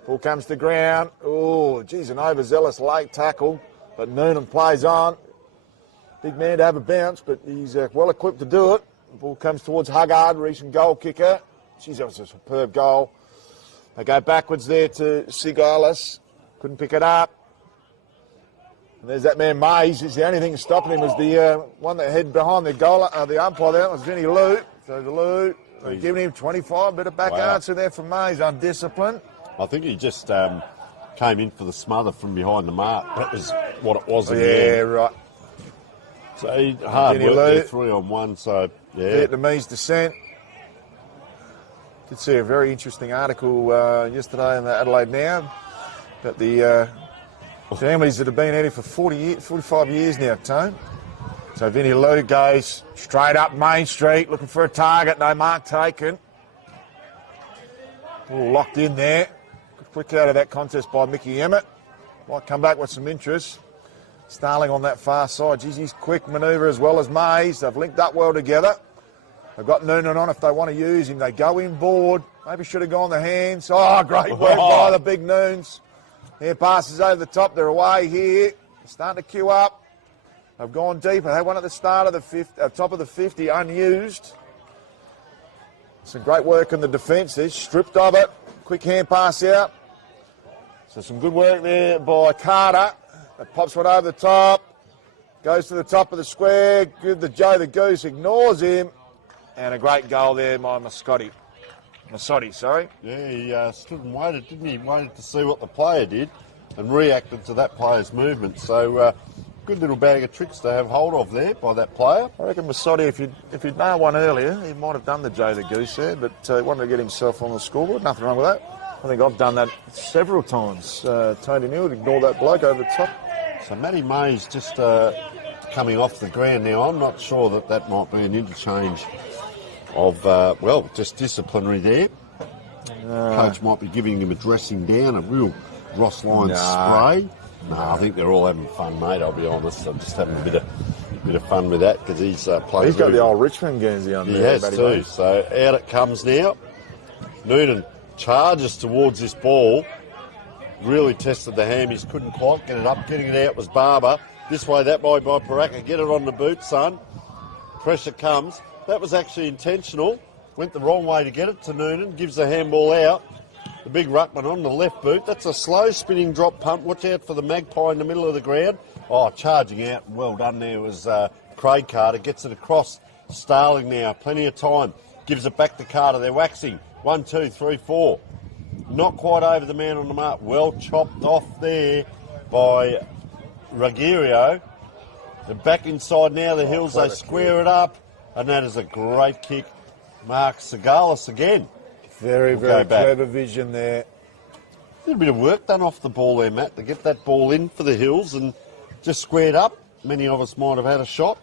Ball comes to ground. Oh, geez, an overzealous late tackle, but Noonan plays on. Big man to have a bounce, but he's well equipped to do it. The ball comes towards Huggard, recent goal kicker. Geez, that was a superb goal. They go backwards there to Sigalis. Couldn't pick it up. And there's that man Mays. It's the only thing stopping him was the one that head behind the goal, the umpire there. That was Vinny Lou. So the Lou, they're giving him 25. Bit of back answer there from Mays, undisciplined. I think he just came in for the smother from behind the mark. That was what it was. Yeah, right. So he hard work there, 3-on-1. So yeah, Vietnamese descent. Did see a very interesting article yesterday in the Adelaide Now about the families that have been at it for 45 years now, Tone. So Vinny Lou goes straight up Main Street, looking for a target, no mark taken. All locked in there. Quick out of that contest by Mickey Emmett. Might come back with some interest. Starling on that far side. Geez, he's quick manoeuvre as well as Mays. They've linked up well together. They've got Noonan on if they want to use him. They go inboard. Maybe should have gone the hands. Oh, great work by the big Noons. Here passes over the top. They're away here. They're starting to queue up. They've gone deeper. They had one at the start of the top of the 50, unused. Some great work in the defence. They're stripped of it. Quick hand pass out. So some good work there by Carter. That pops one over the top. Goes to the top of the square. Good to Joe the Goose. Ignores him. And a great goal there by Mascotti. Massotti, sorry. Yeah, he stood and waited, didn't he? Waited to see what the player did and reacted to that player's movement. So good little bag of tricks to have hold of there by that player. I reckon Massotti, if he'd known one earlier, he might have done the Joe the Goose there, but he wanted to get himself on the scoreboard. Nothing wrong with that. I think I've done that several times. Tony Neal would ignore that bloke over the top. So Matty Mays just coming off the ground now. I'm not sure that might be an interchange of, just disciplinary there. Coach might be giving him a dressing down, a real Ross Lyons spray. No, I think they're all having fun, mate, I'll be honest. I'm just having a bit of fun with that because he's playing. He's got the old Richmond Guernsey on there. He has too. So out it comes now. Noonan charges towards this ball. Really tested the hammies, couldn't quite get it up. Getting it out was Barber. This way, that way by Pooraka. Get it on the boot, son. Pressure comes. That was actually intentional. Went the wrong way to get it to Noonan. Gives the handball out. The big ruckman on the left boot. That's a slow spinning drop pump. Watch out for the magpie in the middle of the ground. Oh, charging out. Well done there was Craig Carter. Gets it across. Starling now. Plenty of time. Gives it back to Carter. They're waxing. 1, 2, 3, 4. Not quite over the man on the mark. Well chopped off there by Ruggiero. They're back inside now. The Hills, they square it up. And that is a great kick. Mark Sigalis again. Very clever vision there. A little bit of work done off the ball there, Matt, to get that ball in for the Hills and just squared up. Many of us might have had a shot.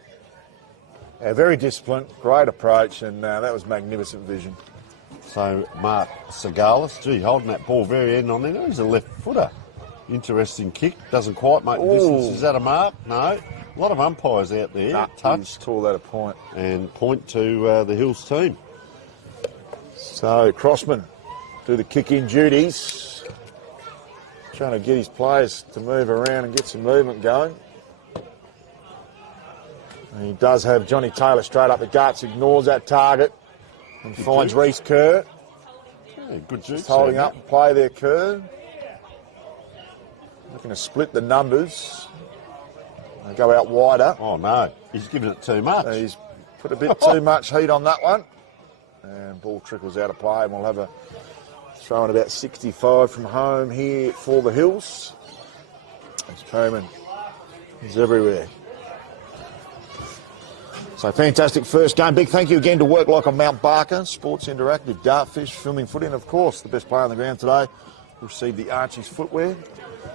Yeah, very disciplined, great approach, and that was magnificent vision. So Mark Sigalis, holding that ball very end on there. He's a left footer. Interesting kick. Doesn't quite make the distance. Is that a mark? No. A lot of umpires out there. Touch. Call that a point. And point to the Hills team. So Crossman do the kick-in duties. Trying to get his players to move around and get some movement going. And he does have Johnny Taylor straight up the guts, ignores that target and finds Reece Kerr. Yeah, good juice. Just holding up and play there, Kerr. Looking to split the numbers. They go out wider. Oh, no. He's given it too much. He's put a bit too much heat on that one. And ball trickles out of play, and we'll have a throw in about 65 from home here for the Hills. As Perryman is everywhere. So fantastic first game. Big thank you again to Work Like on Mount Barker, Sports Interactive, Dartfish, Filming Footy, and of course the best player on the ground today, received the Archie's footwear.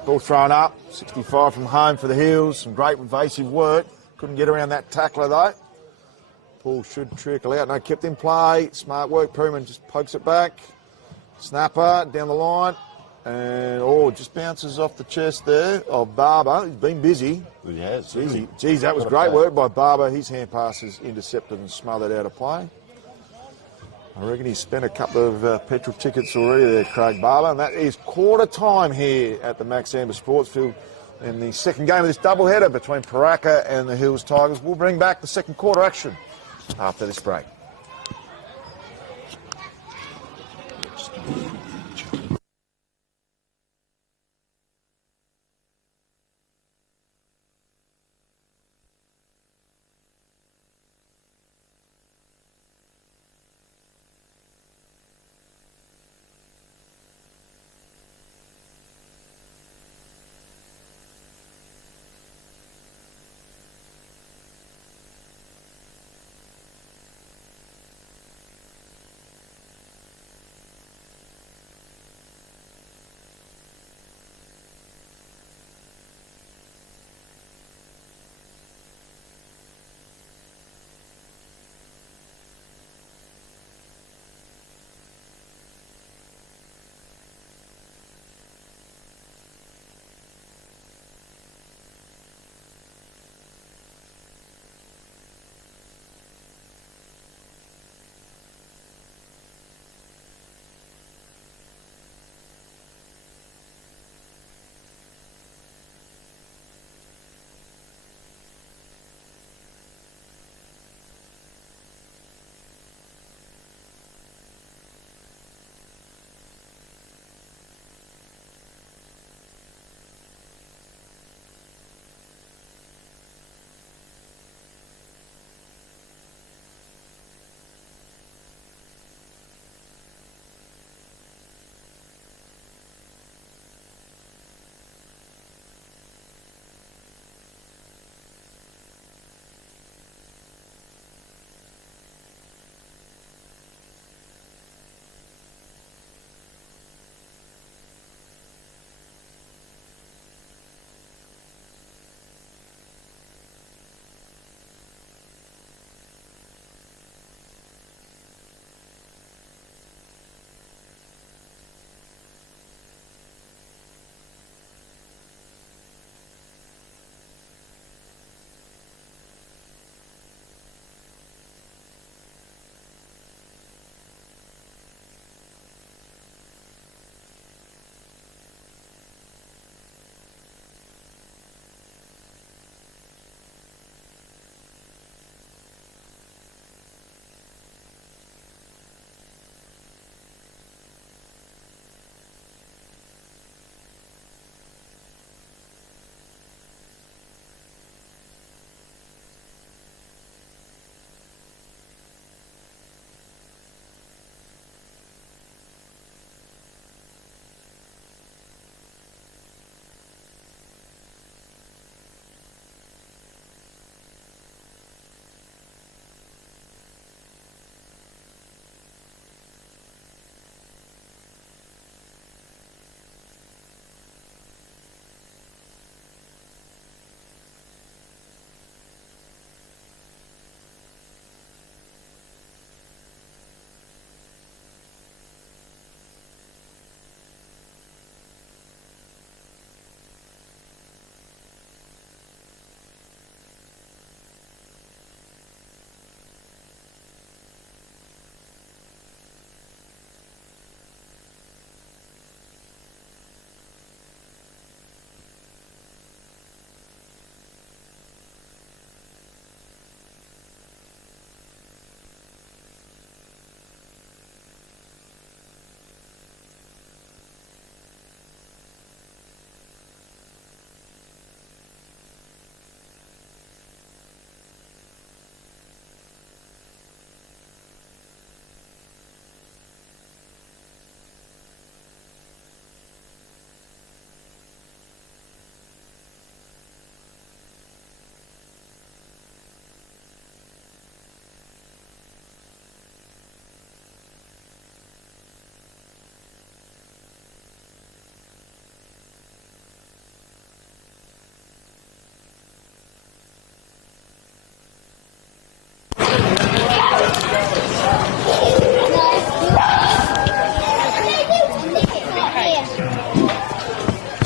Ball thrown up, 65 from home for the Heels. Some great evasive work. Couldn't get around that tackler though. Ball should trickle out. No, kept in play. Smart work. Perryman just pokes it back. Snapper down the line. And, just bounces off the chest there of Barber. He's been busy. He has. Geez, that was great work by Barber. His hand pass is intercepted and smothered out of play. I reckon he's spent a couple of petrol tickets already there, Craig Barber. And that is quarter time here at the Max Amber Sports Field in the second game of this doubleheader between Paraka and the Hills Tigers. We'll bring back the second quarter action after this break.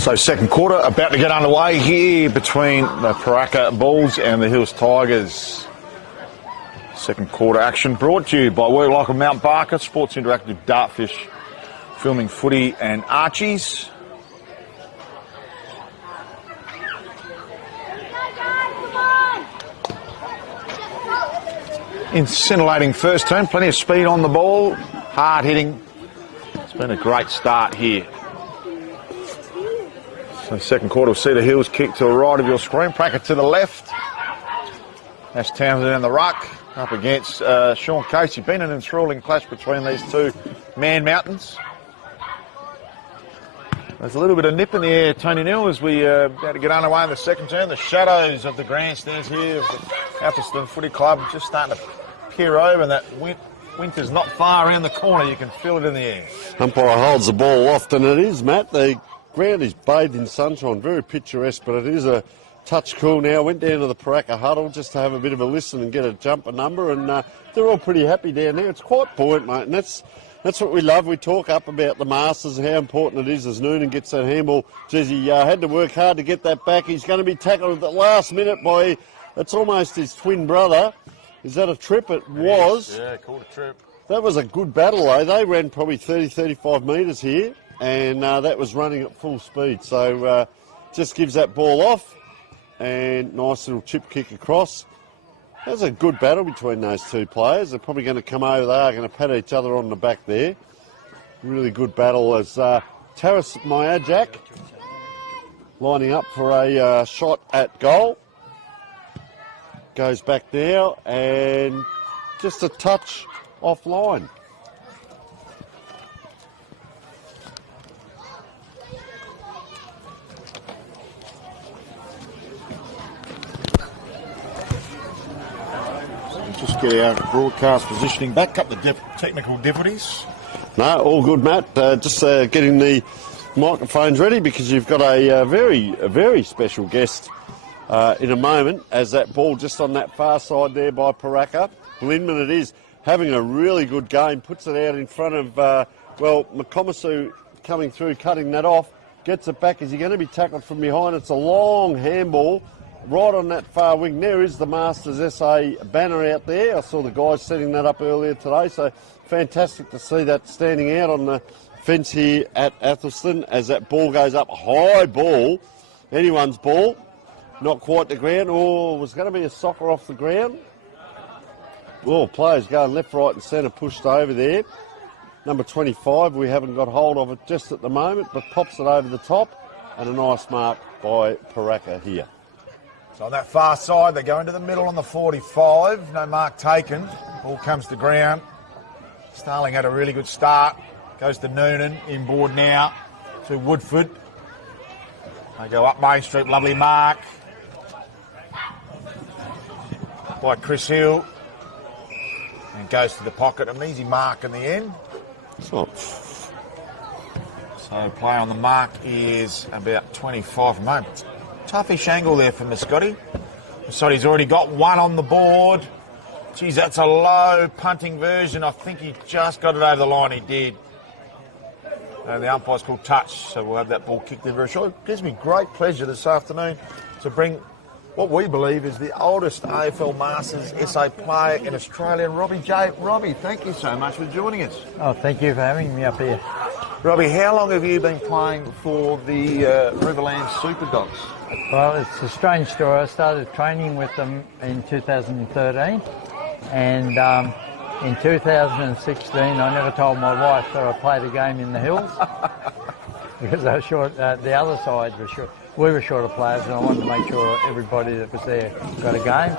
So second quarter about to get underway here between the Paraka Bulls and the Hills Tigers. Second quarter action brought to you by Work Like Mount Barker, Sports Interactive Dartfish, filming footy and Archies. Scintillating first turn, plenty of speed on the ball, hard hitting. It's been a great start here. So second quarter, we'll see the Hills kick to the right of your screen, Paraka to the left. Ash Townsend in the ruck, up against Sean Casey. Been an enthralling clash between these two man mountains. There's a little bit of nip in the air, Tony Neal, as we about to get underway in the second turn. The shadows of the grandstands here of the Athelstone Footy Club just starting to peer over, and that winter's not far around the corner. You can feel it in the air. Umpire holds the ball off, and it is, Matt. The ground is bathed in sunshine, very picturesque, but it is a touch cool now. Went down to the Pooraka huddle just to have a bit of a listen and get a jumper number, and they're all pretty happy down there. It's quite buoyant, mate, and that's what we love. We talk up about the Masters and how important it is as Noonan gets that handball. Geez, he had to work hard to get that back. He's going to be tackled at the last minute by, it's almost his twin brother. Is that a trip? It was. Yeah, called a trip. That was a good battle, though. They ran probably 30, 35 metres here, and that was running at full speed. So just gives that ball off, and nice little chip kick across. That was a good battle between those two players. They're probably going to come over there, going to pat each other on the back there. Really good battle as Taras Myajak lining up for a shot at goal. Goes back now, and just a touch offline. Just get our broadcast positioning back up, the technical difficulties. No, all good, Matt. Just getting the microphones ready because you've got a very special guest in a moment, as that ball just on that far side there by Paraka. Blinman it is, having a really good game, puts it out in front of, McComasu coming through, cutting that off, gets it back. Is he going to be tackled from behind? It's a long handball right on that far wing. There is the Masters SA banner out there. I saw the guys setting that up earlier today, so fantastic to see that standing out on the fence here at Athelstone as that ball goes up. High ball, anyone's ball. Not quite the ground. Oh, was going to be a soccer off the ground. Oh, players going left, right and centre, pushed over there. Number 25, we haven't got hold of it just at the moment, but pops it over the top, and a nice mark by Paraka here. So on that far side, they go into the middle on the 45. No mark taken. Ball comes to ground. Starling had a really good start. Goes to Noonan, inboard now to Woodford. They go up Main Street, lovely mark by Chris Hill, and goes to the pocket. An easy mark in the end. So play on the mark is about 25 moments. Toughish angle there for Mascotti. Mascotti's already got one on the board. Geez, that's a low punting version. I think he just got it over the line. He did. And the umpire's called touch, so we'll have that ball kicked in very short. It gives me great pleasure this afternoon to bring what we believe is the oldest AFL Masters SA player in Australia, Robbie J. Robbie, thank you so much for joining us. Oh, thank you for having me up here. Robbie, how long have you been playing for the Riverland Super Dogs? Well, it's a strange story. I started training with them in 2013, and in 2016 I never told my wife that I played a game in the Hills because I was short, the other side was short. We were short of players, and I wanted to make sure everybody that was there got a game.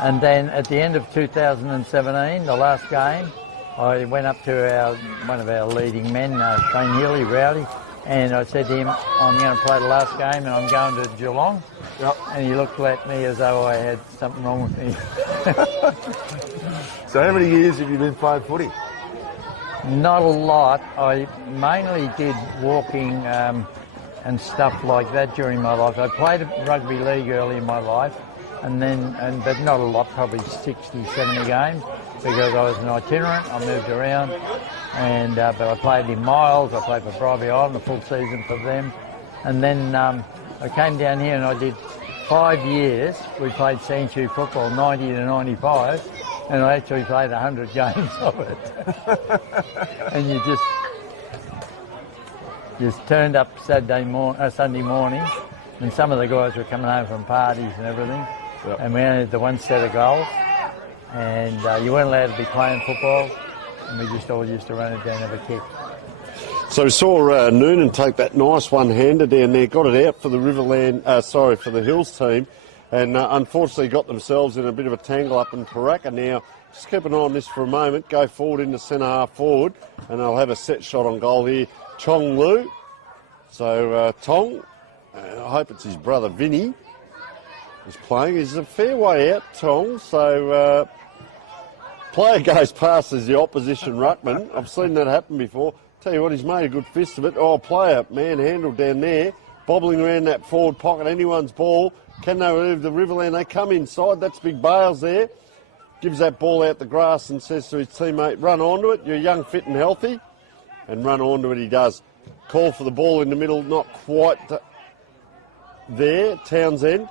And then at the end of 2017, the last game, I went up to one of our leading men, Shane Healy, Rowdy, and I said to him, I'm going to play the last game and I'm going to Geelong. Yep. And he looked at me as though I had something wrong with me. So how many years have you been playing footy? Not a lot. I mainly did walking and stuff like that during my life. I played rugby league early in my life, but not a lot, probably 60, 70 games, because I was an itinerant. I moved around, but I played in Miles. I played for Bribie Island, a full season for them, And then I came down here and I did 5 years. We played sanctuary football, 90 to 95, and I actually played 100 games of it. And you just turned up Sunday morning, and some of the guys were coming home from parties and everything. Yep. And we only had the one set of goals, and you weren't allowed to be playing football, and we just all used to run it down and have a kick. So we saw Noonan take that nice one-hander down there, got it out for the for the Hills team, and unfortunately got themselves in a bit of a tangle up in Paraka. Now, just keep an eye on this for a moment, go forward into centre half forward, and they'll have a set shot on goal here. Chong Lu. So Tong, I hope it's his brother Vinny, is playing. He's a fair way out, Tong, so player goes past as the opposition ruckman. I've seen that happen before. Tell you what, he's made a good fist of it. Oh, player manhandled down there, bobbling around that forward pocket. Anyone's ball. Can they remove the Riverland? They come inside. That's Big Bales there. Gives that ball out the grass and says to his teammate, run onto it. You're young, fit and healthy. And run onto it he does. Call for the ball in the middle, not quite there. Townsend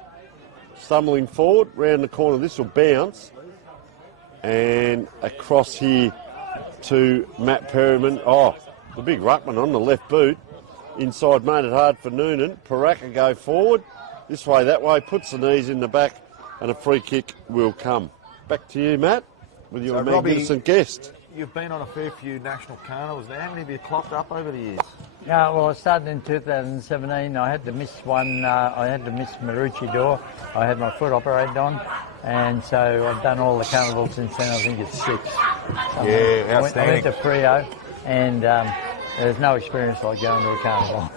stumbling forward, round the corner. This will bounce. And across here to Matt Perryman. Oh, the big ruckman on the left boot. Inside made it hard for Noonan. Paraka go forward. This way, that way. Puts the knees in the back and a free kick will come. Back to you, Matt, with your magnificent guest. You've been on a fair few national carnivals now. How many have you clocked up over the years? Yeah, well, I started in 2017. I had to miss one. I had to miss Maroochydore. I had my foot operated on, and so I've done all the carnivals since then. I think it's 6. Yeah, outstanding. I went to Frio, and there's no experience like going to a carnival.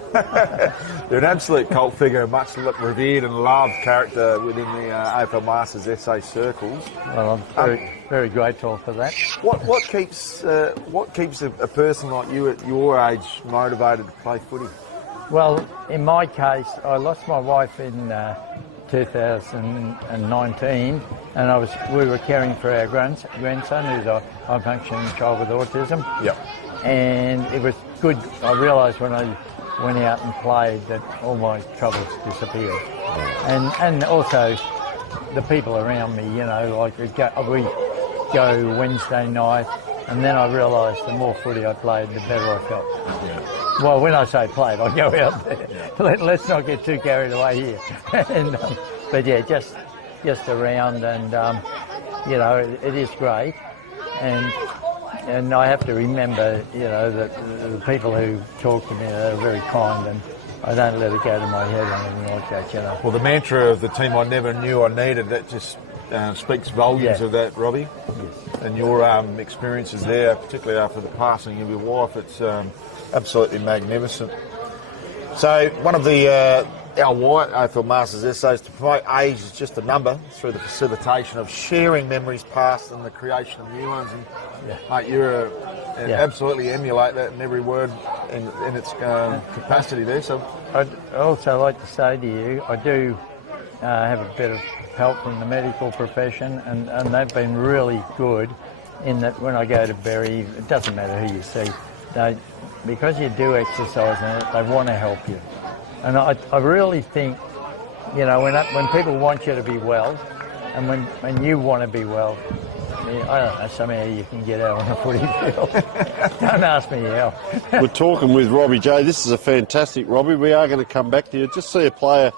You're an absolute cult figure, a much revered and loved character within the AFL Masters SA circles. Well, I'm very grateful for that. What keeps a person like you at your age motivated to play footy? Well, in my case, I lost my wife in 2019, and we were caring for our grandson, who's a high-functioning child with autism. Yep. And it was good. I realised when I went out and played that all my troubles disappeared. And also the people around me, you know, like we go Wednesday night, and then I realised the more footy I played, the better I felt. Yeah. Well, when I say played, I go out there. Let's not get too carried away here. But yeah, just around, and you know, it is great. And I have to remember, you know, that the people who talk to me are very kind, and I don't let it go to my head or anything like that, you know. Well, the mantra of the team I never knew I needed, that just speaks volumes of that, Robbie. Yes. And your experiences there, particularly after the passing of your wife, it's absolutely magnificent. So one of the our white AFL Masters essays to promote age is just a number through the facilitation of sharing memories past and the creation of new ones. And mate, you're absolutely emulate that in every word in its capacity there. So I'd also like to say to you, I do have a bit of help from the medical profession, and they've been really good in that when I go to bury, it doesn't matter who you see, because you do exercise in it, they want to help you. And I really think, you know, when people want you to be well, and when you want to be well, I don't know, somehow you can get out on the footy field. Don't ask me how. We're talking with Robbie J. This is a fantastic Robbie. We are going to come back to you. Just see a player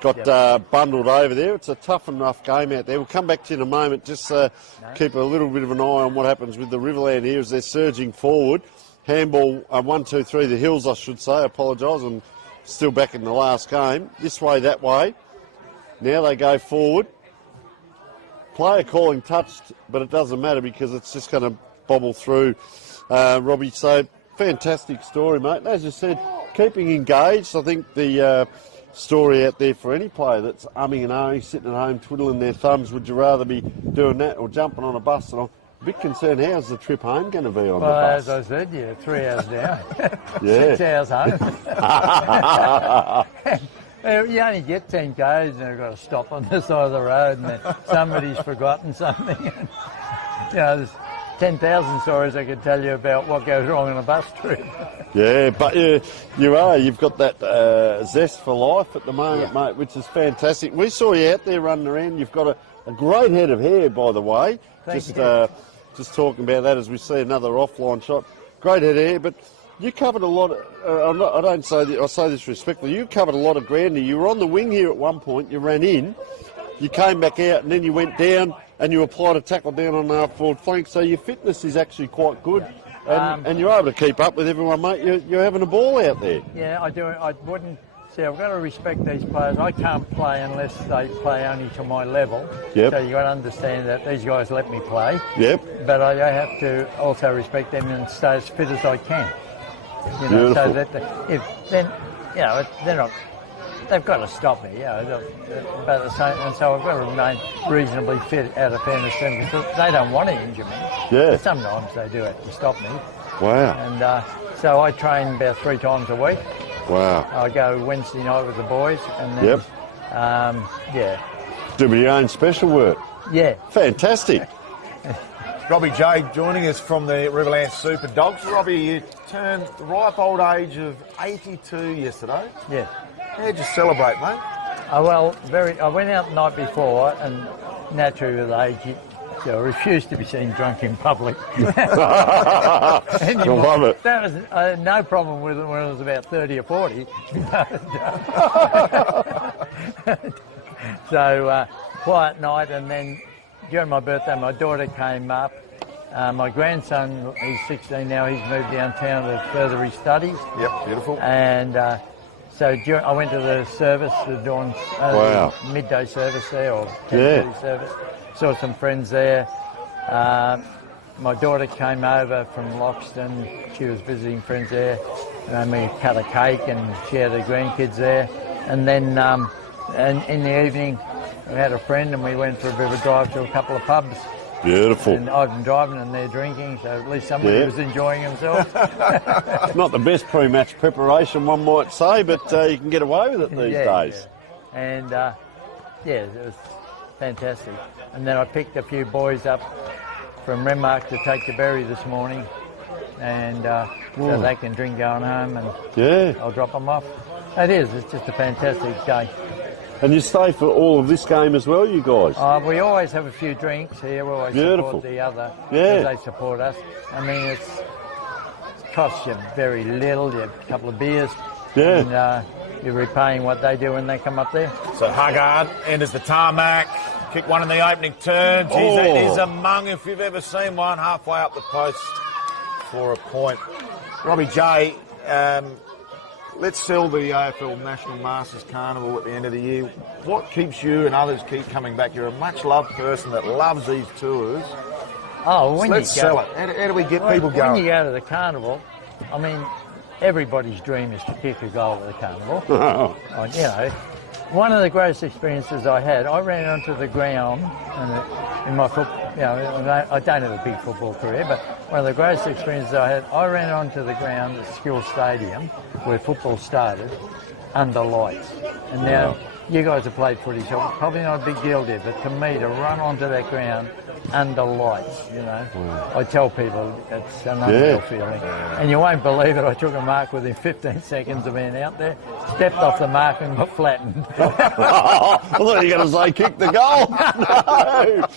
got bundled over there. It's a tough and rough game out there. We'll come back to you in a moment. Just keep a little bit of an eye on what happens with the Riverland here as they're surging forward. Handball 1-2-3, the Hills, I should say. I apologise. I'm still back in the last game. This way, that way. Now they go forward. Player calling touched, but it doesn't matter because it's just going to bobble through, Robbie. So, fantastic story, mate. And as you said, keeping engaged. I think the story out there for any player that's umming and ahhing, sitting at home twiddling their thumbs, would you rather be doing that or jumping on a bus? And I'm a bit concerned, how's the trip home going to be on the bus? Well, as I said, 3 hours down. Yeah. 6 hours home. You only get 10 k's and you've got to stop on the side of the road, and then somebody's forgotten something. And, you know, 10,000 stories I could tell you about what goes wrong on a bus trip. Yeah, but you've got that zest for life at the moment, mate, which is fantastic. We saw you out there running around. You've got a great head of hair, by the way. Thank you. Just talking about that as we see another offline shot. Great head of hair, but you covered a lot. I say this respectfully. You covered a lot of ground here. You were on the wing here at one point. You ran in, you came back out, and then you went down, and you applied a tackle down on the half forward flank. So your fitness is actually quite good, and you're able to keep up with everyone, mate. You're having a ball out there. Yeah, I do. I wouldn't. See, I've got to respect these players. I can't play unless they play only to my level. Yep. So you've got to understand that these guys let me play. Yep. But I have to also respect them and stay as fit as I can. You know, Beautiful. so that they're not. They've got to stop me. But and so I've got to remain reasonably fit out of fairness to them because they don't want to injure me. Yeah. But sometimes they do have to stop me. Wow. And so I train about 3 times a week. Wow. I go Wednesday night with the boys, and then, doing your own special work. Yeah. Fantastic. Robbie J joining us from the Riverland Super Dogs. Robbie, you turned the ripe old age of 82 yesterday. Yeah. How'd you celebrate, mate? I went out the night before, and naturally with age, I refused to be seen drunk in public. I love it. That was no problem with it when I was about 30 or 40. So quiet night, and then during my birthday, my daughter came up. My grandson, he's 16 now. He's moved downtown to further his studies. Yep, beautiful. And so I went to the service, the dawn, midday service there, or 10:30 service. Saw some friends there. My daughter came over from Loxton. She was visiting friends there. And we cut a cake and she had her grandkids there. And then and in the evening, we had a friend and we went for a bit of a drive to a couple of pubs. Beautiful. And I've been driving and they're drinking, so at least somebody was enjoying himself. It's not the best pre-match preparation, one might say, but you can get away with it these days. Yeah. And it was fantastic. And then I picked a few boys up from Renmark to take to Berry this morning, and so they can drink going home, and I'll drop them off. It's just a fantastic day. And you stay for all of this game as well, you guys? We always have a few drinks here. We always support the other because they support us. I mean, it costs you very little. You have a couple of beers. Yeah. And you're repaying what they do when they come up there. So Huggard enters the tarmac. Kick one in the opening turn. It is a mung if you've ever seen one. Halfway up the post for a point. Robbie J, let's sell the AFL National Masters Carnival at the end of the year. What keeps you and others keep coming back? You're a much-loved person that loves these tours. Let's sell it. How do we get people going? When you go to the carnival, I mean, everybody's dream is to kick a goal at the carnival. One of the greatest experiences I had, I ran onto the ground in my football. I don't have a big football career, but one of the greatest experiences I had, I ran onto the ground at Skill Stadium, where football started, under lights. And now, you guys have played footy, so probably not a big deal there, but to me, to run onto that ground under lights, I tell people it's an unreal feeling. And you won't believe it, I took a mark within 15 seconds of being out there, stepped off the mark and got flattened. I thought you were going to say kick the goal. No.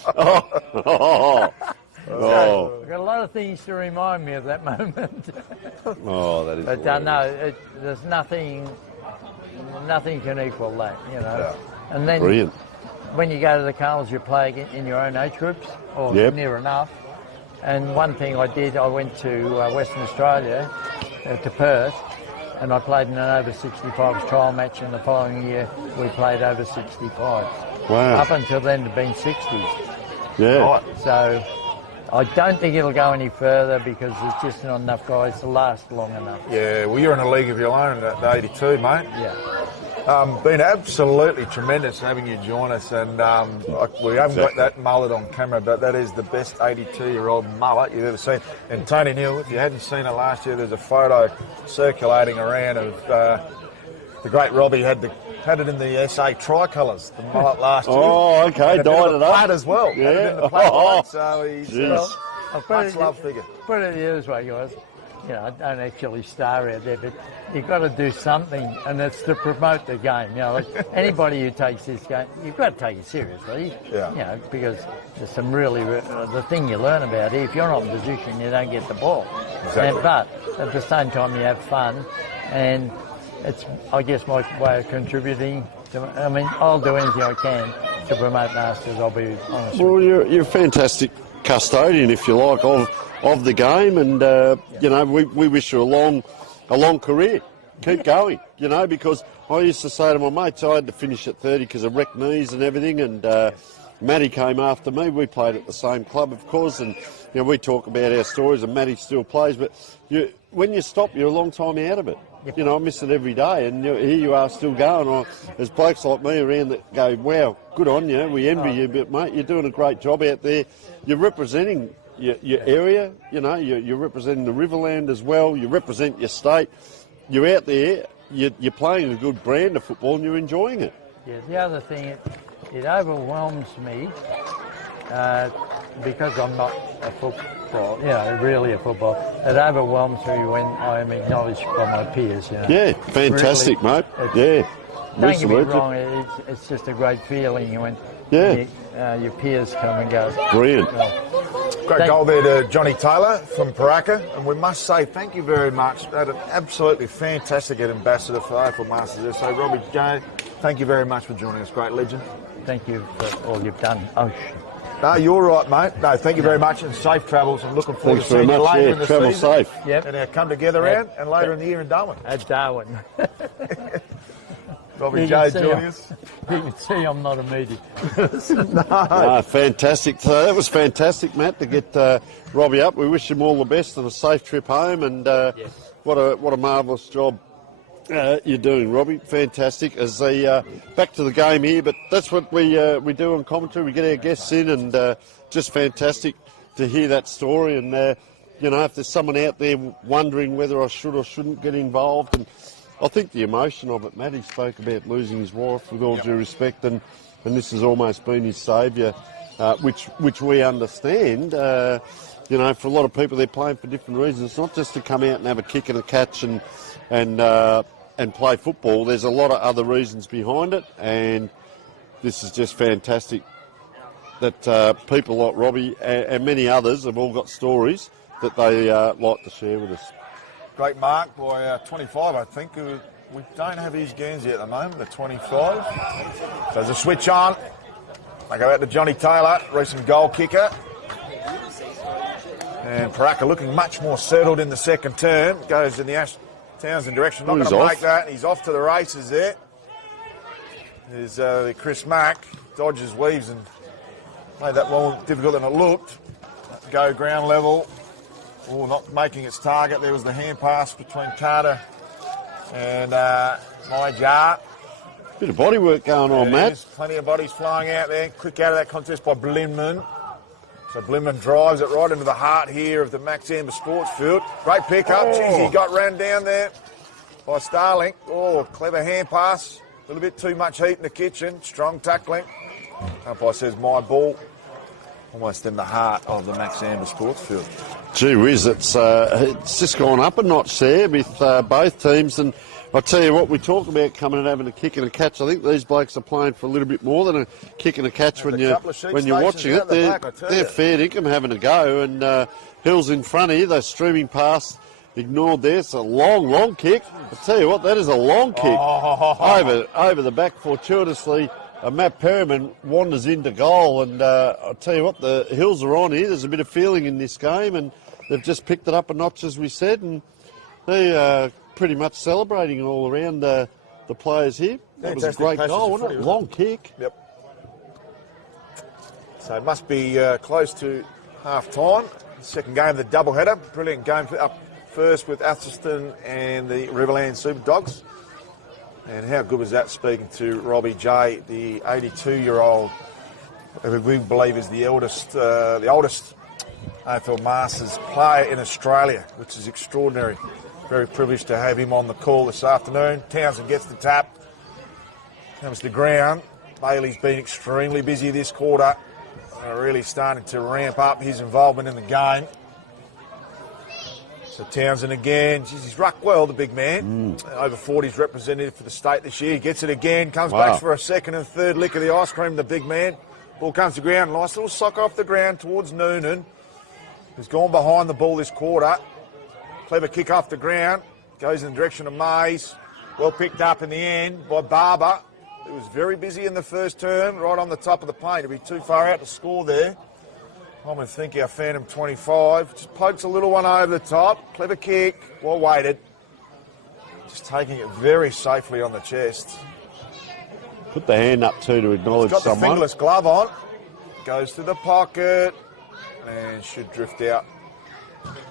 So, I've got a lot of things to remind me of that moment. That is. But no, there's nothing can equal that, And then brilliant. When you go to the carnivals, you play in your own age groups, or near enough. And one thing I did, I went to Western Australia, to Perth, and I played in an over 65s trial match, and the following year we played over 65s. Wow. Up until then, it had been 60s. Yeah. Right. So I don't think it'll go any further because there's just not enough guys to last long enough. Yeah, well, you're in a league of your own at 82, mate. Yeah. Been absolutely tremendous having you join us, and we haven't got that mullet on camera, but that is the best 82-year-old mullet you've ever seen. And Tony Neal, if you hadn't seen it last year, there's a photo circulating around of the great Robbie had it in the SA tricolours, the mullet last year. Oh, okay, dyed it up as well. Yeah. So he's Much loved figure. Put it this way, guys. You know, I don't actually star out there, but you've got to do something, and it's to promote the game. You know, like anybody who takes this game, you've got to take it seriously. Yeah. You know, because there's some really the thing you learn about here. If you're not in position, you don't get the ball. Exactly. But at the same time, you have fun, and it's, I guess, my way of contributing. I mean, I'll do anything I can to promote Masters. I'll be honest. Well, you're a fantastic custodian, if you like, of the game, and you know, we wish you a long career. Keep going, you know, because I used to say to my mates, I had to finish at 30 because of wrecked knees and everything, and Matty came after me. We played at the same club, of course, and you know, we talk about our stories, and Matty still plays, but when you stop, you're a long time out of it. You know, I miss it every day, and here you are still going. There's blokes like me around that go, wow, good on you, we envy you, but mate, you're doing a great job out there. You're representing your area, you know, you're representing the Riverland as well, you represent your state, you're out there, you're playing a good brand of football and you're enjoying it. Yeah, the other thing, it overwhelms me because I'm not a football, you know, really a football. It overwhelms me when I am acknowledged by my peers, you know. Yeah, fantastic, really, mate. Yeah. Don't get me wrong, it's just a great feeling when your peers come and go. Brilliant. Great goal there to Johnny Taylor from Paraka, and we must say thank you very much. That an absolutely fantastic ambassador for AFL Masters. So Robbie J, thank you very much for joining us, great legend. Thank you for all you've done. Oh, no, you're right, mate. No, thank you very much, and safe travels. I'm looking forward Thanks to seeing very you much. later in the Travel season. safe. Yep. And come together round, and later in the year in Darwin. At Darwin. Robbie J joining us. You can see I'm not a meaty. No, fantastic. So that was fantastic, Matt, to get Robbie up. We wish him all the best and a safe trip home, and what a marvellous job you're doing, Robbie. Fantastic. As back to the game here, but that's what we do on commentary. We get our guests in, and just fantastic to hear that story. And you know, if there's someone out there wondering whether I should or shouldn't get involved, and I think the emotion of it, Matty spoke about losing his wife, with all due respect, and this has almost been his saviour, which we understand. You know, for a lot of people, they're playing for different reasons. It's not just to come out and have a kick and a catch and play football. There's a lot of other reasons behind it, and this is just fantastic that people like Robbie and many others have all got stories that they like to share with us. Great mark by 25, I think. We don't have his Guernsey at the moment, the 25. So there's a switch on. They go out to Johnny Taylor, recent goal kicker. And Paraka looking much more settled in the second term. Goes in the Ash Townsend direction. Not going to make that. He's off to the races there. There's the Chris Mack. Dodges, weaves, and made that more difficult than it looked. Go ground level. Oh, not making its target. There was the hand pass between Carter and my jar. Bit of body work going on, Matt. Plenty of bodies flying out there. Quick out of that contest by Blinman. So Blinman drives it right into the heart here of the Max Amber Sports Field. Great pickup. Jeez, he got ran down there by Starling. Oh, clever hand pass. A little bit too much heat in the kitchen. Strong tackling. Umpire says my ball. Almost in the heart of the Max Amber Sports Field. Gee whiz, it's just gone up a notch there with both teams. And I'll tell you what, we talk about coming and having a kick and a catch. I think these blokes are playing for a little bit more than a kick and a catch when you're watching it. They're fair dinkum having a go. And Hill's in front of you. They're streaming past. Ignored there. It's a long kick. I'll tell you what, that is a long kick. Over the back fortuitously. Matt Perriman wanders into goal, and I'll tell you what, the Hills are on here. There's a bit of feeling in this game, and they've just picked it up a notch, as we said, and they are pretty much celebrating all around the players here. That was a great goal, wasn't it? Long kick. Yep. So it must be close to half-time. Second game of the doubleheader. Brilliant game up first with Athelstone and the Riverland Super Dogs. And how good was that, speaking to Robbie J, the 82-year-old, who we believe is the oldest AFL Masters player in Australia, which is extraordinary. Very privileged to have him on the call this afternoon. Townsend gets the tap, comes to ground. Bailey's been extremely busy this quarter. really starting to ramp up his involvement in the game. So Townsend again. Jeez, he's rucked well, the big man. Over 40s representative for the state this year. He gets it again, comes back for a second and third lick of the ice cream, the big man. Ball comes to ground. Nice little sock off the ground towards Noonan, who's gone behind the ball this quarter. Clever kick off the ground. Goes in the direction of Mays. Well picked up in the end by Barber, who was very busy in the first term, right on the top of the paint. He'll be too far out to score there. I would think our Phantom 25 just pokes a little one over the top. Clever kick, well weighted. Just taking it very safely on the chest. Put the hand up too to acknowledge He's got someone. the fingerless glove on. Goes to the pocket and should drift out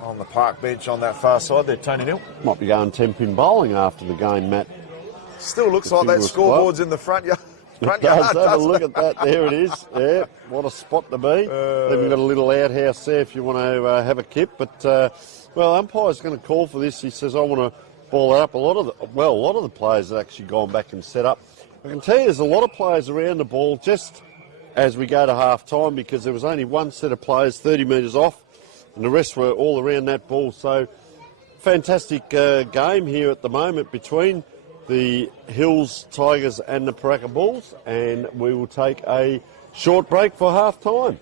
on the park bench on that far side there, Tony Neal. Might be going 10-pin bowling after the game, Matt. Still looks like that scoreboard's in the front yard. It does. Have a look at that. There it is. Yeah, what a spot to be. Even got a little outhouse there if you want to have a kip. But, well, umpire's going to call for this. He says, I want to ball it up. A lot of the players have actually gone back and set up. I can tell you there's a lot of players around the ball just as we go to half-time because there was only one set of players 30 metres off and the rest were all around that ball. So, fantastic game here at the moment between the Hills Tigers and the Paraka Bulls, and we will take a short break for half-time.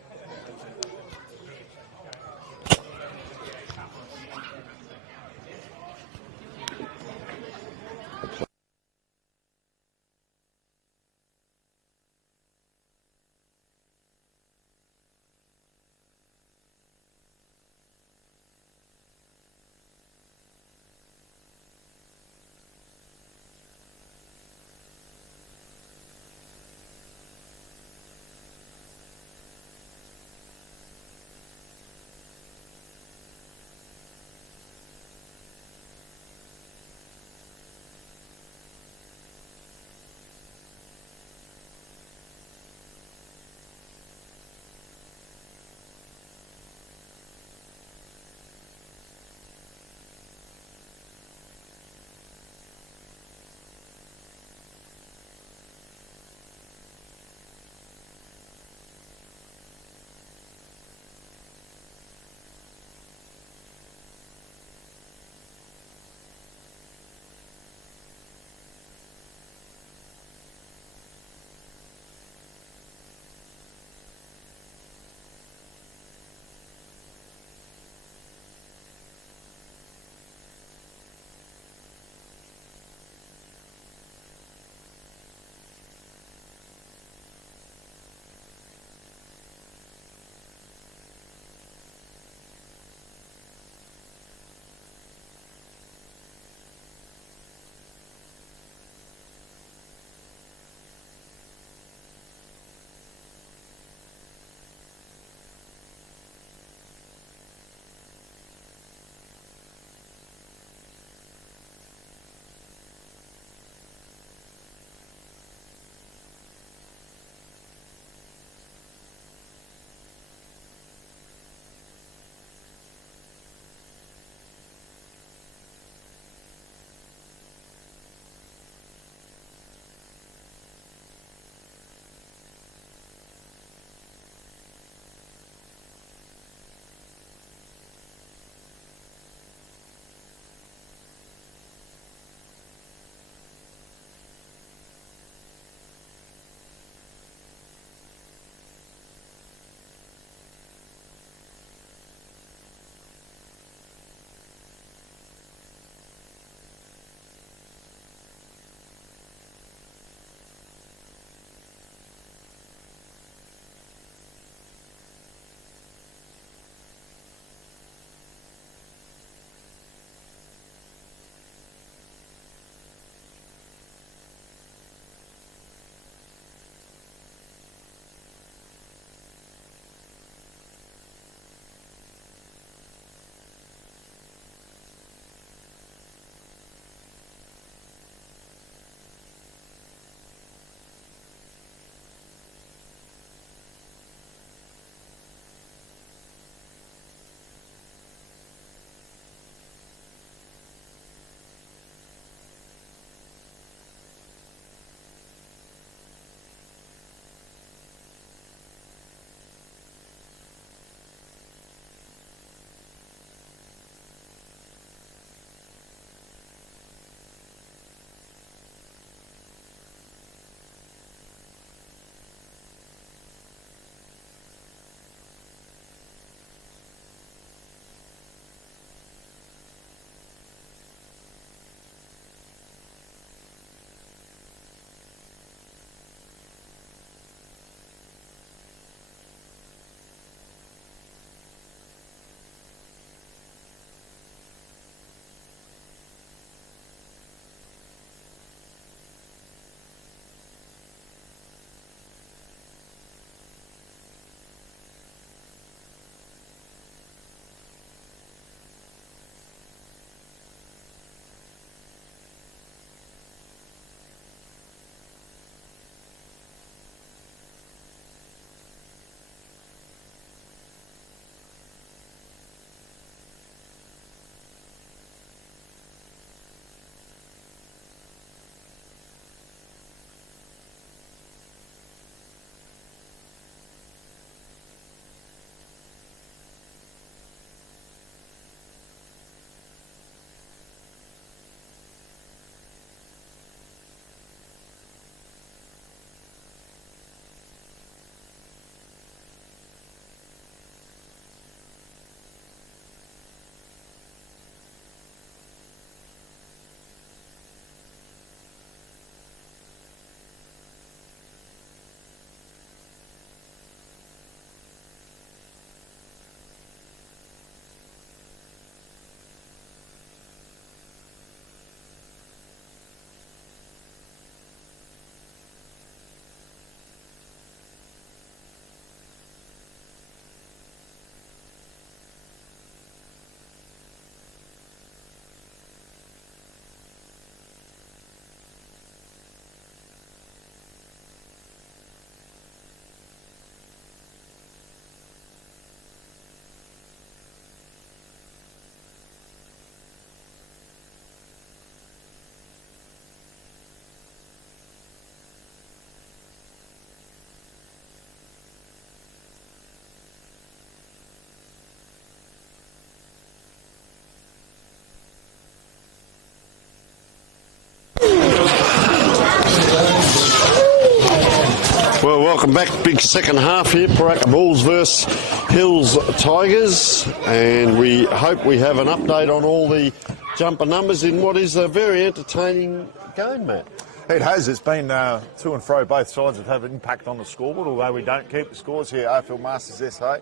welcome back. Big second half here. Paraka Bulls versus Hills Tigers. And we hope we have an update on all the jumper numbers in what is a very entertaining game, Matt. It has. It's been to and fro. Both sides have had an impact on the scoreboard, although we don't keep the scores here. AFL Masters SA.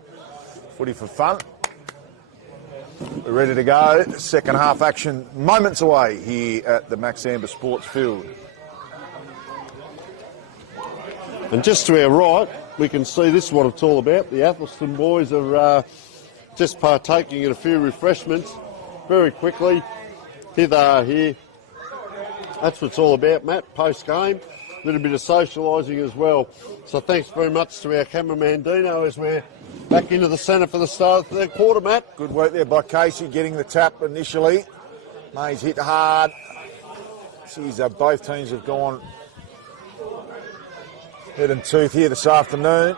Footy for fun. We're ready to go. Second half action moments away here at the Max Amber Sports Field. And just to our right, we can see this is what it's all about. The Athelstone boys are just partaking in a few refreshments very quickly. Here they are here. That's what it's all about, Matt, post-game. A little bit of socialising as well. So thanks very much to our cameraman Dino as we're back into the centre for the start of the third quarter, Matt. Good work there by Casey getting the tap initially. Mays hit hard. Both teams have gone head and tooth here this afternoon.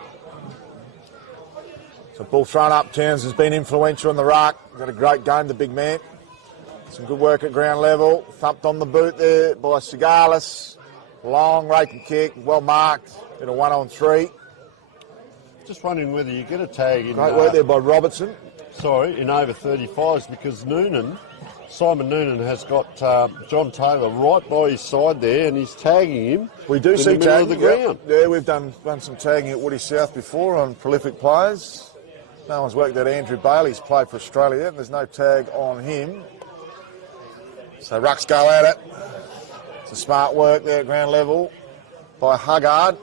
So ball thrown up. Townsend's been influential in the ruck. Got a great game, the big man. Some good work at ground level. Thumped on the boot there by Sigalis. Long raking kick, well marked. Bit of 1-on-3. Just wondering whether you get a tag in... Great work there by Robertson. Sorry, in over 35s because Simon Noonan has got John Taylor right by his side there and he's tagging him. We do see in the middle of the ground. Yeah, we've done some tagging at Woody South before on prolific players. No one's worked out Andrew Bailey's played for Australia yet, and there's no tag on him. So rucks go at it. It's a smart work there at ground level by Huggard.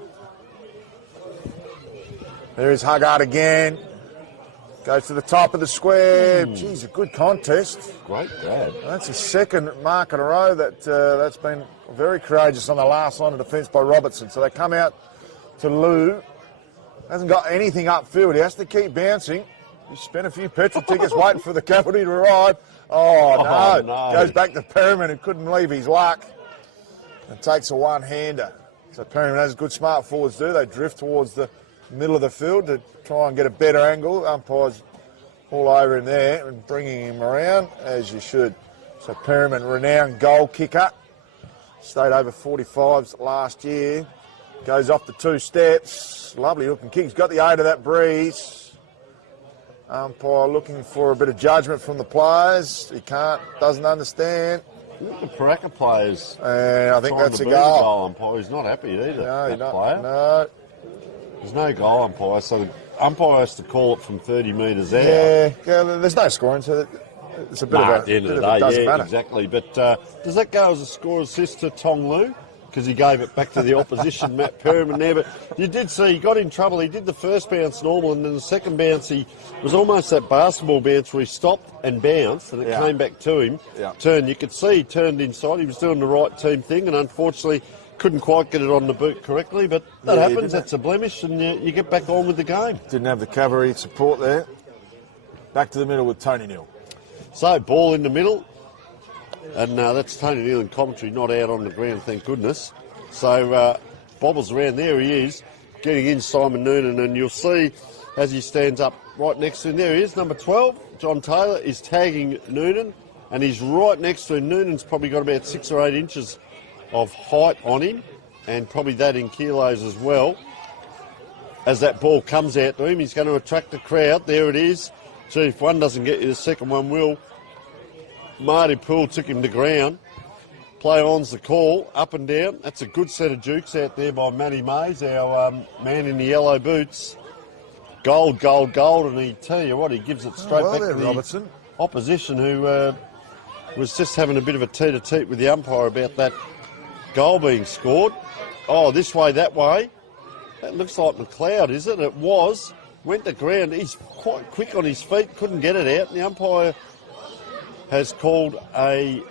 There is Huggard again. Goes to the top of the square. Geez, a good contest. Great grab. That's the second mark in a row that's been very courageous on the last line of defence by Robertson. So they come out to Lou. Hasn't got anything upfield. He has to keep bouncing. He spent a few petrol tickets waiting for the cavalry to arrive. Oh, no. Goes back to Perriman, who couldn't leave his luck. And takes a one-hander. So Perriman has good smart forwards do. They drift towards the middle of the field to try and get a better angle. Umpires all over him there and bringing him around, as you should. So Perriman, renowned goal kicker. Stayed over 45s last year. Goes off the 2 steps. Lovely looking kick. He's got the aid of that breeze. Umpire looking for a bit of judgment from the players. He doesn't understand. The Paraka players. And I think that's a goal. Goal umpire. He's not happy either. No, player. No. There's no goal umpire, so the umpire has to call it from 30 metres out. Yeah, there's no scoring, so it's a bit of a... At the end of the day, doesn't matter. Exactly. But does that go as a score assist to Tong Lu? Because he gave it back to the opposition, Matt Perriman there. But you did see he got in trouble. He did the first bounce normal, and then the second bounce, he was almost that basketball bounce where he stopped and bounced, and it came back to him. Yeah. You could see he turned inside. He was doing the right team thing, and unfortunately couldn't quite get it on the boot correctly. But that happens. That's a blemish, and you get back on with the game. Didn't have the cavalry support there. Back to the middle with Tony Neal. So, ball in the middle. And that's Tony Neal in commentary, not out on the ground, thank goodness. So bobbles around. There he is, getting in Simon Noonan, and you'll see as he stands up right next to him. There he is, number 12. John Taylor is tagging Noonan, and he's right next to him. Noonan's probably got about 6 or 8 inches of height on him, and probably that in kilos as well. As that ball comes out to him, he's going to attract the crowd. There it is. Gee, if one doesn't get you, the second one will. Marty Poole took him to ground. Play on's the call, up and down. That's a good set of jukes out there by Matty Mays, our man in the yellow boots. Gold, gold, gold, and he tell you what, he gives it straight back to the Robertson. Opposition, who was just having a bit of a tete-a-tete with the umpire about that goal being scored. Oh, this way, that way. That looks like McLeod, is it? It was. Went to ground. He's quite quick on his feet, couldn't get it out. And the umpire has called I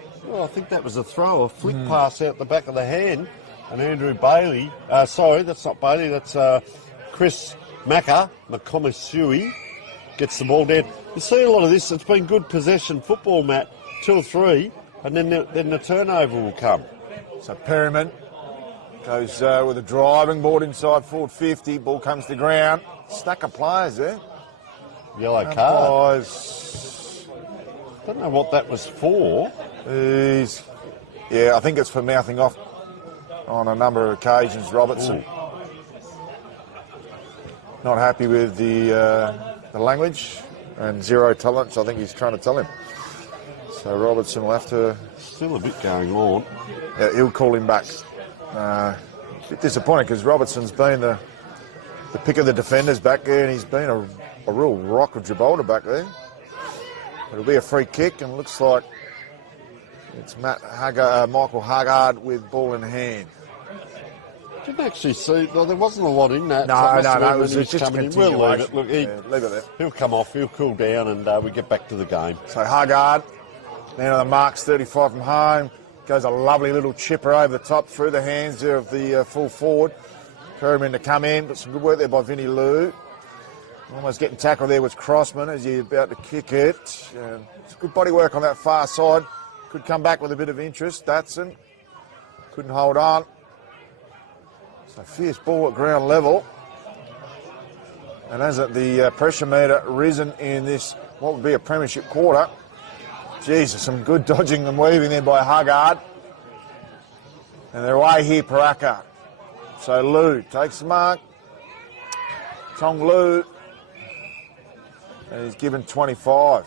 think that was a throw, a flick pass out the back of the hand. And Andrew Bailey, sorry, that's not Bailey, that's Chris McComasui gets the ball down. You see a lot of this, it's been good possession football, Matt, 2 or 3, and then the turnover will come. So Perriman goes with a driving board inside forward 50, ball comes to ground. Stack of players there. Yellow card. I don't know what that was for. I think it's for mouthing off on a number of occasions, Robertson. not happy with the language and zero tolerance, I think he's trying to tell him. So Robertson will have to... Still a bit going on. Yeah, he'll call him back. A bit disappointing because Robertson's been the pick of the defenders back there, and he's been a real rock of Gibraltar back there. It'll be a free kick, and it looks like it's Michael Haggard with ball in hand. Didn't actually see. Well, there wasn't a lot in that. No, it was just a continuation. We'll leave it. Look, leave it there. He'll come off. He'll cool down, and we get back to the game. So Haggard, man on the marks, 35 from home, goes a lovely little chipper over the top through the hands there of the full forward. Perriman to come in, but some good work there by Vinnie Lou. Almost getting tackled there was Crossman as he's about to kick it. It's good body work on that far side. Could come back with a bit of interest. Datsun couldn't hold on. So fierce ball at ground level. And hasn't the pressure meter risen in this, what would be a premiership quarter? Jesus, some good dodging and weaving there by Haggard. And they're away here, Paraka. So Lou takes the mark. Tong Lou. And he's given 25.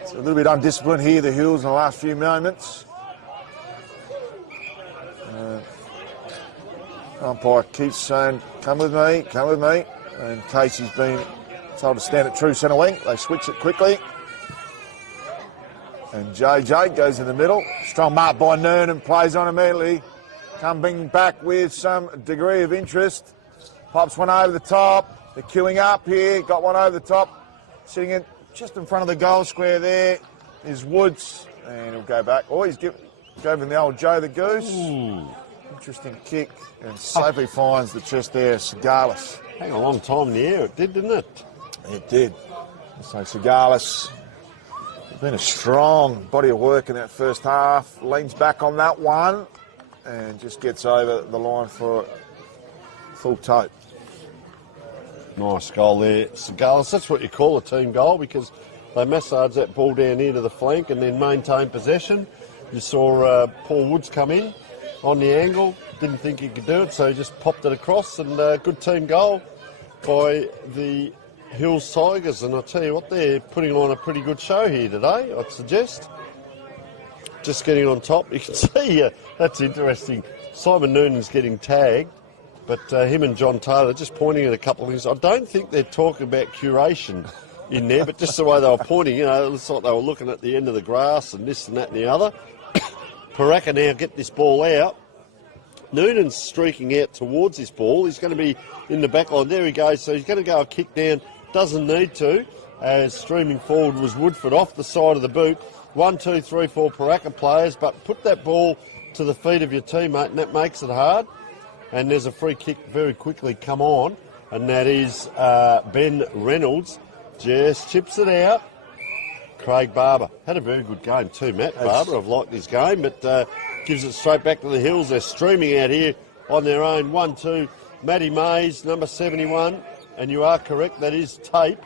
It's a little bit undisciplined here, the Hills, in the last few moments. Umpire keeps saying, come with me, come with me. And Casey's been told to stand at true centre wing. They switch it quickly. And JJ goes in the middle. Strong mark by Noonan, plays on immediately. Coming back with some degree of interest. Pops one over the top. They're queuing up here. Got one over the top. Sitting in just in front of the goal square there is Woods. And he'll go back. Oh, he's gave him the old Joe the Goose. Ooh. Interesting kick. And safely finds the chest there, Sigalis. Hang a long time in the air, it did, didn't it? It did. So Sigalis, been a strong body of work in that first half. Leans back on that one and just gets over the line for full tote. Nice goal there, Sigalis. That's what you call a team goal because they massage that ball down into the flank and then maintain possession. You saw Paul Woods come in on the angle, didn't think he could do it, so he just popped it across, and good team goal by the Hills Tigers. And I'll tell you what, they're putting on a pretty good show here today, I'd suggest. Just getting on top. You can see, that's interesting. Simon Noonan's getting tagged, but him and John Taylor just pointing at a couple of things. I don't think they're talking about curation in there, but just the way they were pointing, it looks like they were looking at the end of the grass and this and that and the other. Paraka now get this ball out. Noonan's streaking out towards this ball. He's going to be in the back line. There he goes. So he's going to go a kick down. Doesn't need to. As streaming forward was Woodford off the side of the boot. 1, 2, 3, 4 Paraka players, but put that ball to the feet of your teammate, and that makes it hard. And there's a free kick very quickly come on, and that is Ben Reynolds. Just chips it out. Craig Barber had a very good game too, Matt Barber. I've liked his game, but gives it straight back to the Hills. They're streaming out here on their own. 1, 2, Matty Mays, number 71, and you are correct, that is tape.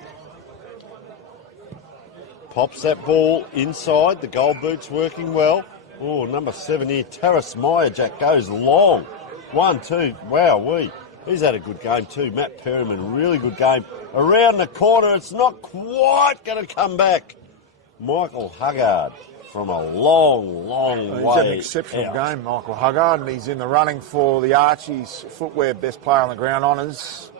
Pops that ball inside. The gold boot's working well. Oh, number 7 here, Taras Myerjack goes long. 1, 2, wow, he's had a good game too. Matt Perriman, really good game. Around the corner, it's not quite going to come back. Michael Haggard from a long, long way. He's had an exceptional game, Michael Haggard, and he's in the running for the Archie's footwear best player on the ground honours.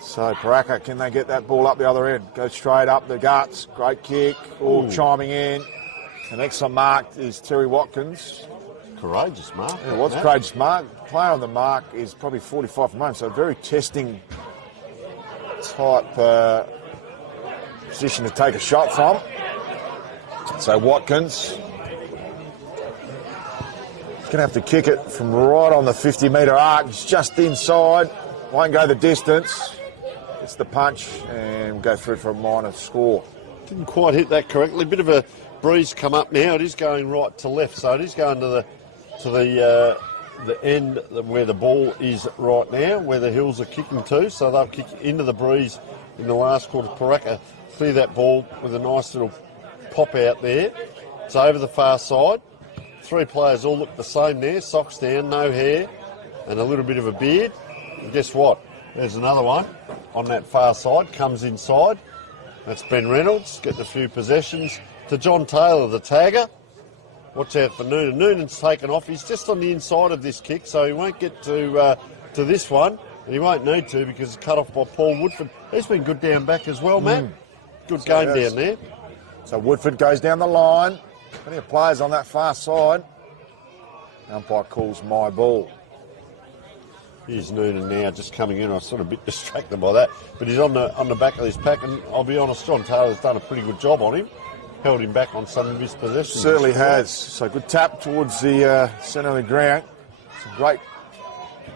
So Paraka, can they get that ball up the other end? Go straight up the guts. Great kick. All chiming in. An excellent mark is Terry Watkins. Courageous mark. Yeah, what's courageous mark? Player on the mark is probably 45 from home, so very testing type position to take a shot from. So Watkins is going to have to kick it from right on the 50-metre arc. It's just inside. Won't go the distance. It's the punch and we'll go through for a minor score. Didn't quite hit that correctly. Bit of a breeze come up now. It is going right to left, so it is going to the end where the ball is right now, where the Hills are kicking to. So they'll kick into the breeze in the last quarter. Paraka clear that ball with a nice little pop out there. It's over the far side. 3 players all look the same there. Socks down, no hair, and a little bit of a beard. And guess what? There's another one on that far side, comes inside. That's Ben Reynolds, getting a few possessions to John Taylor, the tagger. Watch out for Noonan. Noonan's taken off. He's just on the inside of this kick, so he won't get to this one. And he won't need to because it's cut off by Paul Woodford. He's been good down back as well, Matt. Good game down there. So Woodford goes down the line. Plenty of players on that far side. Umpire calls my ball. Here's Noonan now just coming in. I was sort of a bit distracted by that. But he's on the back of this pack, and I'll be honest, John Taylor's done a pretty good job on him. Held him back on some of his possessions. Certainly has. So good tap towards the centre of the ground. Some great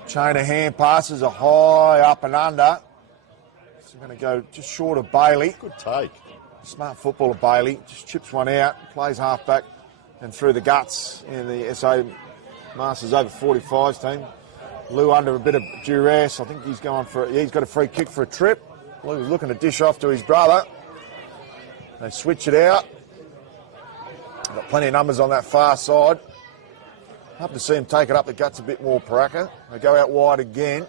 chain of hand passes, a high up and under. So going to go just short of Bailey. Good take. Smart footballer Bailey. Just chips one out, plays half back and through the guts in the SA Masters over 45s team. Lou under a bit of duress. I think he's going for he's got a free kick for a trip. Lou's looking to dish off to his brother. They switch it out. Got plenty of numbers on that far side. Hope to see him take it up the guts a bit more, Paraka. They go out wide again.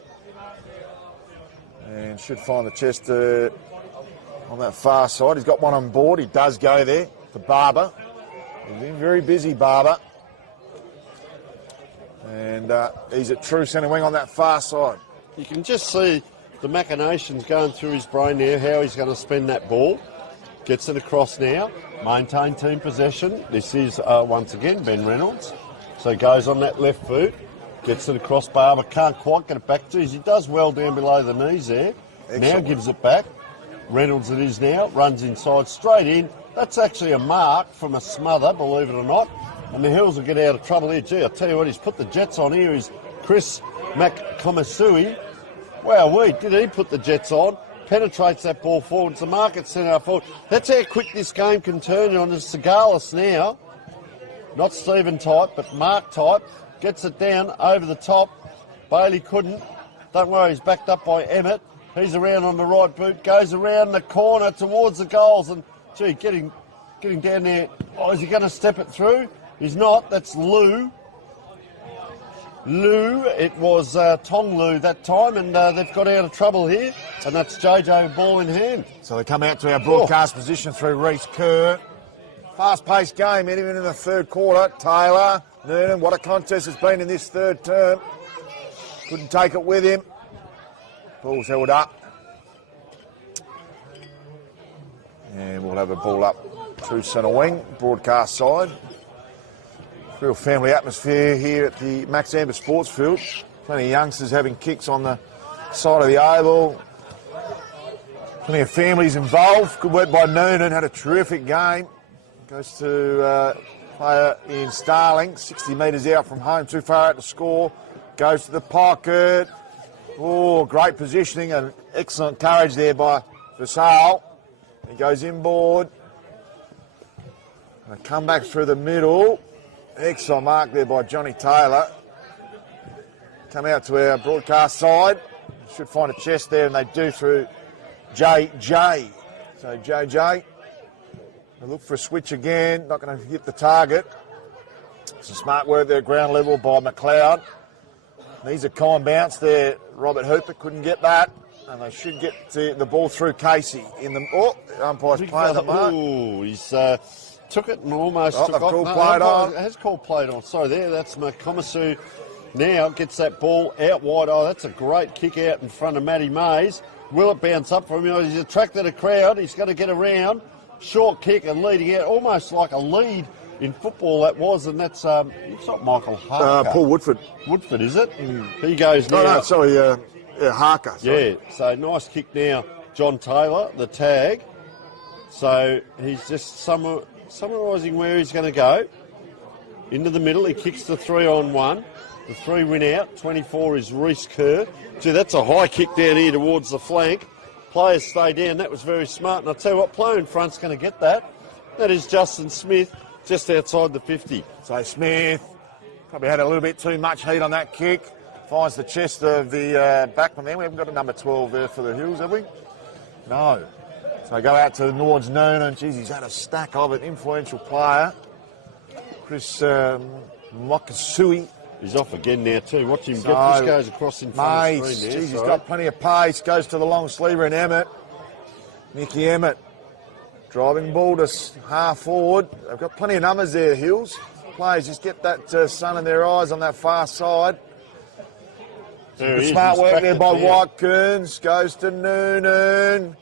And should find the chest on that far side. He's got one on board. He does go there to Barber. He's been very busy, Barber. And he's at true centre wing on that far side. You can just see the machinations going through his brain there, how he's going to spend that ball. Gets it across now. Maintain team possession. This is, once again, Ben Reynolds. So goes on that left foot. Gets it across Barber. Can't quite get it back to us. He does well down below the knees there. Excellent. Now gives it back. Reynolds it is now. Runs inside. Straight in. That's actually a mark from a smother, believe it or not. And the Hills will get out of trouble here. Gee, I tell you what, he's put the Jets on here. Is Chris McComasui. Wow, did he put the Jets on? Penetrates that ball forward. It's the market centre forward. That's how quick this game can turn on. It's Segalis now. Not Stephen type, but Mark type. Gets it down over the top. Bailey couldn't. Don't worry, he's backed up by Emmett. He's around on the right boot. Goes around the corner towards the goals. And, gee, getting down there. Oh, is he going to step it through? He's not. That's Lou. It was Tong Lou that time, and they've got out of trouble here, and that's JJ ball in hand. So they come out to our broadcast position through Reece Kerr. Fast-paced game, even in the third quarter. Taylor, Noonan, what a contest it's been in this third term. Couldn't take it with him. Ball's held up. And we'll have a ball up to centre wing, broadcast side. Real family atmosphere here at the Max Amber Sports Field. Plenty of youngsters having kicks on the side of the oval. Plenty of families involved. Good work by Noonan, had a terrific game. Goes to player in Starling, 60 metres out from home, too far out to score. Goes to the pocket. Oh, great positioning and excellent courage there by Vasal. He goes inboard. They come back through the middle. Excellent mark there by Johnny Taylor. Come out to our broadcast side. Should find a chest there, and they do through JJ. So JJ, they look for a switch again. Not going to hit the target. Some smart work there, ground level by McLeod. Needs a kind bounce there. Robert Hooper couldn't get that. And they should get the ball through Casey. The umpire's playing the mark. Ooh, he's... took it and almost took off. Played on. Has called played on. Sorry, that's McComasu now gets that ball out wide. Oh, that's a great kick out in front of Matty Mays. Will it bounce up for him? He's attracted a crowd. He's going to get around. Short kick and leading out, almost like a lead in football that was, and that's it's not Michael Harker. Paul Woodford. Woodford, is it? He goes now. No, sorry, Harker. Sorry. Yeah, so nice kick now. John Taylor, the tag. So he's just summarising where he's going to go. Into the middle, he kicks the 3-on-1. The 3 win out. 24 is Reece Kerr. Gee, that's a high kick down here towards the flank. Players stay down. That was very smart. And I'll tell you what, player in front's going to get that. That is Justin Smith, just outside the 50. So Smith probably had a little bit too much heat on that kick. Finds the chest of the backman there. We haven't got a number 12 there for the Hills, have we? No. So go out to towards Noonan. Geez, he's had a stack of it. Influential player. Chris Mokasui. He's off again now too. Watch him So, get this, goes across in front of the Mace, screen there. geez, he's sorry. got plenty of pace. Goes to the long sleever in Emmett. Mickey Emmett driving ball to half forward. They've got plenty of numbers there, Hills. Players just get that sun in their eyes on that far side. There he is, Smart he's work back there at by the- Watkins. Goes to Noonan.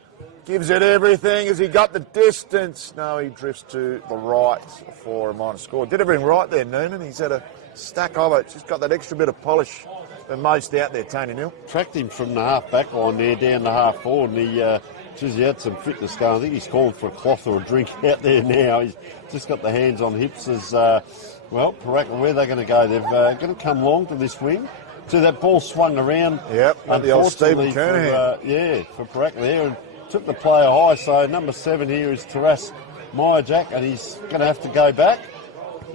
Gives it everything. Has he got the distance? No, he drifts to the right for a minor score. Did everything right there, Noonan. He's had a stack of it. Just got that extra bit of polish than most out there, Tony Neal. Tracked him from the half back line there down to half forward, and he had some fitness going. I think he's calling for a cloth or a drink out there now. He's just got the hands on hips as well. Paraka, where they're going to go? They're going to come long to this wing. So that ball swung around. Yep, like the old Stephen unfortunately Kernahan. for Paraka there, and took the player high. So number 7 here is Taras Myerjack, and he's going to have to go back.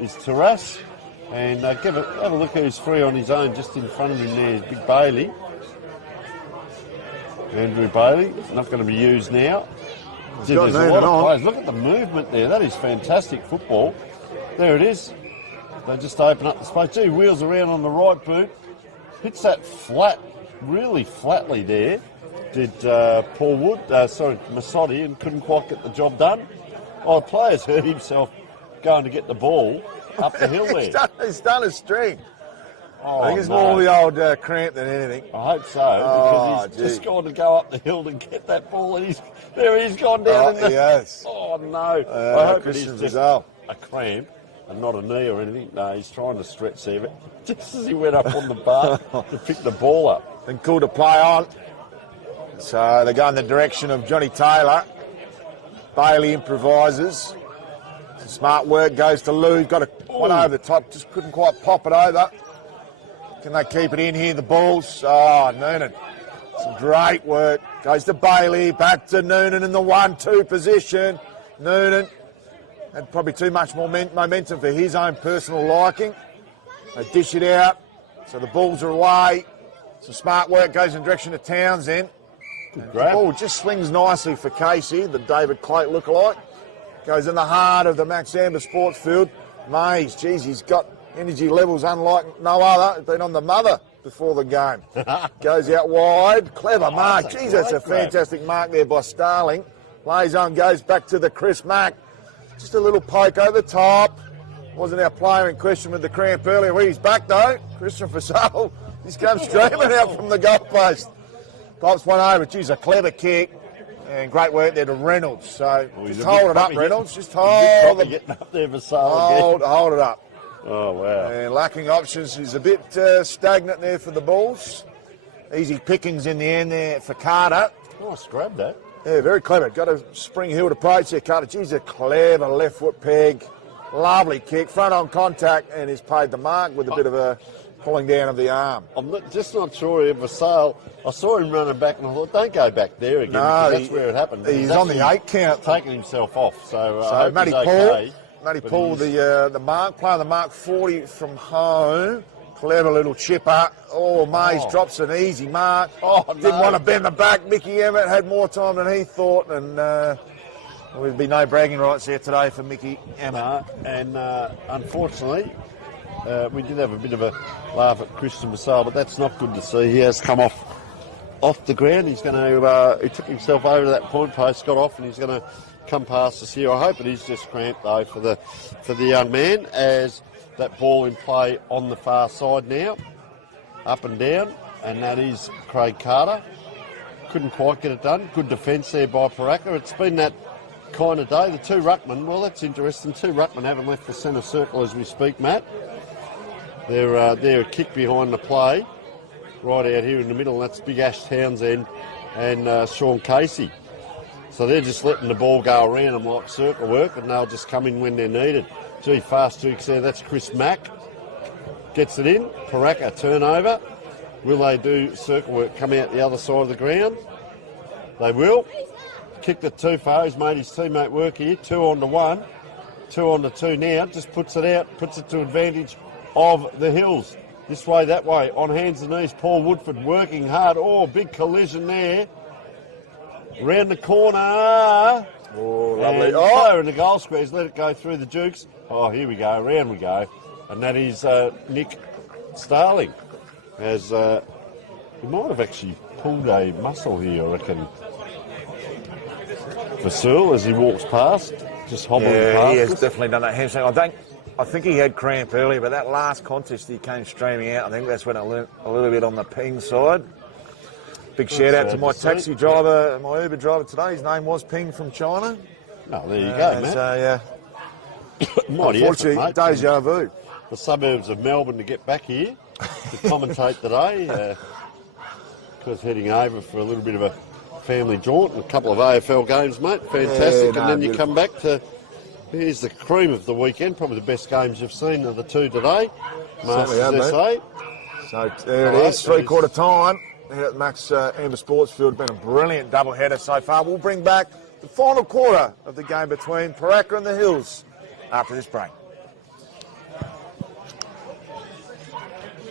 Is Taras, and have a look who's free on his own just in front of him there is Big Bailey. Andrew Bailey, not going to be used now. Gee, got there's a Noonan lot of on. players. Look at the movement there. That is fantastic football. There it is. They just open up the space. Gee, wheels around on the right boot. Hits that flat, really flatly there. Did Paul Wood, Massotti, and couldn't quite get the job done. Oh, the player's hurt himself going to get the ball up the hill there. He's done a string. Oh, I think it's no. more the old cramp than anything. I hope so, because he's just gone to go up the hill to get that ball, and he's gone down. He has. Oh, no. I hope it Christian is just Vizal. a cramp and not a knee or anything. No, he's trying to stretch there, but just as he went up on the bar to pick the ball up. Been cool to play on. So they go in the direction of Johnny Taylor. Bailey improvises. Some smart work goes to Lou. Got one over the top, just couldn't quite pop it over. Can they keep it in here, the balls? Oh, Noonan. Some great work. Goes to Bailey, back to Noonan in the 1-2 position. Noonan had probably too much momentum for his own personal liking. They dish it out, so the balls are away. Some smart work goes in the direction of Townsend. The ball just swings nicely for Casey, the David Clayton lookalike. Goes in the heart of the Max Amber sports field. Mays, geez, he's got energy levels unlike no other. He's been on the mother before the game. Goes out wide. Clever mark. Geez, that's a fantastic mark there by Starling. Lays on, goes back to the Chris Mack. Just a little poke over the top. Wasn't our player in question with the cramp earlier. He's back though. Christian Fasal. He's come streaming out from the goalpost. Pops one over. Geez, a clever kick. And great work there to Reynolds. So just hold it up, Reynolds. Just hold it. Getting up there for Fasal again. Hold it up. Oh, wow. And lacking options. He's a bit stagnant there for the balls. Easy pickings in the end there for Carter. Nice grab that. Yeah, very clever. Got a spring-heeled approach there, Carter. Geez, a clever left foot peg. Lovely kick. Front on contact, and he's paid the mark with a bit of a pulling down of the arm. I'm just not sure if Vasile. I saw him running back and I thought, don't go back there again, No, because that's where it happened. He's on the 8 count. Taking himself off, so I So hope Matty he's Paul, okay. Matty but Paul, the mark, playing the mark 40 from home. Clever little chipper. Oh, Mays drops an easy mark. Oh, Didn't no. want to bend the back. Mickey Emmett had more time than he thought, and there'd be no bragging rights there today for Mickey Emmett. And unfortunately, we did have a bit of a laugh at Christian Vasile, but that's not good to see. He has come off the ground. He's going to. He took himself over to that point post, got off, and he's going to come past us here. I hope it is just cramped though for the young man, as that ball in play on the far side now, up and down, and that is Craig Carter. Couldn't quite get it done. Good defence there by Pooraka. It's been that kind of day. The two ruckmen, well, that's interesting. Two ruckmen haven't left the centre circle as we speak, Matt. They're a kick behind the play, right out here in the middle. That's Big Ash Townsend and Sean Casey. So they're just letting the ball go around them like circle work, and they'll just come in when they're needed. Gee, fast tweaks there. That's Chris Mack. Gets it in. Paraka turnover. Will they do circle work, come out the other side of the ground? They will. Kicked it too far. He's made his teammate work here. 2 on to 1. 2 on to 2 now. Just puts it out. Puts it to advantage of the Hills. This way, that way. On hands and knees. Paul Woodford working hard. Oh, big collision there. Round the corner. Oh, lovely. And player in the goal squares. Let it go through the Dukes. Oh, here we go. Round we go. And that is Nick Starling has he might have actually pulled a muscle here, I reckon. Vasul, as he walks past, just hobbling past. He has us. definitely done that hamstring. I think he had cramp earlier, but that last contest he came streaming out. I think that's when I learnt a little bit on the ping side. Big shout out to my taxi driver, my Uber driver today. His name was Ping from China. Oh, there you go, man. So, Mighty unfortunately, effort, mate. deja vu. The suburbs of Melbourne to get back here to commentate today. Because heading over for a little bit of a family jaunt and a couple of AFL games, mate. Fantastic. And then you come back to, here's the cream of the weekend. Probably the best games you've seen of the two today. Masters SA. So there it is, three-quarter time here at Max Amber Sports Field. Been a brilliant doubleheader so far. We'll bring back the final quarter of the game between Pooraka and the Hills after this break.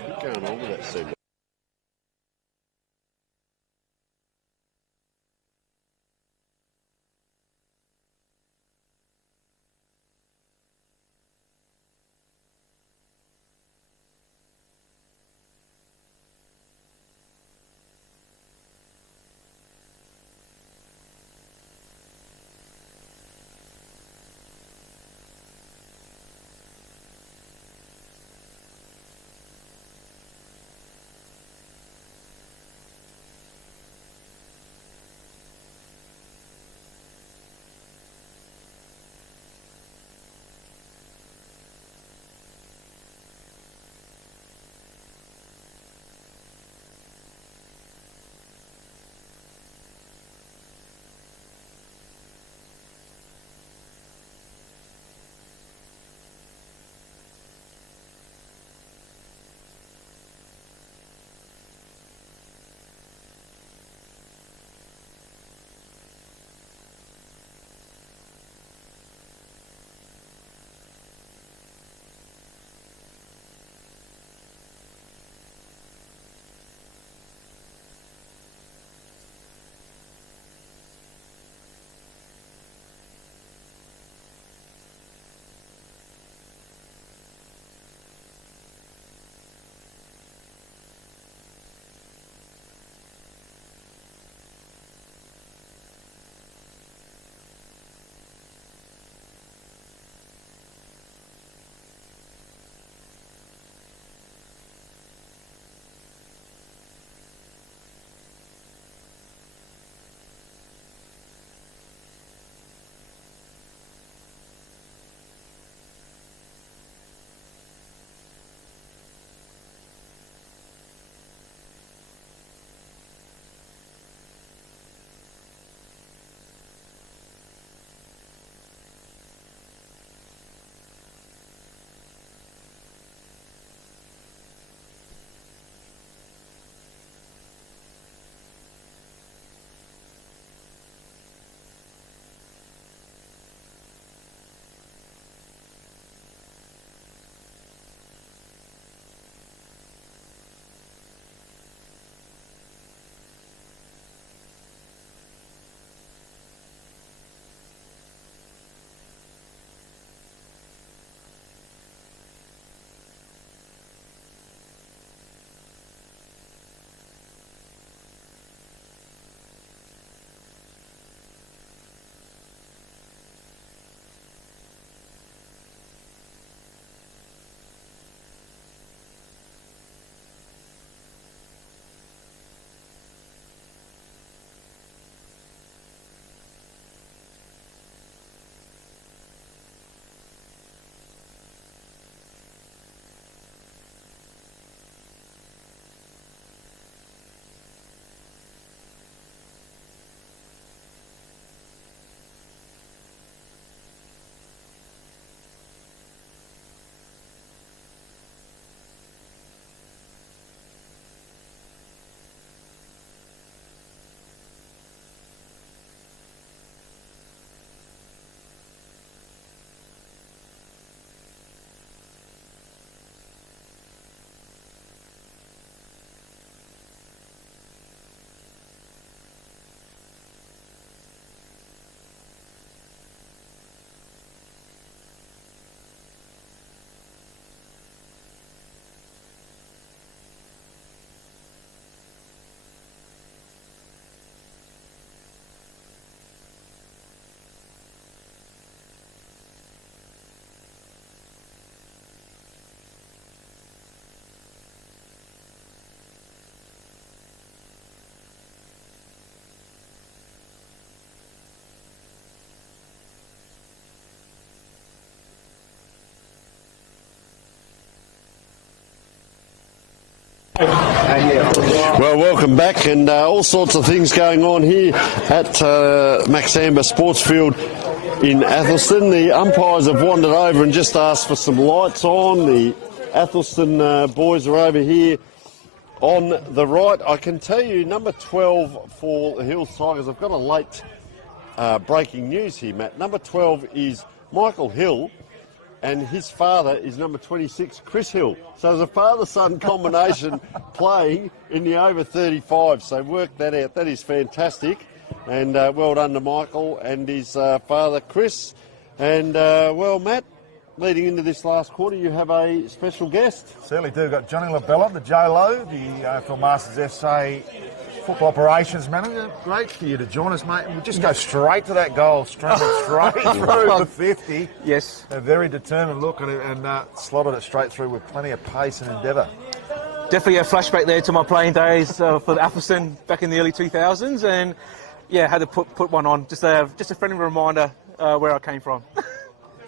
What's going on with that segment? Well, welcome back, and all sorts of things going on here at Max Amber Sports Field in Athelstone. The umpires have wandered over and just asked for some lights on. The Athelstone boys are over here on the right. I can tell you number 12 for the Hills Tigers. I've got a late breaking news here, Matt. Number 12 is Michael Hill, and his father is number 26, Chris Hill. So there's a father-son combination playing in the over 35. So work that out. That is fantastic. And well done to Michael and his father, Chris. And, well, Matt, leading into this last quarter, you have a special guest. Certainly do. We've got Johnny Labella, the J-Lo, the AFL Masters SA Football Operations Manager. Great for you to join us, mate. We'll just go straight to that goal, straight through the 50. Yes. A very determined look at it and slotted it straight through with plenty of pace and endeavour. Definitely a flashback there to my playing days for the Athelstone back in the early 2000s, and yeah, had to put one on. Just a friendly reminder where I came from.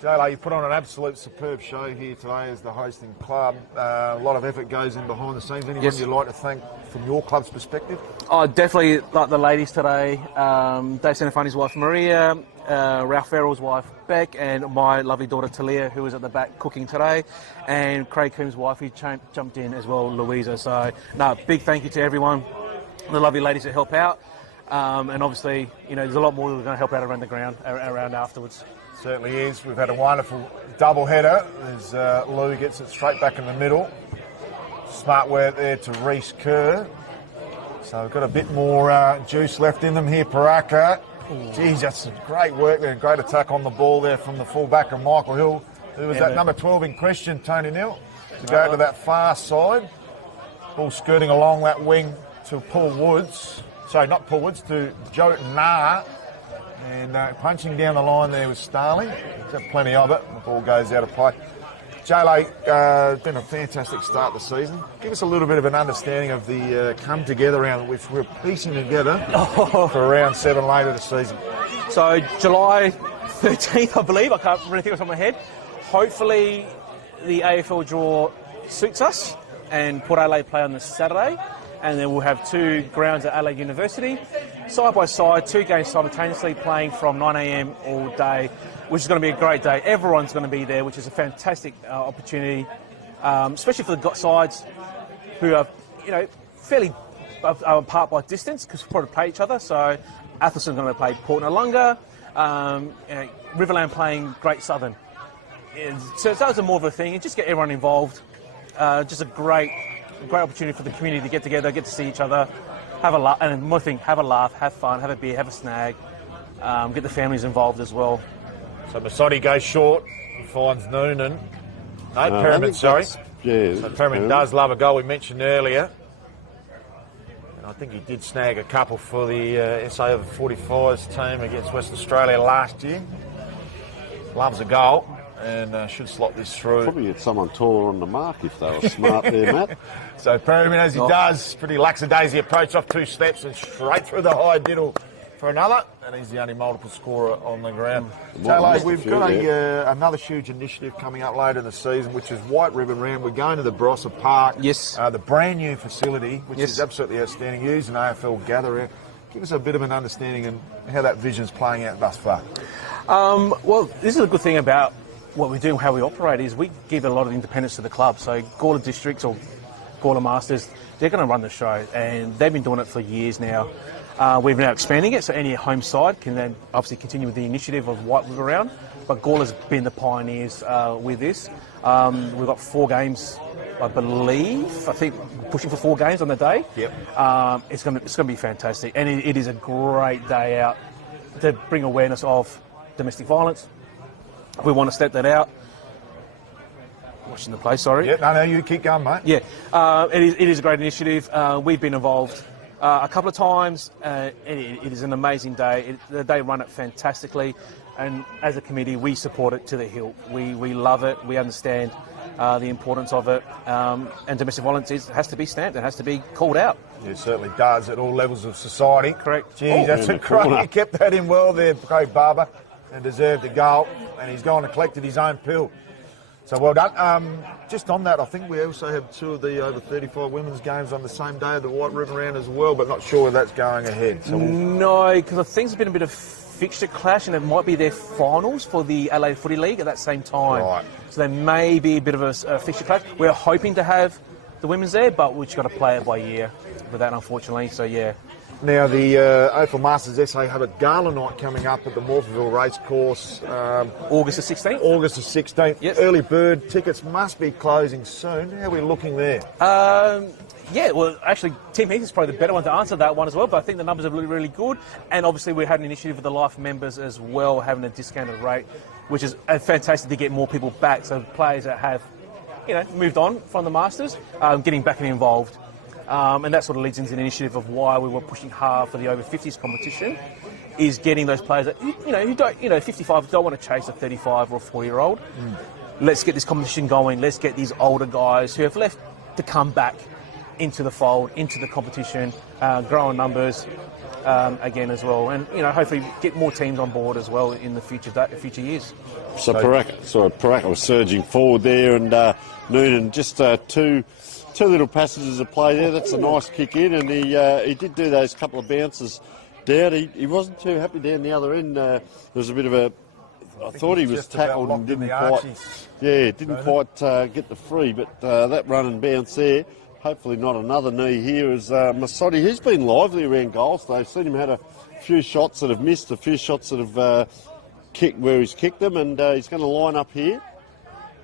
J-Lo, you put on an absolute superb show here today as the hosting club. A lot of effort goes in behind the scenes. Anyone you'd like to thank from your club's perspective? Oh, definitely like the ladies today. Dave Sanafani's wife Maria, Ralph Farrell's wife Beck, and my lovely daughter Talia, who was at the back cooking today, and Craig Coombs' wife, who jumped in as well, Louisa. So, no, big thank you to everyone, the lovely ladies that help out. And obviously, you know, there's a lot more that are going to help out around the ground, around afterwards. Certainly is. We've had a wonderful double header as Lou gets it straight back in the middle. Smart work there to Reece Kerr. So we've got a bit more juice left in them here, Paraka. Geez, that's some great work there. Great attack on the ball there from the fullback of Michael Hill, who was that number 12 in question, Tony Neal, to go to that far side. Ball skirting along that wing to Paul Woods. Sorry, not Paul Woods, to Joe Nah. And punching down the line there was Starling. He's got plenty of it. The ball goes out of play. J-Lo, it's been a fantastic start to the season. Give us a little bit of an understanding of the come together round which we're piecing together for round 7 later this season. So July 13th, I believe. I can't really think off the top of my head. Hopefully the AFL draw suits us, and Port Adelaide play on the Saturday. And then we'll have 2 grounds at Adelaide University, side by side, 2 games simultaneously, playing from 9 a.m. all day, which is going to be a great day. Everyone's going to be there, which is a fantastic opportunity, especially for the sides who are, you know, fairly apart by distance because we probably play each other. So Athelstone's going to play Port Noarlunga, you know, Riverland playing Great Southern. So those are more of a thing, and just get everyone involved. Just a great opportunity for the community to get together, get to see each other, have a laugh, and more thing, have a laugh, have fun, have a beer, have a snag, get the families involved as well. So Masodi goes short and finds Noonan. No, Pyramid, sorry. Yeah, so Pyramid does love a goal we mentioned earlier. And I think he did snag a couple for the SA over 45s team against West Australia last year. Loves a goal. And should slot this through. Probably get someone taller on the mark if they were smart there, Matt. So Pyramid, as he does, pretty lackadaisy approach off 2 steps and straight through the high diddle for another. And he's the only multiple scorer on the ground. J-Lo, we've got another huge initiative coming up later in the season, which is White Ribbon Round. We're going to the Barossa Park. Yes. The brand new facility, which is absolutely outstanding. Using AFL Gather. Give us a bit of an understanding and how that vision's playing out thus far. Well, this is a good thing about what we do and how we operate is we give a lot of independence to the club. So Gawler Districts or Gawler Masters, they're going to run the show, and they've been doing it for years now. We're now expanding it, so any home side can then obviously continue with the initiative of White River Round, but Gawler's been the pioneers with this. We've got 4 games, I think pushing for 4 games on the day. Yep. It's going to be fantastic, and it is a great day out to bring awareness of domestic violence. We want to step that out. Watching the play, sorry. Yeah, no, you keep going, mate. Yeah, it is a great initiative. We've been involved a couple of times. It is an amazing day. They run it fantastically, and as a committee, we support it to the hilt. We love it. We understand the importance of it, and domestic violence has to be stamped. It has to be called out. Yeah, it certainly does at all levels of society. Correct. Geez, that's a great. You kept that in well there, Craig Barber, and deserved a goal. And he's gone and collected his own pill. So well done. Just on that, I think we also have 2 of the over 35 women's games on the same day of the White Riverland as well, but not sure whether that's going ahead. So No, because I think there's been a bit of fixture clash, and it might be their finals for the LA Footy League at that same time. Right. So there may be a bit of a fixture clash. We're hoping to have the women's there, but we've just got to play it by ear with that, unfortunately. So yeah. Now, the AFL Masters SA have a gala night coming up at the Morpheville Racecourse. August the 16th? August the 16th. Yep. Early bird tickets must be closing soon. How are we looking there? Yeah, well, actually, Tim Heath is probably the better one to answer that one as well, but I think the numbers are really, really good. And obviously, we had an initiative with the Life members as well, having a discounted rate, which is fantastic to get more people back. So players that have, moved on from the Masters, getting back and involved. And that sort of leads into an initiative of why we were pushing hard for the over 50s competition, is getting those players that, who don't, 55 don't want to chase a 35 or a 40-year-old. Let's get this competition going. Let's get these older guys who have left to come back into the fold, into the competition, grow in numbers again as well. And, hopefully get more teams on board as well in the future years. So Paraka was surging forward there, and Noonan just two little passages of play there. That's a nice kick in, and he did do those couple of bounces down. He wasn't too happy down the other end. There was a bit of a... I thought he was tackled and didn't quite get the free, but that run and bounce there, hopefully not another knee here, is Masotti. He's been lively around goals, though. I've seen him had a few shots that have missed, a few shots that have kicked where he's kicked them, and he's going to line up here.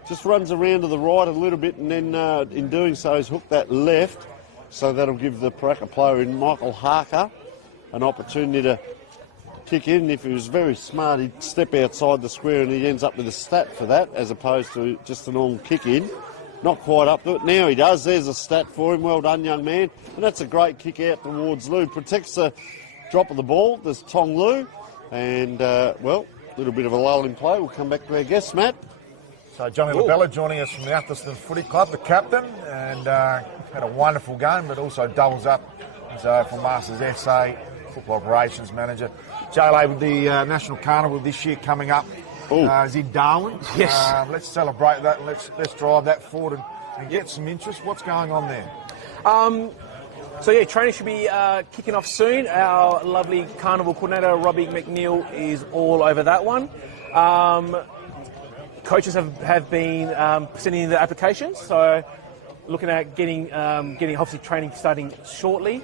Just runs around to the right a little bit, and then in doing so he's hooked that left, so that'll give the Paraka player in Michael Harker an opportunity to kick in. If he was very smart, he'd step outside the square, and he ends up with a stat for that, as opposed to just a normal kick in. Not quite up to it. Now he does. There's a stat for him. Well done, young man. And that's a great kick out towards Lou. Protects the drop of the ball. There's Tong Lou. And, a little bit of a lull in play. We'll come back to our guest, Matt. So Johnny Labella joining us from the Athelstone Footy Club, the captain, and had a wonderful game, but also doubles up as AFL Masters SA Football Operations Manager. JLA, with the National Carnival this year coming up, is in Darwin. Yes. Let's celebrate that, and let's drive that forward and get some interest. What's going on there? Training should be kicking off soon. Our lovely carnival coordinator, Robbie McNeil, is all over that one. Coaches have been sending in the applications, so looking at getting obviously training starting shortly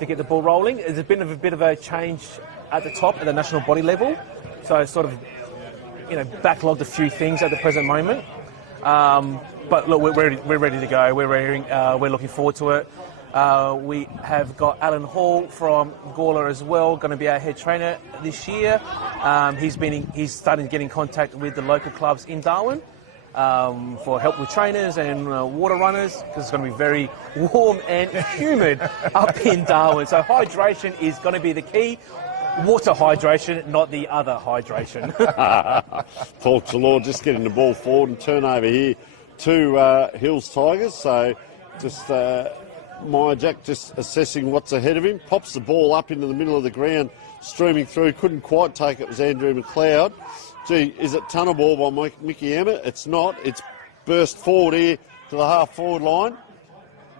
to get the ball rolling. There's a bit of a change at the top at the national body level, so sort of backlogged a few things at the present moment. But look, we're ready to go. We're looking forward to it. We have got Alan Hall from Gawler as well, going to be our head trainer this year. He's starting to get in contact with the local clubs in Darwin for help with trainers and water runners, because it's going to be very warm and humid up in Darwin. So hydration is going to be the key. Water hydration, not the other hydration. Paul Chalor just getting the ball forward and turn over here to Hills Tigers. So just... Jack just assessing what's ahead of him, pops the ball up into the middle of the ground, streaming through, couldn't quite take it, was Andrew McLeod. Gee, is it tunnel ball by Mickey Emmett? It's not, it's burst forward here to the half-forward line.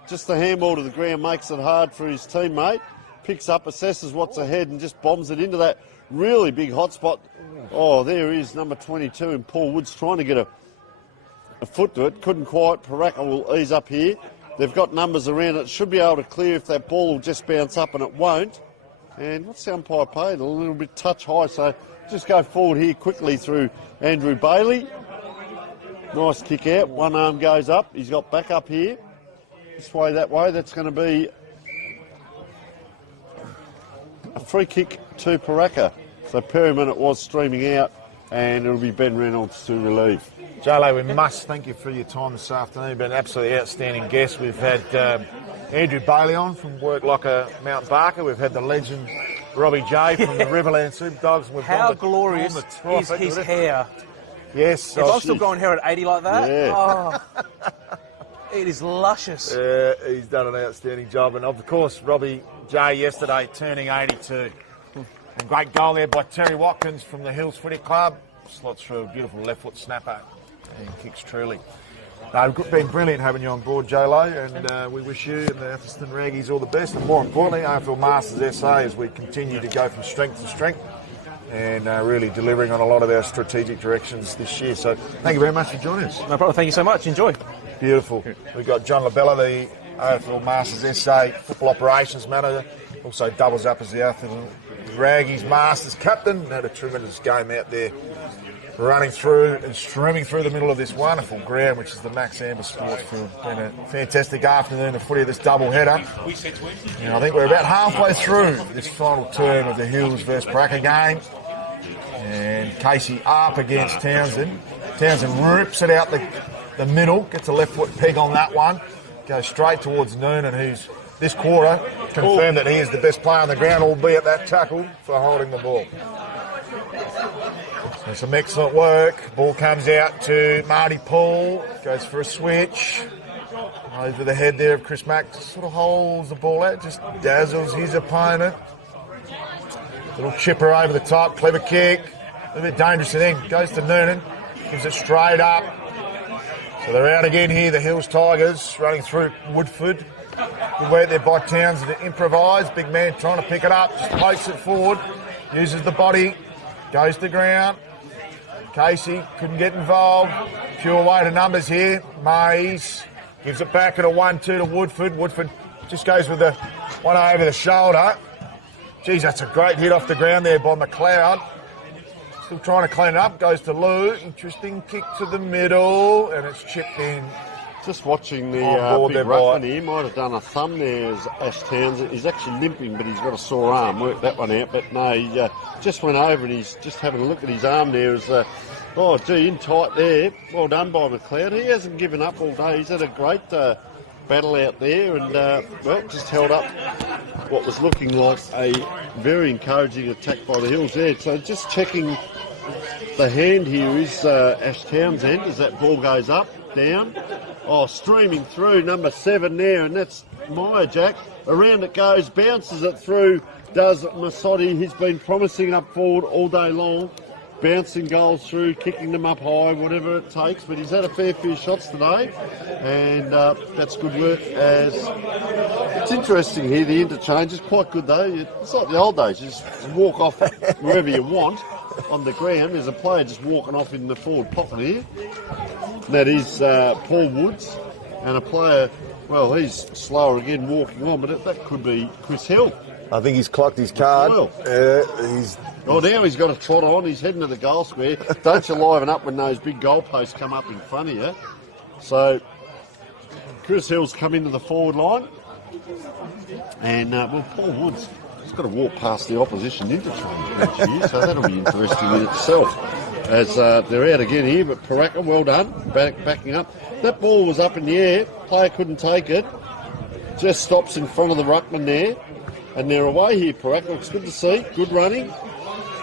Just the handball to the ground makes it hard for his teammate, picks up, assesses what's ahead and just bombs it into that really big hot spot. Oh, there is number 22 in Paul Woods trying to get a foot to it, couldn't quite. Paraka will ease up here. They've got numbers around it. Should be able to clear if that ball will just bounce up, and it won't. And what's the umpire paid? A little bit touch high. So just go forward here quickly through Andrew Bailey. Nice kick out. One arm goes up. He's got back up here. This way, that way. That's going to be a free kick to Paraka. So Perryman, it was streaming out, and it'll be Ben Reynolds to relieve. JLA, we must thank you for your time this afternoon. You've been an absolutely outstanding guest. We've had Andrew Bailey on from Work Like a Mount Barker. We've had the legend Robbie J from the Riverland Super Dogs. How glorious is his hair? Yes. If I'm still going hair at 80 like that, it is luscious. He's done an outstanding job. And of course, Robbie J yesterday turning 82. And great goal there by Terry Watkins from the Hills Footy Club. Slots through a beautiful left foot snapper. and kicks truly. No, it's been brilliant having you on board, J-Lo, and we wish you and the Athelstone Raggies all the best, and more importantly, AFL Masters SA as we continue to go from strength to strength and really delivering on a lot of our strategic directions this year. So thank you very much for joining us. No problem. Thank you so much. Enjoy. Beautiful. We've got John Labella, the AFL Masters SA Football Operations Manager, also doubles up as the Athelstone Raggies Masters Captain. Had a tremendous game out there, running through and streaming through the middle of this wonderful ground, which is the Max Amber Sports Field. Been a fantastic afternoon of footy of this double header. And I think we're about halfway through this final term of the Hills versus Paraka game. And Casey up against Townsend. Townsend rips it out the middle, gets a left foot peg on that one, goes straight towards Noonan, who's this quarter confirmed that he is the best player on the ground, albeit that tackle for holding the ball. So some excellent work. Ball comes out to Marty Paul, goes for a switch. Over the head there of Chris Mack, just sort of holds the ball out, just dazzles his opponent. Little chipper over the top, clever kick. A little bit dangerous, and then goes to Noonan, gives it straight up. So they're out again here, the Hills Tigers, running through Woodford. Good work there by Townsend to improvise. Big man trying to pick it up, just pokes it forward, uses the body, goes to ground. Casey couldn't get involved. Pure weight of numbers here. Mays gives it back at a 1-2 to Woodford. Woodford just goes with the one over the shoulder. Geez, that's a great hit off the ground there by McLeod. Still trying to clean it up. Goes to Lou. Interesting kick to the middle, and it's chipped in. Just watching the big ruckman here, might have done a thumb there as Ash Townsend. He's actually limping, but he's got a sore arm. Worked that one out, but no, he just went over and he's just having a look at his arm there. In tight there. Well done by McLeod. He hasn't given up all day. He's had a great battle out there and, just held up what was looking like a very encouraging attack by the Hills there. So just checking the hand here is Ash Townsend as that ball goes up, down. Oh, streaming through, number 7 there, and that's Meyer Jack. Around it goes, bounces it through, does Masotti. He's been promising it up forward all day long, bouncing goals through, kicking them up high, whatever it takes, but he's had a fair few shots today, and that's good work. As it's interesting here, the interchange is quite good though. It's like the old days, you just walk off wherever you want on the ground. There's a player just walking off in the forward pocket here. That is Paul Woods, and a player, well, he's slower again walking on, but that could be Chris Hill. I think he's clocked his card. Now he's got a trot on. He's heading to the goal square. Don't you liven up when those big goalposts come up in front of you. So Chris Hill's come into the forward line, and Paul Woods has got to walk past the opposition interchange here, so that'll be interesting in itself. As they're out again here, but Paraka, well done, backing up. That ball was up in the air, player couldn't take it, just stops in front of the ruckman there, and they're away here, Paraka. Looks good to see, good running.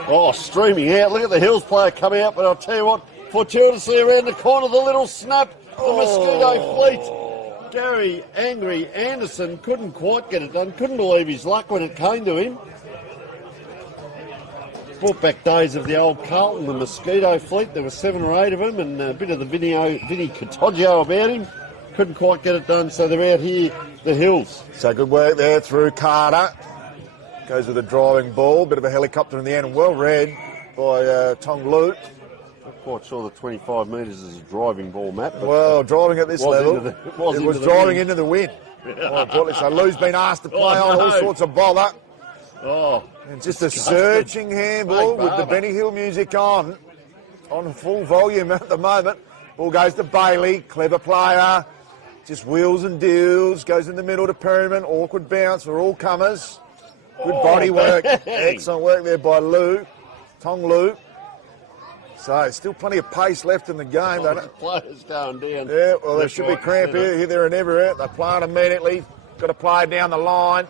Oh, streaming out, look at the Hills player come out, but I'll tell you what, fortuitously around the corner, the little snap, the Mosquito Fleet. Gary Angry Anderson couldn't quite get it done, couldn't believe his luck when it came to him. Brought back days of the old Carlton, the Mosquito Fleet. There were 7 or 8 of them, and a bit of the Vinny Cotoggio about him. Couldn't quite get it done, so they're out here, the Hills. So good work there through Carter. Goes with a driving ball, bit of a helicopter in the end, and well read by Tong Lu. Not quite sure the 25 metres is a driving ball, Matt. But well, driving at this level, it was driving into the wind. So Lou's been asked to play on all sorts of bother. Oh, and just a searching handball with the Benny Hill music on full volume at the moment. Ball goes to Bailey, clever player, just wheels and deals, goes in the middle to Perryman, awkward bounce for all comers. Good body work, excellent work there by Lou, Tong Lu. So still plenty of pace left in the game. The players going down. Yeah, well, there should be cramp here, there and everywhere. They play it immediately, got to play down the line.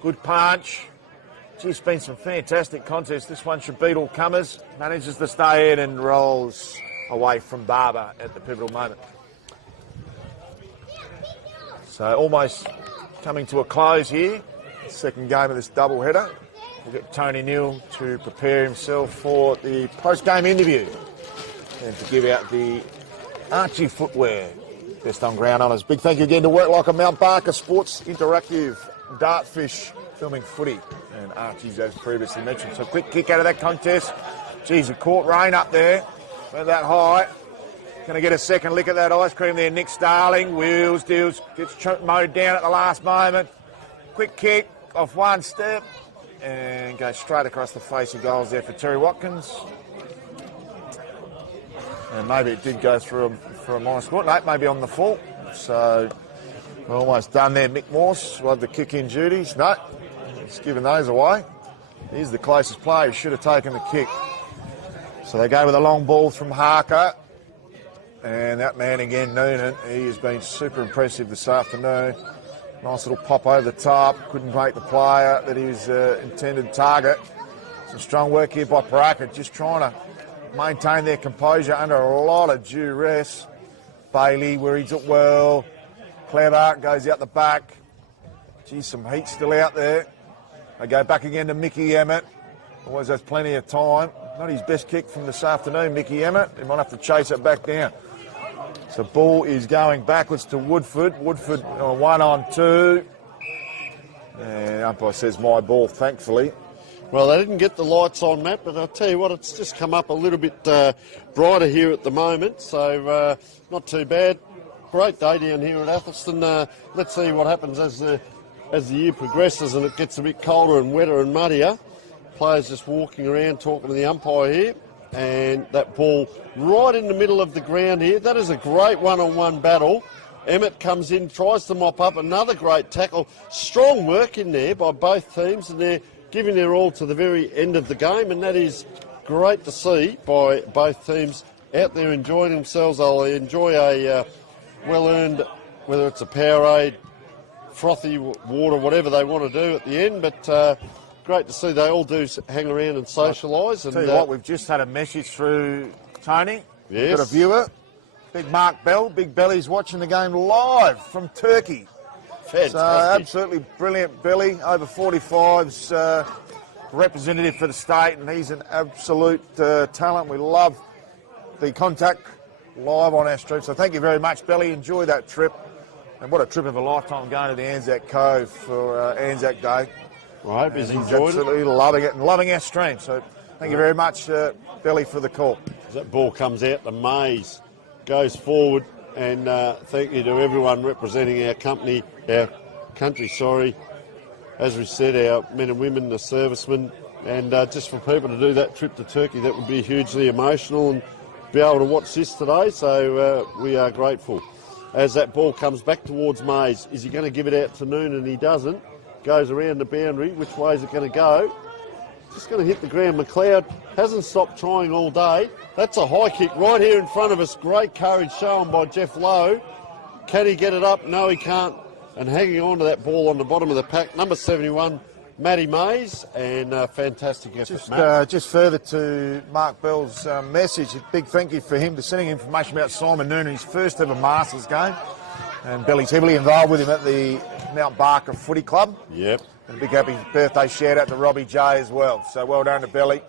Good punch. Gee, it's been some fantastic contests. This one should beat all comers. Manages to stay in and rolls away from Barber at the pivotal moment. So almost coming to a close here. Second game of this doubleheader. We'll get Tony Neal to prepare himself for the post-game interview and to give out the Archie Footwear, best on ground honours. Big thank you again to Work Like a Mount Barker Sports Interactive, Dartfish, filming footy, and Archie's as previously mentioned. So quick kick out of that contest. Geez, it caught rain up there, went that high. Going to get a second lick at that ice cream there, Nick Starling. Wheels, deals, gets mowed down at the last moment. Quick kick off one step and goes straight across the face of goals there for Terry Watkins. And maybe it did go through for a minor score. No, maybe on the full. So we're almost done there. Mick Morse will have the kick-in duties. No, he's giving those away. He's the closest player. He should have taken the kick. So they go with a long ball from Harker. And that man again, Noonan, he has been super impressive this afternoon. Nice little pop over the top. Couldn't make the player that he was intended target. Some strong work here by Paraka, just trying to maintain their composure under a lot of duress. Bailey reads it well. Clever goes out the back. Geez, some heat still out there. They go back again to Mickey Emmett. Always has plenty of time. Not his best kick from this afternoon, Mickey Emmett. He might have to chase it back down. So ball is going backwards to Woodford. Woodford on 1-on-2. And umpire says my ball, thankfully. Well, they didn't get the lights on, Matt, but I'll tell you what, it's just come up a little bit brighter here at the moment, so not too bad. Great day down here at Athelstone. Let's see what happens as the year progresses and it gets a bit colder and wetter and muddier. Players just walking around talking to the umpire here, and that ball right in the middle of the ground here. That is a great one-on-one battle. Emmett comes in, tries to mop up, another great tackle. Strong work in there by both teams, and they're giving their all to the very end of the game, and that is great to see by both teams out there enjoying themselves. They'll enjoy a well-earned, whether it's a Powerade, frothy water, whatever they want to do at the end, but great to see they all do hang around and socialise. Tell you what, we've just had a message through Tony. Yes. We've got a viewer, Big Mark Bell. Big Belly's watching the game live from Turkey. Fantastic. So absolutely brilliant, Belly. Over 45's representative for the state, and he's an absolute talent. We love the contact live on our stream. So thank you very much, Belly. Enjoy that trip. And what a trip of a lifetime going to the Anzac Cove for Anzac Day. I hope he's enjoyed enjoyed absolutely loving it and loving our stream. So thank you very much, Belly, for the call. As that ball comes out, the Maze goes forward, and thank you to everyone representing our country. As we said, our men and women, the servicemen, and just for people to do that trip to Turkey, that would be hugely emotional, and be able to watch this today. So we are grateful. As that ball comes back towards Maze, is he going to give it out to Noonan? He doesn't. Goes around the boundary. Which way is it going to go? Just going to hit the ground. McLeod hasn't stopped trying all day. That's a high kick right here in front of us. Great courage shown by Jeff Lowe. Can he get it up? No, he can't. And hanging on to that ball on the bottom of the pack, number 71, Matty Mays, and fantastic effort. Just further to Mark Bell's message, a big thank you for him for sending information about Simon Noonan, his first ever Masters game. And Billy's heavily involved with him at the Mount Barker Footy Club. Yep. And a big happy birthday shout out to Robbie J as well. So well done to Billy.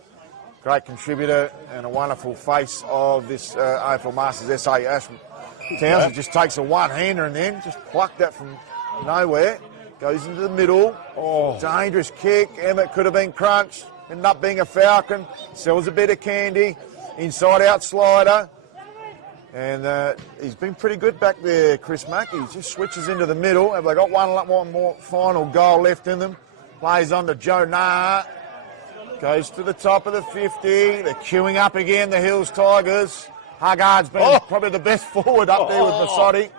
Great contributor and a wonderful face of this AFL Masters SA. Ashton Townsend just takes a one-hander and then just plucked that from nowhere. Goes into the middle. Oh, dangerous kick. Emmett could have been crunched. Ended up being a Falcon. Sells a bit of candy. Inside-out slider. And he's been pretty good back there, Chris Mackey. He just switches into the middle. Have they got one more final goal left in them? Plays on to Joe Nah. Goes to the top of the 50. They're queuing up again, the Hills Tigers. Haggard's been probably the best forward up there with Massotti.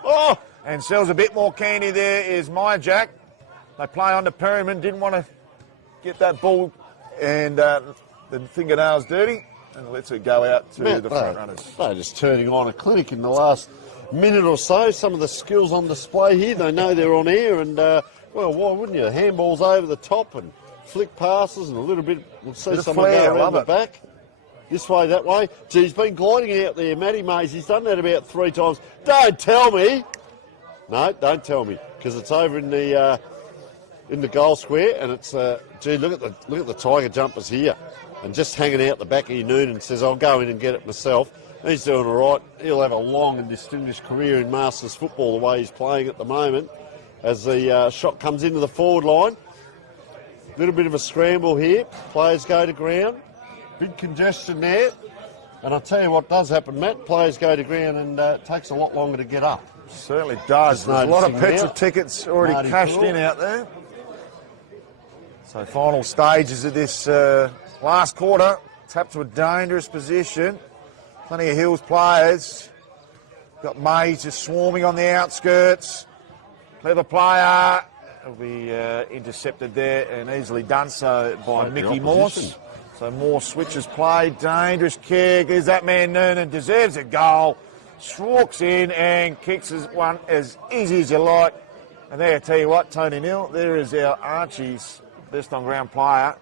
And sells a bit more candy there is Maya Jack. They play on to Perryman. Didn't want to get that ball and the fingernails dirty. And lets it go out to the front runners. They're just turning on a clinic in the last minute or so. Some of the skills on display here. They know they're on air, and well, why wouldn't you? Handballs over the top and flick passes and a little bit. We'll see someone go around the back. This way, that way. Gee, he's been gliding out there, Matty Mays. He's done that about 3 times. Don't tell me. No, don't tell me, because it's over in the goal square, and it's gee, look at the Tiger jumpers here. And just hanging out the back of your Noonan says, I'll go in and get it myself. He's doing all right. He'll have a long and distinguished career in Masters football the way he's playing at the moment. As the shot comes into the forward line. Little bit of a scramble here. Players go to ground. Big congestion there. And I'll tell you what does happen, Matt. Players go to ground and it takes a lot longer to get up. Certainly does. There's a lot of petrol tickets already cashed in out there. So final stages of this last quarter. Tapped to a dangerous position. Plenty of Hills players. Got Mays just swarming on the outskirts. Clever player. Will be intercepted there and easily done so by Mickey Morse. So more switches played. Dangerous kick. There's that man Noonan. Deserves a goal. Walks in and kicks one as easy as you like. And there, I tell you what, Tony Neal, there is our Archie's best on ground player.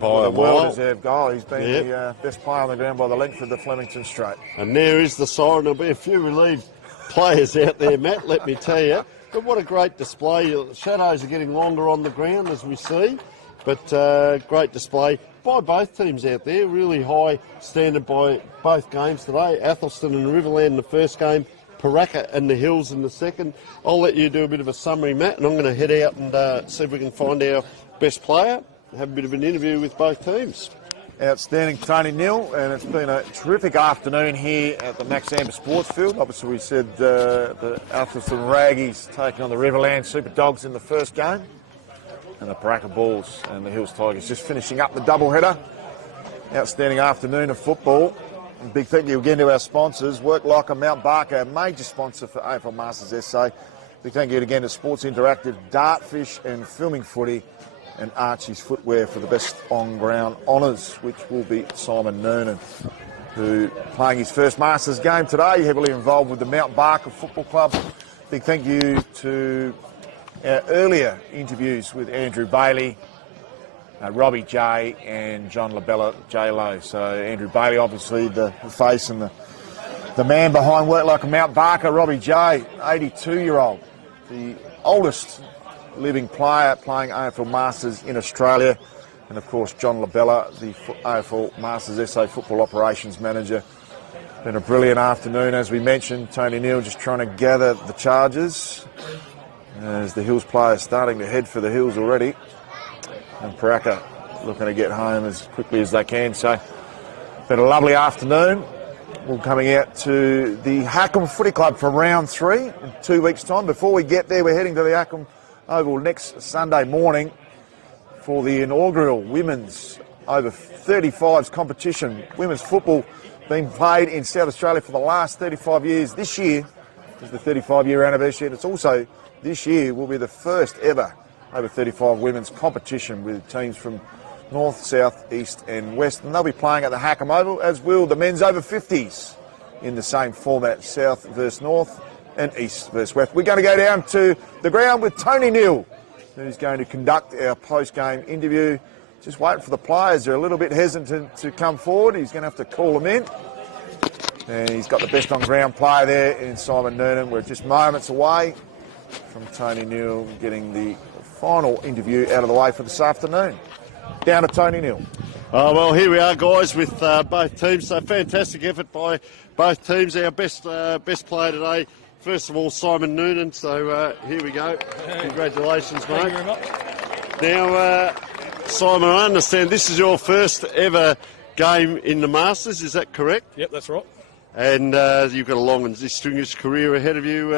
By a well-deserved goal. He's been the best player on the ground by the length of the Flemington Straight. And there is the siren. There'll be a few relieved players out there, Matt, let me tell you. But what a great display. The shadows are getting longer on the ground, as we see. But great display by both teams out there. Really high standard by both games today. Athelstone and Riverland in the first game. Paraka and the Hills in the second. I'll let you do a bit of a summary, Matt, and I'm going to head out and see if we can find our best player. Have a bit of an interview with both teams. Outstanding, Tony Neal, and it's been a terrific afternoon here at the Max Amber Sports Field. Obviously, we said the Athelstone Raggies taking on the Riverland Super Dogs in the first game, and the Paraka Bulls and the Hills Tigers just finishing up the doubleheader. Outstanding afternoon of football. And big thank you again to our sponsors, Work Locker, Mount Barker, a major sponsor for AFL Masters SA. Big thank you again to Sports Interactive, Dartfish and Filming Footy, and Archie's Footwear for the best on-ground honours, which will be Simon Noonan, who playing his first Masters game today, heavily involved with the Mount Barker Football Club. Big thank you to our earlier interviews with Andrew Bailey, Robbie J and John Labella J-Lo. So Andrew Bailey, obviously the face and the man behind Work Like a Mount Barker. Robbie J, 82-year-old, the oldest living player playing AFL Masters in Australia. And of course John Labella, the AFL Masters SA Football Operations Manager. Been a brilliant afternoon, as we mentioned. Tony Neal just trying to gather the charges as the Hills players starting to head for the Hills already. And Paraka looking to get home as quickly as they can. So been a lovely afternoon. We're coming out to the Hackham Footy Club for round 3 in 2 weeks' time. Before we get there, we're heading to the Hackham Oval next Sunday morning for the inaugural Women's Over 35s competition. Women's football being played in South Australia for the last 35 years. This year is the 35-year anniversary, and it's also this year will be the first ever Over 35 women's competition with teams from North, South, East and West. And they'll be playing at the Hackham Oval, as will the men's Over 50s in the same format, South versus North and East versus West. We're going to go down to the ground with Tony Neal, who's going to conduct our post-game interview. Just waiting for the players. They're a little bit hesitant to come forward. He's going to have to call them in. And he's got the best on-ground player there in Simon Noonan. We're just moments away from Tony Neal getting the final interview out of the way for this afternoon. Down to Tony Neal. Oh, well, here we are, guys, with both teams. So fantastic effort by both teams. Our best player today, first of all, Simon Noonan. So here we go. Congratulations, mate. Thank you very much. Now, Simon, I understand this is your first ever game in the Masters. Is that correct? Yep, that's right. And you've got a long and distinguished career ahead of you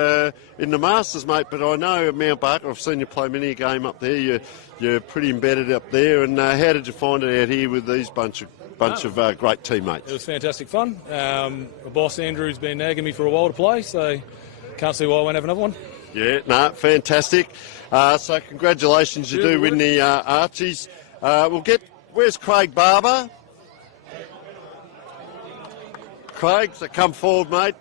in the Masters, mate. But I know at Mount Barker, I've seen you play many a game up there. You're pretty embedded up there. And how did you find it out here with these bunch of great teammates? It was fantastic fun. My boss Andrew's been nagging me for a while to play, so can't see why I won't have another one. Yeah, no, fantastic. So congratulations, you do win the Archies. Where's Craig Barber? Craig, so come forward, mate.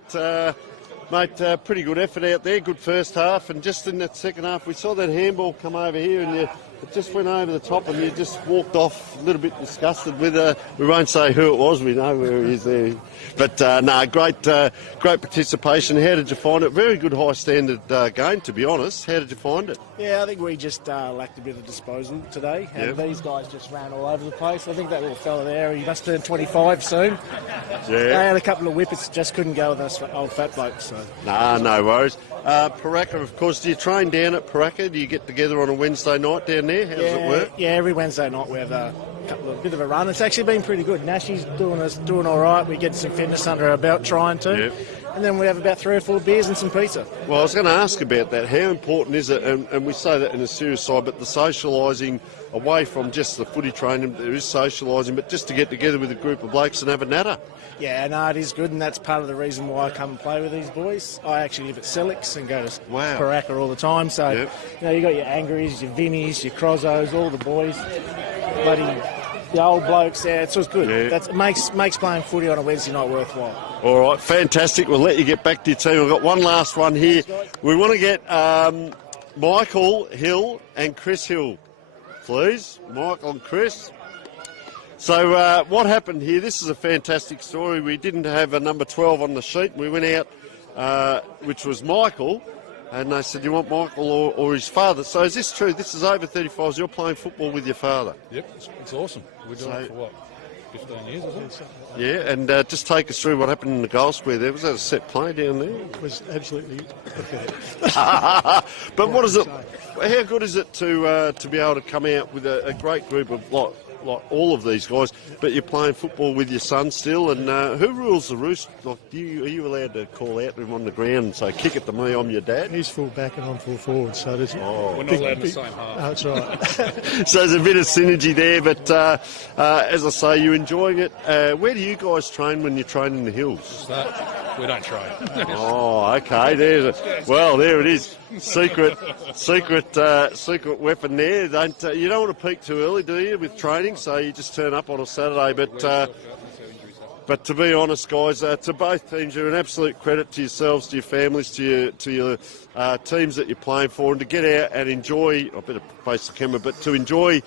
Pretty good effort out there, good first half, and just in that second half, we saw that handball come over here, and it just went over the top and you just walked off a little bit disgusted with we won't say who it was, we know where he is there. But no, great participation. How did you find it? Very good high standard game, to be honest. How did you find it? Yeah, I think we just lacked a bit of disposal today, and these guys just ran all over the place. I think that little fella there, he must turn 25 soon. Yeah. They had a couple of whippets, just couldn't go with us old fat blokes. So. Nah, no worries. Paraka, of course, do you train down at Paraka? Do you get together on a Wednesday night down there? How does it work? Yeah, every Wednesday night we have a bit of a run. It's actually been pretty good. Nashy's doing all right. We get some fitness under our belt trying to. Yep. And then we have about 3 or 4 beers and some pizza. Well, I was going to ask about that. How important is it, and we say that in a serious side, but the socialising away from just the footy training, there is socialising, but just to get together with a group of blokes and have a natter. Yeah, no, it is good, and that's part of the reason why I come and play with these boys. I actually live at Selix and go to Pooraka all the time. So, you know, you got your Angries, your Vinnies, your Crozos, all the boys, the old blokes there. It's just good. Yeah. It makes playing footy on a Wednesday night worthwhile. All right, fantastic. We'll let you get back to your team. We've got one last one here. We want to get Michael Hill and Chris Hill, please. Michael and Chris. So what happened here, this is a fantastic story. We didn't have a number 12 on the sheet. We went out, which was Michael, and they said, you want Michael or his father? So is this true? This is over 35s. You're playing football with your father? Yep, it's awesome. We're doing it for what, 15 years, isn't it? Yeah, and just take us through what happened in the goal square there. Was that a set play down there? It was absolutely pathetic. But what is it? How good is it to be able to come out with a great group of like all of these guys, but you're playing football with your son still, and who rules the roost? Like, are you allowed to call out to him on the ground and say, kick it to me, I'm your dad? He's full back and I'm full forward, so there's... we're not allowed in the same half. That's right. So there's a bit of synergy there, but as I say, you're enjoying it. Where do you guys train when you train in the hills? We don't train. Oh, okay. There it is. Secret weapon there. You don't want to peak too early, do you, with training? So you just turn up on a Saturday. But to be honest, guys, to both teams, you're an absolute credit to yourselves, to your families, to your teams that you're playing for, and to get out and enjoy. I better face the camera, but to enjoy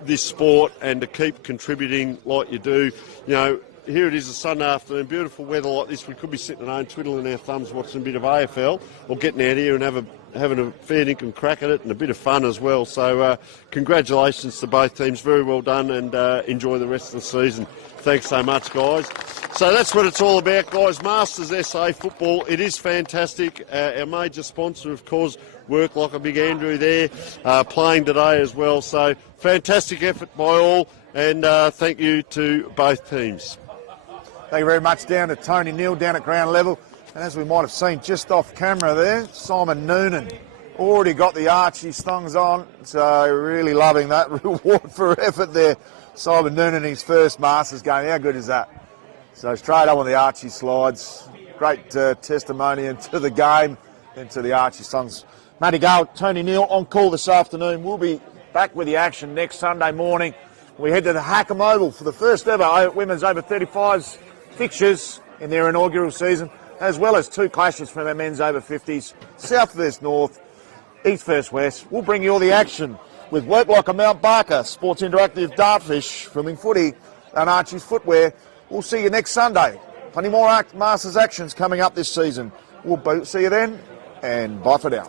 this sport and to keep contributing like you do. You know, here it is a Sunday afternoon, beautiful weather like this. We could be sitting at home twiddling our thumbs watching a bit of AFL or getting out here and having a fair dinkum crack at it and a bit of fun as well. So congratulations to both teams. Very well done, and enjoy the rest of the season. Thanks so much, guys. So that's what it's all about, guys. Masters SA Football. It is fantastic. Our major sponsor, of course, Work Like a Big Andrew there, playing today as well. So fantastic effort by all, and thank you to both teams. Thank you very much down to Tony Neal down at ground level. And as we might have seen just off camera there, Simon Noonan already got the Archie thongs on. So really loving that reward for effort there. Simon Noonan, his first Masters game. How good is that? So straight up on the Archie slides. Great testimony into the game, into the Archie thongs. Matty Gale, Tony Neal on call this afternoon. We'll be back with the action next Sunday morning. We head to the Hackam Oval for the first ever women's over 35s fixtures in their inaugural season, as well as 2 clashes from our men's over 50s, south versus north, east versus west. We'll bring you all the action with Work Like a Mount Barker, Sports Interactive Dartfish, Swimming Footy and Archie's Footwear. We'll see you next Sunday. Plenty more Masters actions coming up this season. We'll see you then, and bye for now.